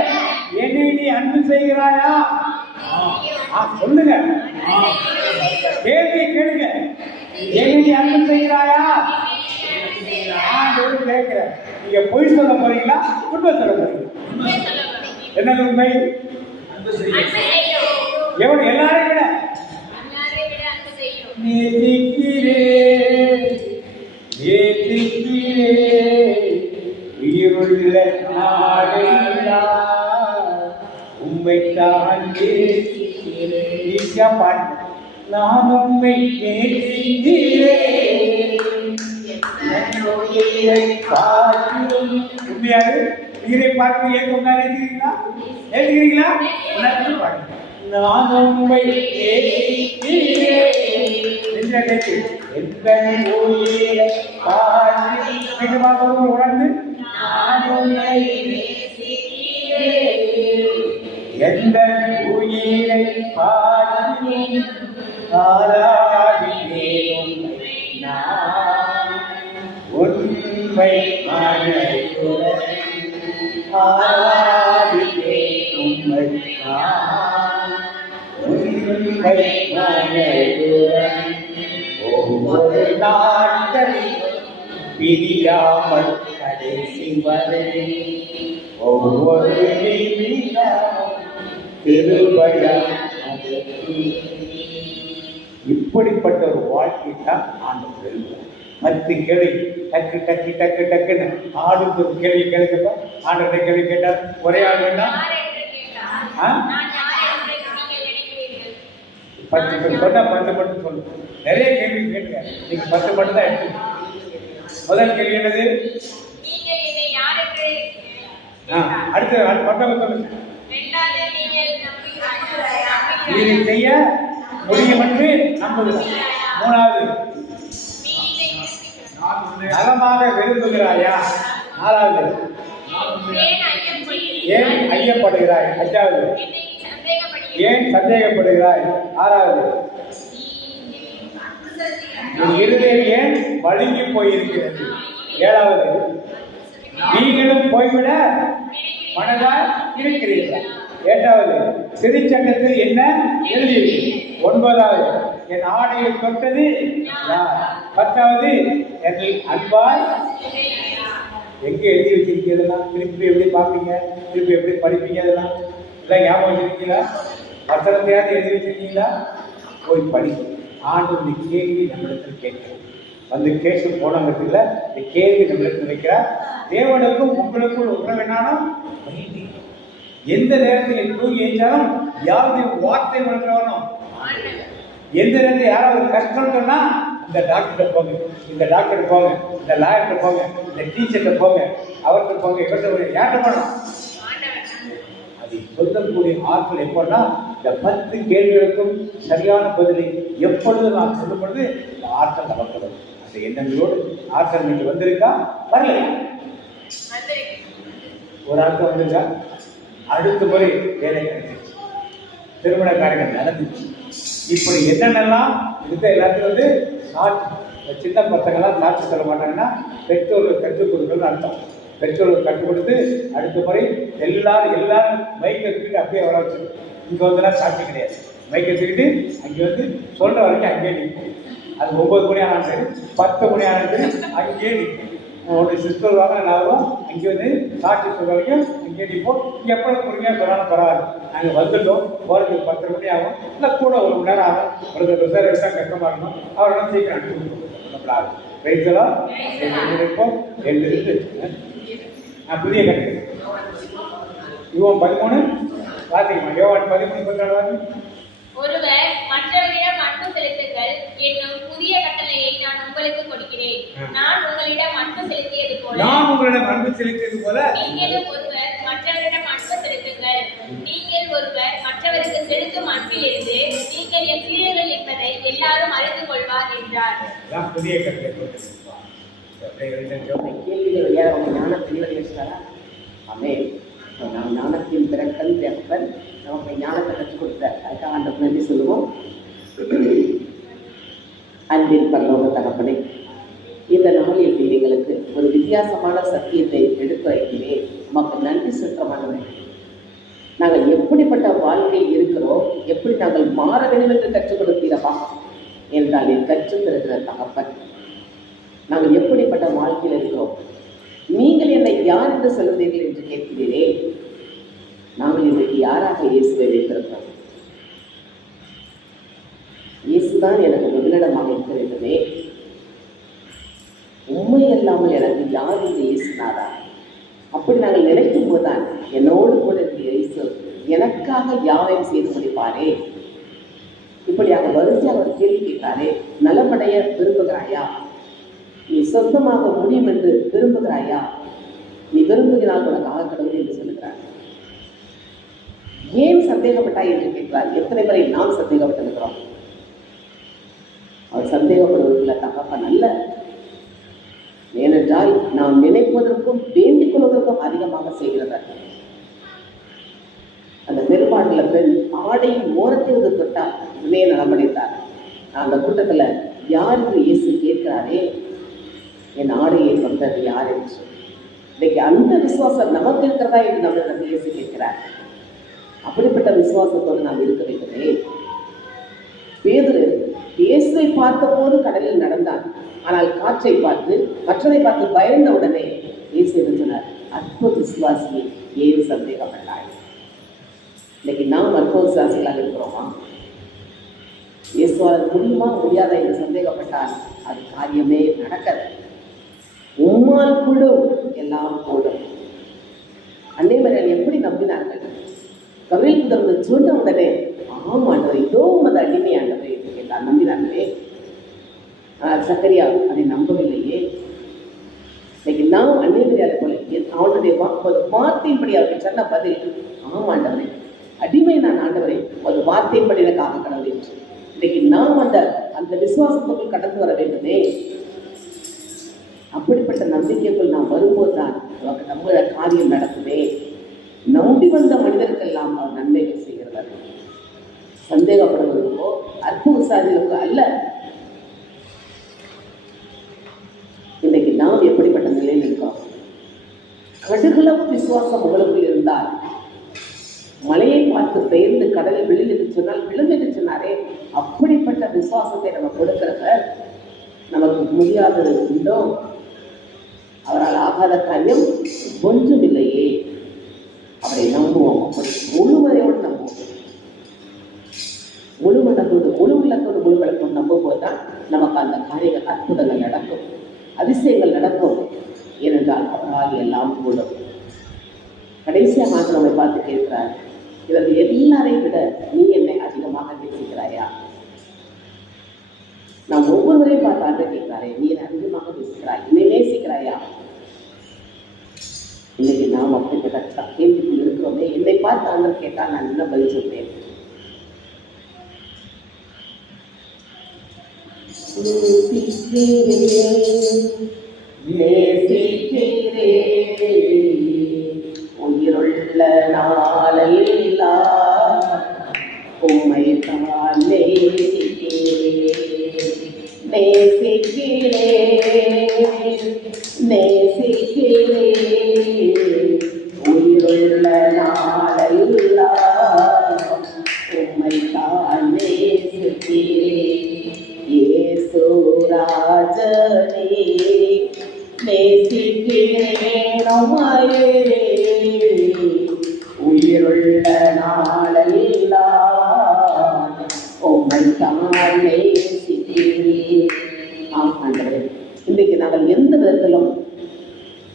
என்னை நீ அன்பு செய்கிறாயா? சொல்லுங்க, கேள்வி கேளுங்க. என்னை நீ அன்பு செய்கிறாயா? ஆண்டவர் கேட்கிற. நீங்க பொய் சொல்ல போறீங்களா, உண்மை சொல்ல போறீங்களா? என்ன உண்மை? எவ்வளவு? எல்லாரையும் விட உயிருள்ள உண்மைத்தான் நான் உண்மை உண்மையாக உயிரை பார்த்து ஏற்கனவே ஏற்றுக்கிறீங்களா? ஏற்றுக்கிறீங்களா? நான் உம்மை நேசிக்கிறேன். எந்த உயிரை பாடி மீண்டுமாக உணர்ந்து நான் உம்மை எந்த உயிரை பாடி ஆராதிக்கிறேன் நான் உண்மை மனதுடன் ஆராதிக்கிறேன் உம்மை நான் உண்மை மனதுடன் ஒவ்வொரு நாட்களிலும் பிரியாமல் கடைசி வரை ஒவ்வொரு நிமிடமும் திருபயம். இப்படிப்பட்ட ஒரு வாழ்க்கை தான் ஆண்டவர். 10 கேள்வி டக்கு டக்கு டக்கு டக்குன்னு ஆளுக்கு ஒரு கேள்வி கேட்கப்ப ஆண்டவரை கேள்வி கேட்டார். ஒரே ஆள் வேண்டாம், 10 சொன்னா 10 மட்டும் சொல்லுங்க. நிறைய கேள்வி கேட்க நீங்க 10 மட்டும் தான் எடுத்து. முதல் கேள்வி என்னது? அடுத்து மற்றவங்க சொல்லுங்க. இதை செய்ய முடியும் என்று நம்புகிறார். 3வது, நலமாக விரும்புகிறாயா? 4வது, ஏன் ஐயப்படுகிறாய்? 5வது, ஏன் சந்தேகப்படுகிறாய்? 6வது, என் இருதயம் ஏன் வழுங்கி போயிருக்கிறது? 7வது, நீங்களும் போய்விட மனதால் இருக்கிறீர்கள்? 8வது, திருச்சட்டத்தில் என்ன எழுதியிருக்கு? 9வது, என் ஆடையை தொட்டது யார்? 10வது, என்னை அன்பாய் எங்க எழுதி வச்சிருக்கிறதெல்லாம் திருப்பி எப்படி பார்ப்பீங்க, திருப்பி எப்படி படிப்பீங்க? அதெல்லாம் ஞாபகம் வச்சிருக்கீங்களா? வசனத்தையாவது எழுதி வச்சிருக்கீங்களா? போய் படி. ஆண்டு இந்த கேள்வி நம்மிடத்தில் கேட்கிறோம். வந்து கேட்டு போனவங்கத்தில் இந்த கேள்வி நம்மிடத்தில் வைக்கிறார். தேவனுக்கும் உங்களுக்கும் உறவினாலும் எந்த நேரத்தில் தூங்கி எழுந்தாலும் யாருடைய வார்த்தை வளர்க்கிறவனும், எந்த நேரத்தில் யாராவது கஷ்டம் சொன்னா இந்த டாக்டர்கிட்ட போங்க, இந்த டாக்டர் போங்க, இந்த லாயர்கிட்ட போங்க, இந்த டீச்சர்கிட்ட போங்க, அவர்கிட்ட போங்க, இவர்கிட்ட போங்க, யார்கிட்ட போனோம்? அதை சொல்லக்கூடிய ஆட்கள் எப்போன்னா இந்த 10 கேள்விகளுக்கும் சரியான பதிலை எப்பொழுது நான் சொல்லும் பொழுது இந்த ஆட்கள் நடப்படும். அந்த எண்ணங்களோடு ஆட்கள் நீங்க வந்திருக்கா? வரல. ஒரு ஆட்கள் வந்திருக்கா? அடுத்த முறை வேலை கிடைச்சிருச்சு, திருமண காரியங்கள் நடந்துச்சு. இப்படி என்னென்னலாம் இருக்க எல்லாத்தையும் வந்து சாட்சி. சின்ன பசங்கள்லாம் சாட்சி சொல்ல மாட்டாங்கன்னா பெற்றோர்கள் கற்றுக் கொடுக்கணும்னு அர்த்தம். பெற்றோர்கள் கற்றுக் கொடுத்து அடுத்த முறை எல்லாரும் மைக்கை தூக்கிட்டு அப்படியே வர வச்சு. இங்கே வந்துலாம் சாட்சி கிடையாது. மைக்கை தூக்கிட்டு அங்கே வந்து சொல்கிற வரைக்கும் அங்கேயே நிற்கும். அது 9 மணி ஆனாலும் சரி, 10 மணி ஆனாலும் சரி, அங்கேயே நிற்கும். ஒரு சிஸ்டர் வாங்க நாங்களும் அங்கே வந்து சாட்சி சொல்ற வரைக்கும் இங்கே நிற்போம். எப்போ பொறுமையாக சொன்னாலும் பரவாயில்ல, நாங்கள் வந்துட்டோம், போகிறதுக்கு 10 மணி ஆகும், இல்லை கூட 1 மணி நேரம் ஆகும். ஒரு சார் எடுத்தா கஷ்டமாக இருக்கும், அவரெல்லாம் சீக்கிரம் அனுப்பி கொடுப்போம். நம்மளால் ரைட்ஸெல்லாம் இருப்போம். புதிய கட்டு யுவன் 13 பார்த்தீங்களா? யோவான் 13:14. ஒருவர் மற்றவரிடம் அன்பு செலுத்துங்கள் என்னும் புதிய கட்டளையை நான் உங்களுக்கு கொடுக்கிறேன். நான் உங்களிடம் அன்பு செலுத்தியது போல நீங்களும் ஒருவர் மற்றவரிடம் அன்பு செலுத்துங்கள். நீங்கள் ஒருவர் மற்றவருக்கு செலுத்தும் அன்பிலிருந்து நீங்கள் என் சீடர்கள் என்பதை எல்லாரும் அறிந்து கொள்வார் என்றார். புதிய கட்டளை கேள்விகள் வழியாக அவங்க ஞானத்தை வச்சுட்டாரா? ஆமே, நாம் ஞானத்தின் பிறக்கல் தேவன் நமக்கு ஞானத்தை கற்றுக் கொடுத்தார். அதுக்காக அந்த நன்றி சொல்லுவோம். அன்பின் பரலோக தகப்பனே, இந்த நாளில் எங்களுக்கு ஒரு வித்தியாசமான சத்தியத்தை எடுத்துரைக்கிறேன். நமக்கு நன்றி செலுத்தமானது. நாங்கள் எப்படிப்பட்ட வாழ்க்கையில் இருக்கிறோம், எப்படி நாங்கள் மாற வேண்டும் என்று கற்றுக் கொடுத்தீரப்பா என்றால் என் கற்றுத் தருகிற தகப்பன். நாங்கள் எப்படிப்பட்ட வாழ்க்கையில் இருக்கிறோம், நீங்கள் என்னை யார் என்று சொல்லுவீர்கள் என்று கேட்கிறீரே. நாங்கள் இன்றைக்கு யாராக இயேசுவை வைத்திருக்கிறோம்? இயேசுதான் எனக்கு முதலிடமாக இருக்க வேண்டுமே. உண்மை இல்லாமல் எனக்கு யார் என்று இயேசுனாரா? அப்படி நாங்கள் நினைக்கும் போதுதான் என்னோடு கூட இருக்கிற இயேசு எனக்காக யாவையும் செய்து முடிப்பாரே. இப்படியாக வரிசையாக அவர் கேள்வி கேட்டாரே. நலமடைய விரும்புகிறாயா? நீ சொந்தமாக முடியும் என்று விரும்புகிறாயா? நீ விரும்புகிறால் உனக்கு ஆகக்கடவுள் என்று சொல்லுகிறார். ஏன் சந்தேகப்பட்டாய் என்று கேட்கிறார். எத்தனை முறை நாம் சந்தேகப்பட்டிருக்கிறோம்? அவர் சந்தேகப்படுவதில் தகப்பன் அல்ல. ஏனென்றால் நாம் நினைப்பதற்கும் வேண்டிக் கொள்வதற்கும் அதிகமாக செய்கிறவர். அந்த பெரும்பாட்டுல பெண் ஆடையின் ஓரத்தை வந்து தொட்டால் உடனே நலமடைந்தார். அந்த கூட்டத்துல யாருக்கு இயேசு கேட்கிறாரே, என் ஆடையை தொட்டது யார் என்று. இன்னைக்கு அந்த விசுவாசம் நமக்கு இருக்கிறதா என்று நம்மளிடம் இயேசு கேட்கிறார். அப்படிப்பட்ட விசுவாசத்தோடு நாம் இருக்க வேண்டுமே. பேதுரு இயேசுவை பார்த்த போது கடலில் நடந்தான். ஆனால் காற்றை பார்த்து மற்றதை பார்த்து பயந்த உடனே இயேசு என்று சொன்னார், அற்ப விசுவாசி ஏன் சந்தேகப்பட்டாய்? இன்னைக்கு நாம் அற்ப விசுவாசிகளாக இருக்கிறோமா? இயேசுவால் முடியுமா முடியாதா என்று சந்தேகப்பட்டால் அது காரியமே நடக்காது. உம்மால் கூடும் எல்லாம் கூடும். அன்னைவர்கள் எப்படி நம்பினார்கள்? கவிழ் புதர்ந்து சொன்ன உடனே ஆமாண்டவர் இதோ உமது அடிமையாண்டவர் என்று கேட்டார். நம்பினார்களே. சக்கரியா அதை நம்பவில்லையே. இன்னைக்கு நாம் அன்னைவரியாரை போல அவனுடைய வார்த்தையின்படி அவருக்கு சொன்ன பதில், ஆமாண்டவரே அடிமை நான் ஆண்டவரை ஒரு வார்த்தையின்படி எனக்காக கடவுள் என்று. இன்னைக்கு நாம் அந்த விசுவாசத்துக்குள் கடந்து வர வேண்டுமே. அப்படிப்பட்ட நம்பிக்கைக்குள் நாம் வரும்போதுதான் நமக்கு நம்மளோட காரியம் நடக்குமே. நம்பி வந்த மனிதருக்கெல்லாம் அவர் நன்மைகள் செய்கிறார். சந்தேகப்படுவதற்கோ அற்ப விசாரிகளுக்கோ அல்ல. இன்னைக்கு நாம் எப்படிப்பட்ட நிலையில் இருக்கோம்? கடுகளவு விசுவாசம் உங்களுக்குள் இருந்தால் மலையை பார்த்து பெயர்ந்து கடலில் விழுந்து என்று சொன்னால் விழுந்து என்று சொன்னாரே, அப்படிப்பட்ட விசுவாசத்தை நம்ம கொடுக்கிறவர் நமக்கு முடியாதது உண்டோ? அவரால் ஆகாத காரியம் ஒன்றுமில்லையே. அவரை நம்புவோம். அப்படி முழுமையோடு நம்புவோம். முழு மனத்தோடு முழு உள்ளத்தோடு முழு வழக்கம் நம்பும் போதுதான் நமக்கு அந்த காரியங்கள் அற்புதங்கள் நடக்கும், அதிசயங்கள் நடக்கும். ஏனென்றால் அவரால் எல்லாம் கூடும். கடைசியாக நம்மை பார்த்து கேட்கிறார், இவர்கள் எல்லாரையும் விட நீ என்னை அதிகமாக நேசிக்கிறாயா? நாம் ஒவ்வொருவரையும் பார்த்து ஆண்டு கேட்கிறாரே, நீ என்னை அதிகமாக நேசிக்கிறாய், என்னை நேசிக்கிறாயா? இன்னைக்கு நாம் அப்படிப்பட்ட கேள்விக்குள் இருக்கிறோமே. என்னை பார்த்து ஆண்டு கேட்டால் நான் என்ன பதில் சொல்றேன்? உயிருள்ள நாளெல்லாம் உம்மை தான் நேசிக்கிறேன். உயிருள்ள நாளெல்லாம் உம்மை தான் நேசிக்கிறேன். இயேசு ராஜனே நேசிக்கிறேன் உம்மையே. உயிருள்ள நாளெல்லாம் உம்மை தான் நேசிக்கிறேன். ஆண்டவரே, இன்றைக்கு நாங்கள் எந்த விதத்திலும்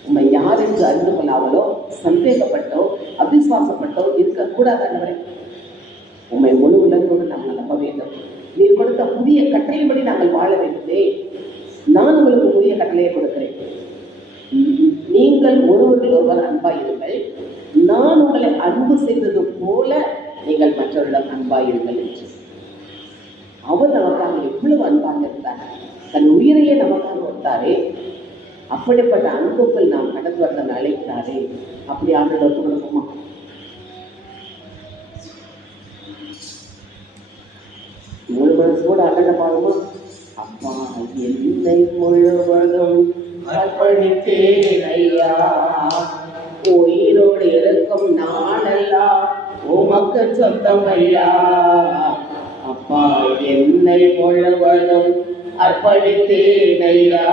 உம்மை யார் என்று அறிந்து கொள்ளாமலோ சந்தேகப்பட்டோ அவிசுவாசப்பட்டோ இருக்கக்கூடாது. ஆண்டவரே, உம்மை முழு உலகோடு நாங்கள் நம்ப வேண்டும். நீர் கொடுத்த புதிய கட்டளைப்படி நாங்கள் வாழ வேண்டுமே. நான் உங்களுக்கு புதிய கட்டளையை கொடுக்கிறேன். நீங்கள் ஒருவரில் ஒருவர் அன்பாயிருங்கள். நான் உங்களை அன்பு செய்தது போல நீங்கள் மற்றவரிடம் அன்பாயிருங்கள் என்று. அவர் நமக்காக எவ்வளவு அன்பாக இருந்தார். தன் உயிரையே நமக்காக கொடுத்தாரே. அப்படிப்பட்ட அன்புக்குள் நாம் கடந்து வர அழைத்தாரே. அப்படி ஆண்டவர் கொடுக்குமா? முழு மனசோடு ஆண்டவரை பாருமா? அப்பா என்னை முழுவதும் அர்ப்பணித்தேன் ஐயா. உயிரோடு இருக்கும் நாளெல்லாம் உமக்கு சொந்தம் ஐயா. அப்பா என்னை முழுவதும் அர்ப்பணித்தேன் ஐயா.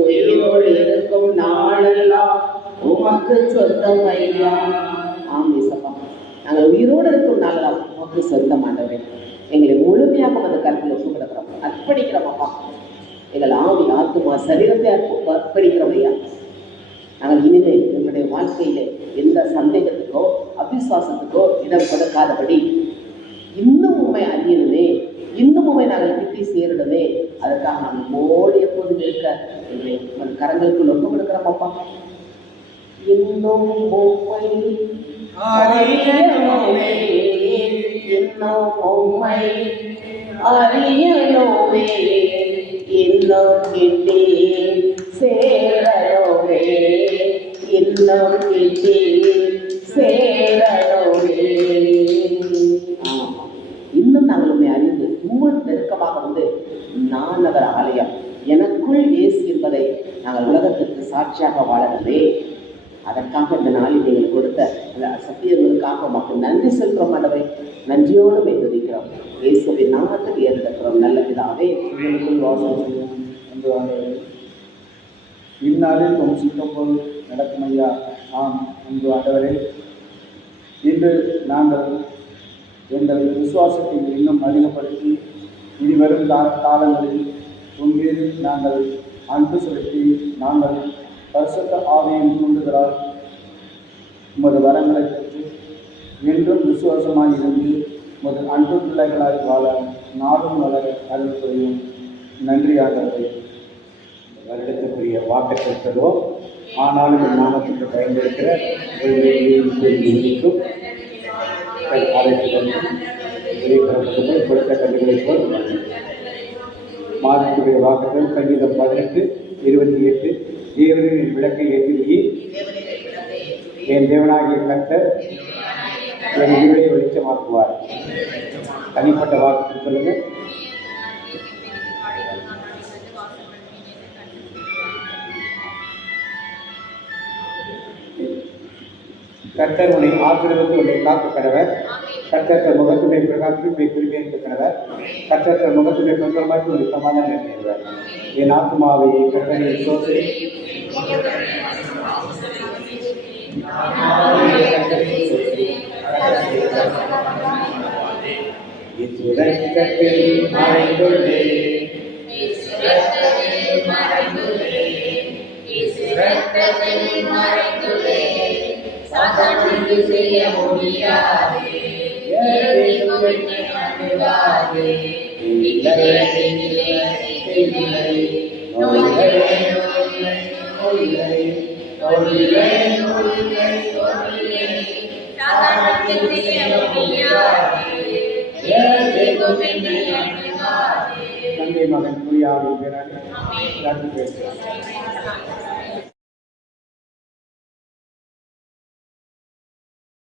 உயிரோடு இருக்கும் நாளெல்லாம் உமக்கு சொந்தம் ஐயா. ஆம் இயேசப்பா, நாங்கள் உயிரோடு இருக்கும் நாளெல்லாம் உமக்கு சொந்தமானவை. எங்களை முழுமையாக அந்த கருத்தில் ஒப்பு கொடுக்கிறோம், அர்ப்பணிக்கிறோம். அப்பா, எங்கள் ஆவி ஆத்துமா சரீரத்தை அர்ப்பணிக்கிறோம் ஐயா. நாங்கள் இனிமேல் எங்களுடைய வாழ்க்கையிலே எந்த சந்தேகத்துக்கோ அவிசுவாசத்துக்கோ இடம் கொடுக்காதபடி இன்னும் உண்மை அறியணுமே, இன்னும் உண்மை நாங்கள் கிட்டி சேரணுமே. அதற்காக நாங்கள் மோடி எப்போதும் இருக்க எங்களை கரங்களுக்குள் ஒப்பு கொடுக்கிறோம். அப்பா, இன்னும் உண்மை அறியணுமே இன்னும் உம்மை அறியணுமே இன்னும் கிட்டி சேரணுமே இன்னும் கிட்டி சேரணுமே. இன்னும் நாங்கள் உண்மை அறிந்து உங்கள் நெருக்கமாக வந்து நான் அவர் ஆலயம் எனக்குள் இயேசு என்பதை நாங்கள் உலகத்திற்கு சாட்சியாக வாழவே அதற்காக இந்த நாளில் நீங்கள் கொடுத்த அந்த சத்தியங்களுக்காக உமக்கு நன்றி செலுத்துகிறோம். ஆண்டவரே நன்றியோடு துதிக்கிறோம். இயேசுவின் நாமத்துக்கு ஏற்படுத்துகிறோம் நல்ல பிதாவே. இந்நாளில் உம் சித்தம் போல் நடக்கும் ஐயா. ஆம் அன்பு ஆண்டவரே, இன்று நாங்கள் எங்கள் விசுவாசத்தை இன்னும் அதிகப்படுத்தி இனிவரும் காலங்களில் உன் மீது நாங்கள் அன்பு செலுத்தி நாங்கள் பரிசுத்த ஆவியின் தூண்டுதலால் உமது வரங்களை பெற்று என்றும் விசுவாசமாக இருந்து உமது அன்பு பிள்ளைகளாய் வாழ நாடும் வளர அருள் புரியும். நன்றியாகவே வருடத்திற்குரிய வாக்கை பெற்றதோ ஆனாலும் என் நாமத்துக்கு பயந்திருக்கிற கொடுத்த கல்விகளை போல் மாதத்துடைய வாக்குகள் சங்கீதம் 18:28 தேவனின் விளக்கை ஏற்றி என் தேவனாகிய கர்த்தர் என் இருளை வெளிச்சமாக்குவார். தனிப்பட்ட வாக்கு சொல்லுங்க. கர்த்தர் உன்னை ஆசீர்வதித்து உன்னை காக்க கடவர். கர்த்தர் முகத்துடைய பிரகாசத்தை குறிப்பிட்டு கடவர். கர்த்தர் முகத்துடைய பிரகாசமாக்கி உன்னை சமாதானம் செய்வார். என் ஆத்மாவை கர்த்தரை சோதனை சாத்தானுக்கு செய்ய முடியாது. தந்தை மகன் புரியாவின் பேராக பேசுகிறார்.